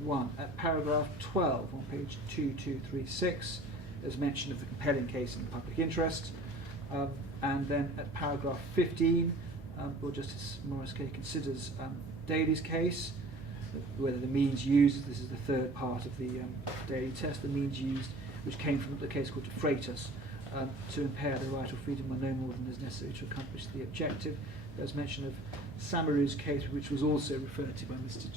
1. At paragraph 12 on page 2236, there's mention of the compelling case in the public interest. And then at paragraph 15, Lord Justice Maurice Kay considers Daly's case, whether the means used, this is the third part of the Daly test, the means used, which came from the case called De Freitas, to impair the right or freedom or no more than is necessary to accomplish the objective. There's mention of Samaru's case, which was also referred to by Mr.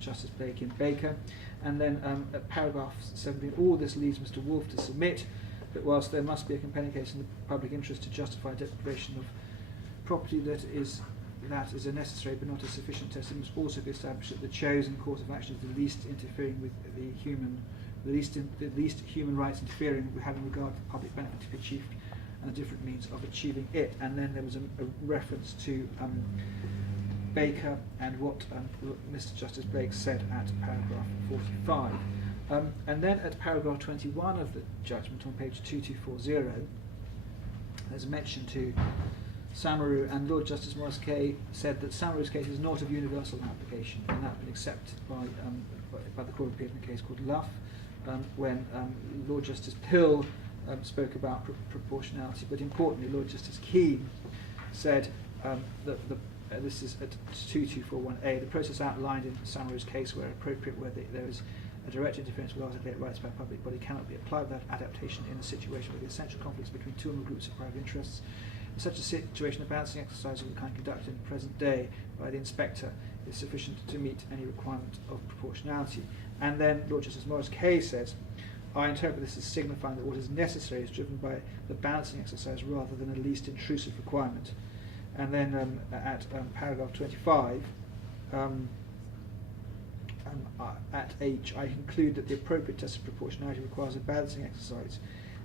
Justice Blake in Baker. And then at paragraph 17, all this leaves Mr. Wolfe to submit that whilst there must be a compelling case in the public interest to justify deprivation of property, that is a necessary but not a sufficient test. It must also be established that the chosen course of action is the least interfering with the least human rights interfering with having regard to the public benefit to be achieved and the different means of achieving it. And then there was a reference to Baker and what Mr. Justice Blake said at paragraph 45. And then at paragraph 21 of the judgment on page 2240, there's a mention to Samaru, and Lord Justice Maurice Kay said that Samaru's case is not of universal application, and that had been accepted by the Court of Appeal in a case called Luff, when Lord Justice Pill spoke about proportionality, but importantly Lord Justice Keane said that this is at 2241A, the process outlined in Samaru's case where appropriate, where there is a direct interference with articulate rights by a public body cannot be applied without adaptation in a situation where the essential conflicts between two or more groups of private interests. In such a situation, a balancing exercise of the kind conducted in the present day by the inspector is sufficient to meet any requirement of proportionality. And then Lord Justice Maurice Kay says, I interpret this as signifying that what is necessary is driven by the balancing exercise rather than a least intrusive requirement. And then at paragraph 25, at H, I conclude that the appropriate test of proportionality requires a balancing exercise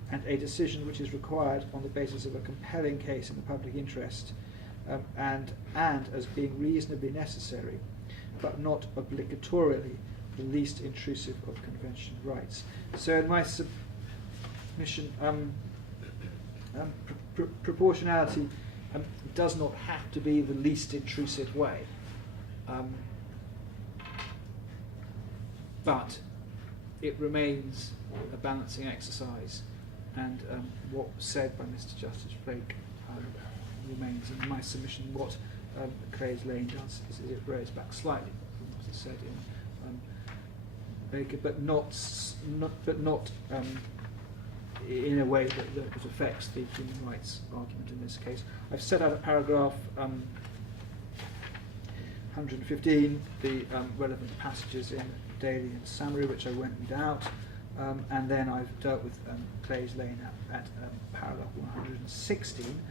and a decision which is required on the basis of a compelling case in the public interest and as being reasonably necessary, but not obligatorily the least intrusive of convention rights. So in my submission, proportionality does not have to be the least intrusive way, but it remains a balancing exercise, and what was said by Mr. Justice Blake remains in my submission. What Clay's Lane does is it rows back slightly from what is said in Baker, but not in a way that affects the human rights argument in this case. I've set out at paragraph 115 the relevant passages in Daly and Samaru, which I went out, and then I've dealt with Clay's Lane at paragraph 116,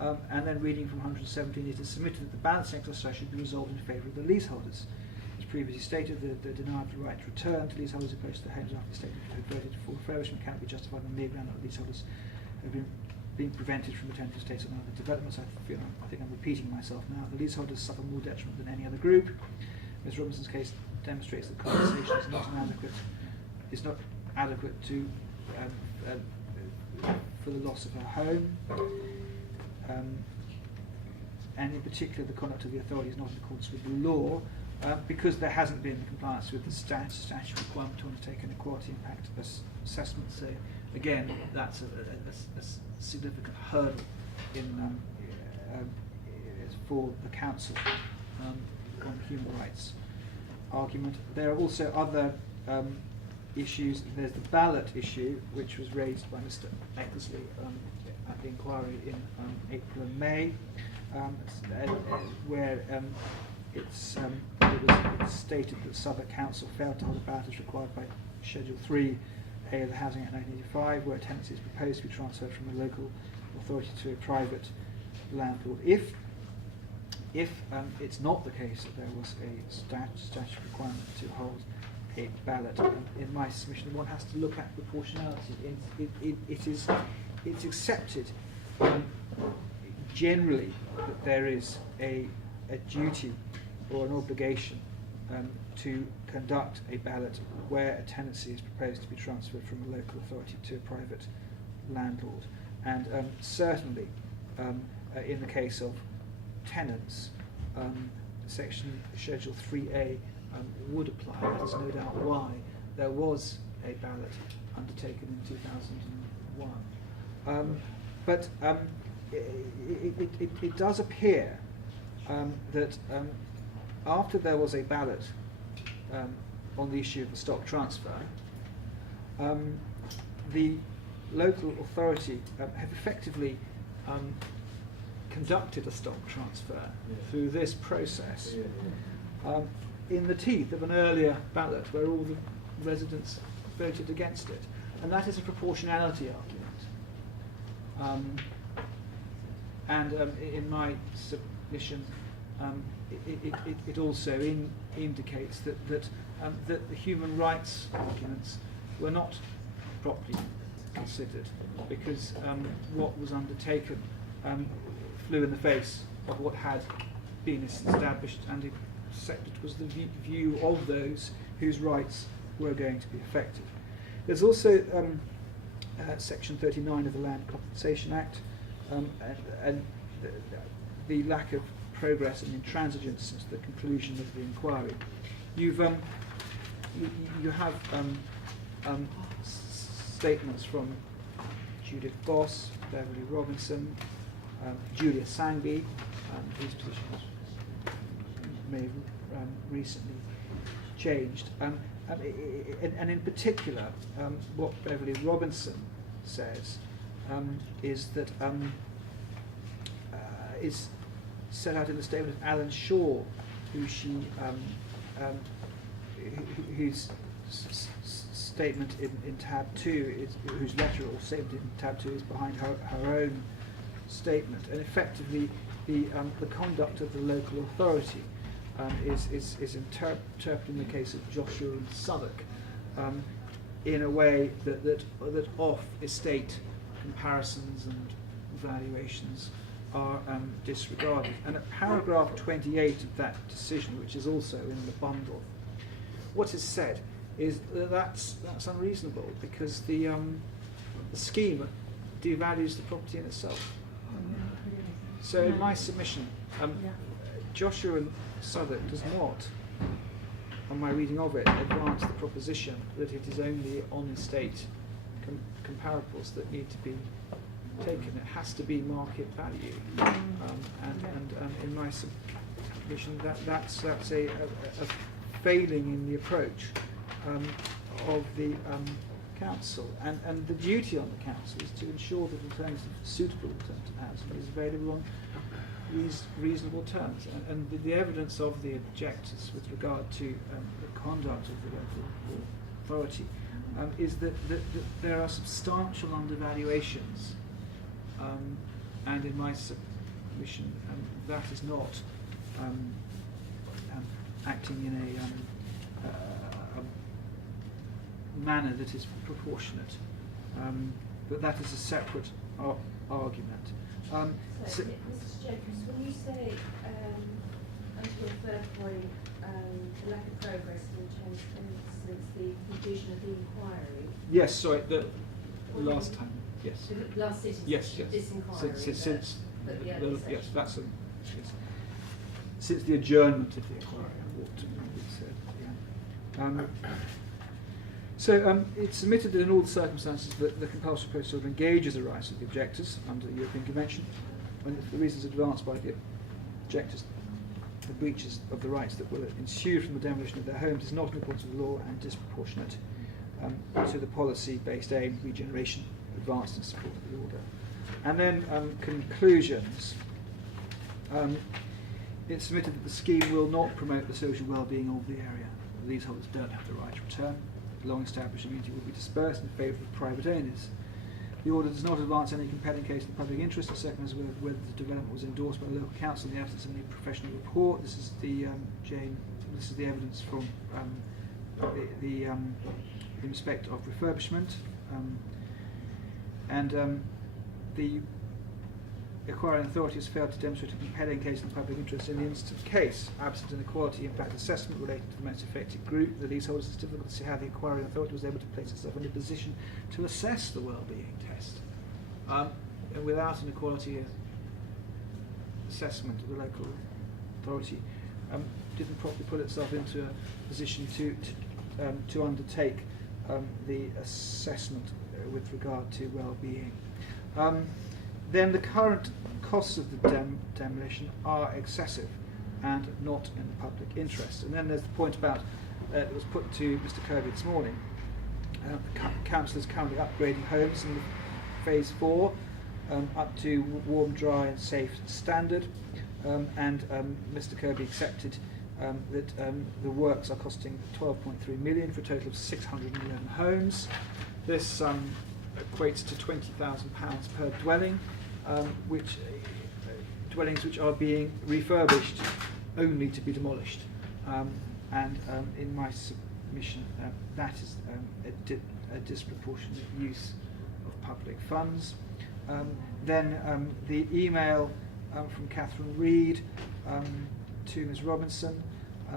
and then reading from 117, it is submitted that the balancing exercise should be resolved in favour of the leaseholders. It's previously stated, the denial of the right to return to leaseholders who purchased their homes after the state had voted for refurbishment cannot be justified on the mere ground that leaseholders have been prevented from returning to estates on other developments. I think I'm repeating myself now. The leaseholders suffer more detriment than any other group. Ms. Robinson's case demonstrates that compensation is not adequate to for the loss of her home. And in particular, the conduct of the authority is not in accordance with the law, because there hasn't been compliance with the statute requirement to undertake an equality impact assessment. So again, that's a significant hurdle in for the council on the human rights argument. There are also other issues. There's the ballot issue, which was raised by Mr. Eckersley at the inquiry in April and May, where it was stated that Southwark Council failed to hold a ballot as required by Schedule 3A of the Housing Act 1985, where a tenancy is proposed to be transferred from a local authority to a private landlord. If it's not the case that there was a statute requirement to hold a ballot, in my submission, one has to look at proportionality. It's accepted generally that there is a duty or an obligation to conduct a ballot where a tenancy is proposed to be transferred from a local authority to a private landlord. And certainly in the case of tenants, section Schedule 3A would apply. There's no doubt why there was a ballot undertaken in 2001. But it does appear that after there was a ballot on the issue of the stock transfer, the local authority have effectively conducted a stock transfer through this process in the teeth of an earlier ballot where all the residents voted against it. And that is a proportionality argument. And in my submission, it also indicates that the human rights arguments were not properly considered, because what was undertaken flew in the face of what had been established and accepted was the view of those whose rights were going to be affected. There's also Section 39 of the Land Compensation Act, and the lack of progress and intransigence since the conclusion of the inquiry. You have statements from Judith Boss, Beverly Robinson, Julia Sangby, whose positions may have recently changed. And in particular, what Beverly Robinson says is that is set out in the statement of Alan Shaw, whose statement in tab 2 is, whose letter or statement in tab 2 is behind her own statement, and effectively the conduct of the local authority is interpreted in the case of Joshua and Southwark in a way that off estate comparisons and valuations are disregarded. And at paragraph 28 of that decision, which is also in the bundle, what is said is that that's unreasonable, because the scheme devalues the property in itself. So in my submission, Joshua and Southwark does not, on my reading of it, advance the proposition that it is only on-estate comparables that need to be taken. It has to be market value, and in my submission, that's a failing in the approach of the council, and the duty on the council is to ensure that suitable alternative housing is available on reasonable terms, and the evidence of the objectors with regard to the conduct of the local authority is that there are substantial undervaluations, and in my submission that is not acting in a manner that is proportionate. But that is a separate argument. So, Mr. Jacobs, when you say, under your third point, the lack of progress in terms since the conclusion of the inquiry. Yes, sorry, the last time. Yes. The last sitting. Yes. This inquiry. Since yes, that's yes. Since the adjournment of the inquiry, what we said. Yeah. So it's submitted that in all the circumstances that the compulsory process order engages the rights of the objectors under the European Convention, and for the reasons advanced by the objectors, the breaches of the rights that will ensue from the demolition of their homes is not in accordance with the law and disproportionate to the policy-based aim, regeneration, advanced in support of the order. And then conclusions. It's submitted that the scheme will not promote the social well-being of the area. The leaseholders don't have the right to return. The long-established immunity will be dispersed in favour of private owners. The order does not advance any compelling case in the public interest, or circumstances whether the development was endorsed by the local council in the absence of any professional report. This is the This is the evidence from in respect of refurbishment, the acquiring authority has failed to demonstrate a compelling case in the public interest in the instant case. Absent an equality impact assessment related to the most affected group, the leaseholders it's difficult to see how the acquiring authority was able to place itself in a position to assess the well-being test. And without an equality assessment, the local authority didn't properly put itself into a position to undertake the assessment with regard to well-being. Then the current costs of the demolition are excessive and not in the public interest. And then there's the point about that was put to Mr. Kirby this morning. The council is currently upgrading homes in phase 4 up to warm, dry and safe standard, and Mr. Kirby accepted that the works are costing 12.3 million for a total of 611 homes. This equates to £20,000 per dwelling, dwellings which are being refurbished only to be demolished. And in my submission, that is a disproportionate use of public funds. Then the email from Catherine Reid to Ms. Robinson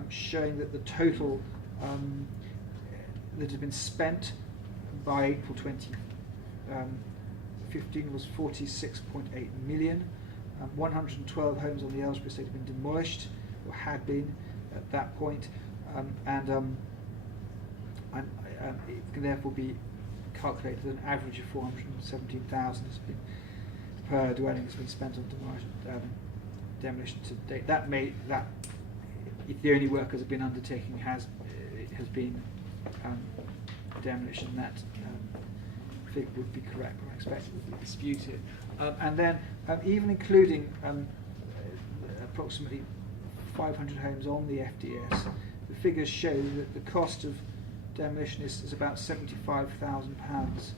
showing that the total that had been spent by April 2015 was 46.8 million. 112 homes on the Aylesbury estate have been demolished, or had been at that point, and it can therefore be calculated that an average of 417,000 has been per dwelling has been spent on demolition to date. That if the only work has been undertaking has been demolition, that figure would be correct, but I expect it would be disputed. And then even including approximately 500 homes on the FDS, the figures show that the cost of demolition is about £75,000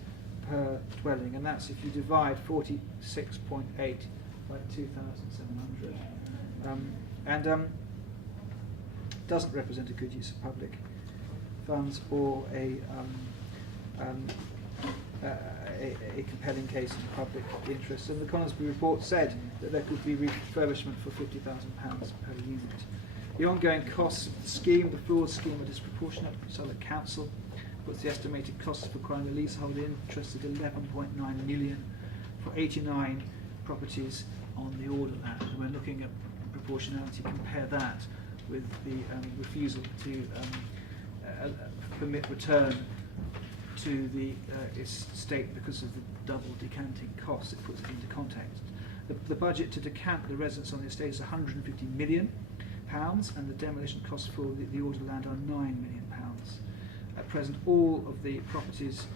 per dwelling, and that's if you divide 46.8 by 2,700, and doesn't represent a good use of public funds or a compelling case in public interest. And the Conisbee report said that there could be refurbishment for £50,000 per unit. The ongoing costs of the scheme, the fraud scheme, are disproportionate. Southwark Council puts the estimated costs for acquiring the leasehold interest at 11.9 million for 89 properties on the order land. And we're looking at proportionality. Compare that with the refusal to permit return to the estate because of the double decanting costs. It puts it into context. The budget to decant the residents on the estate is £150 million, and the demolition costs for the order land are £9 million. At present, all of the properties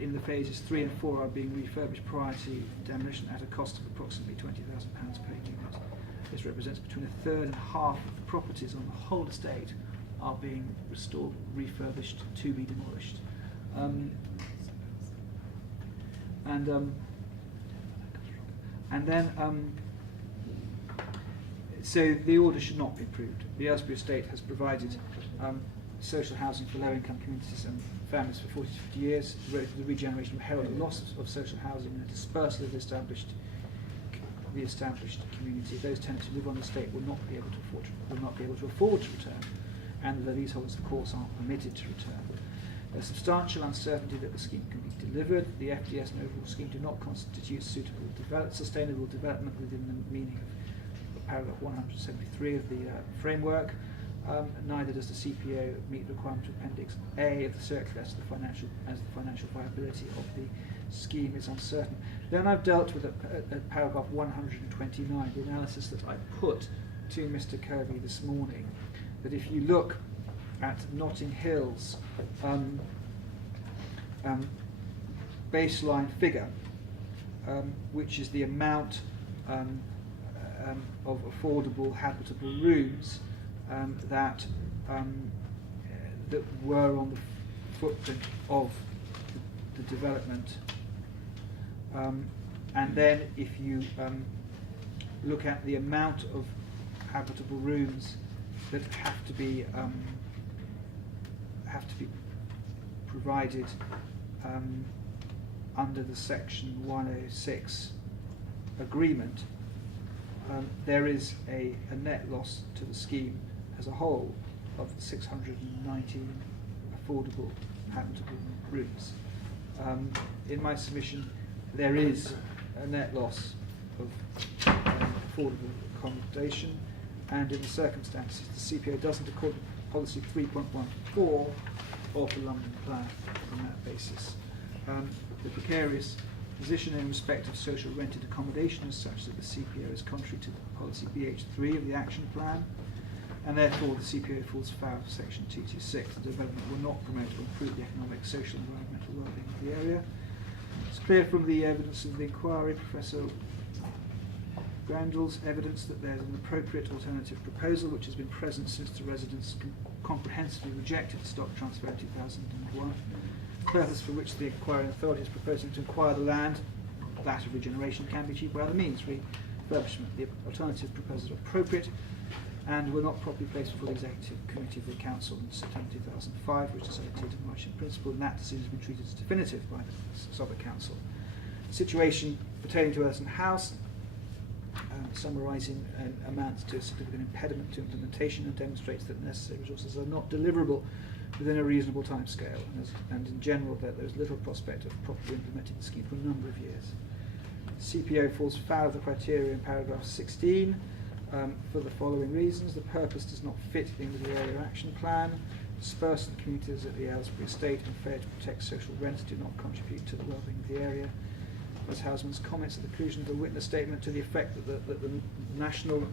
in the phases 3 and 4 are being refurbished prior to demolition at a cost of approximately £20,000 per unit. This represents between a third and half of the properties on the whole estate are being restored, refurbished to be demolished. And then So the order should not be approved. The Aylesbury estate has provided social housing for low-income communities and families for 40 to 50 years. The regeneration will herald the loss of social housing and a dispersal of the established community. Those tenants who live on the estate will not be able to afford to return, and the leaseholders, of course, aren't permitted to return. There's substantial uncertainty that the scheme can be delivered. The FDS and overall scheme do not constitute sustainable development within the meaning of paragraph 173 of the framework. Neither does the CPO meet the requirement of Appendix A of the circular as the financial viability of the scheme is uncertain. Then I've dealt with paragraph 129, the analysis that I put to Mr. Kirby this morning, that if you look at Notting Hill's baseline figure, which is the amount of affordable habitable rooms that were on the footprint of the development, and then if you look at the amount of habitable rooms that have to be provided under the Section 106 agreement, there is a net loss to the scheme as a whole of 619 affordable habitable rooms. In my submission, there is a net loss of affordable accommodation, and in the circumstances, the CPO doesn't accord policy 3.14 of the London Plan on that basis. The precarious position in respect of social rented accommodation is such that the CPO is contrary to policy BH3 of the action plan, and therefore the CPO falls foul of section 226. The development will not promote or improve the economic, social and environmental well-being of the area. It's clear from the evidence of the inquiry, Professor Grandel's evidence, that there's an appropriate alternative proposal which has been present since the residents comprehensively rejected the stock transfer in 2001, purpose for which the inquiring authority is proposing to acquire the land. That of regeneration can be achieved by other means, refurbishment. The alternative proposals are appropriate and were not properly placed before the Executive Committee of the Council in September 2005, which decided to demolish in principle, and that decision has been treated as definitive by the Southwark Council. Situation pertaining to Ellison House, summarising, amounts to a significant impediment to implementation and demonstrates that necessary resources are not deliverable within a reasonable timescale, and in general that there is little prospect of properly implementing the scheme for a number of years. CPO falls foul of the criteria in paragraph 16 for the following reasons. The purpose does not fit in with the area action plan. Dispersal of communities at the Aylesbury estate and failure to protect social rents do not contribute to the well-being of the area. As Houseman's comments at the conclusion of the witness statement to the effect that the national,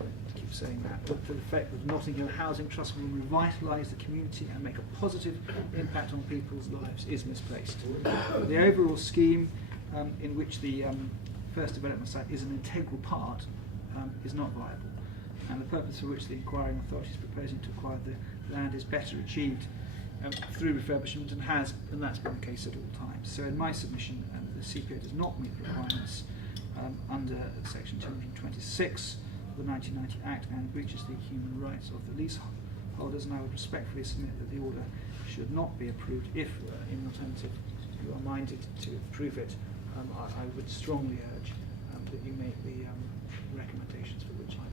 I keep saying that, to the effect that the Notting Hill Housing Trust will revitalise the community and make a positive impact on people's lives is misplaced. The overall scheme in which the first development site is an integral part is not viable, and the purpose for which the inquiring authority is proposing to acquire the land is better achieved through refurbishment, and that's been the case at all times. So in my submission, the CPO does not meet the requirements under section 226 of the 1990 Act and breaches the human rights of the leaseholders, and I would respectfully submit that the order should not be approved. If, in alternative, you are minded to approve it, I would strongly urge that you make the recommendations for which I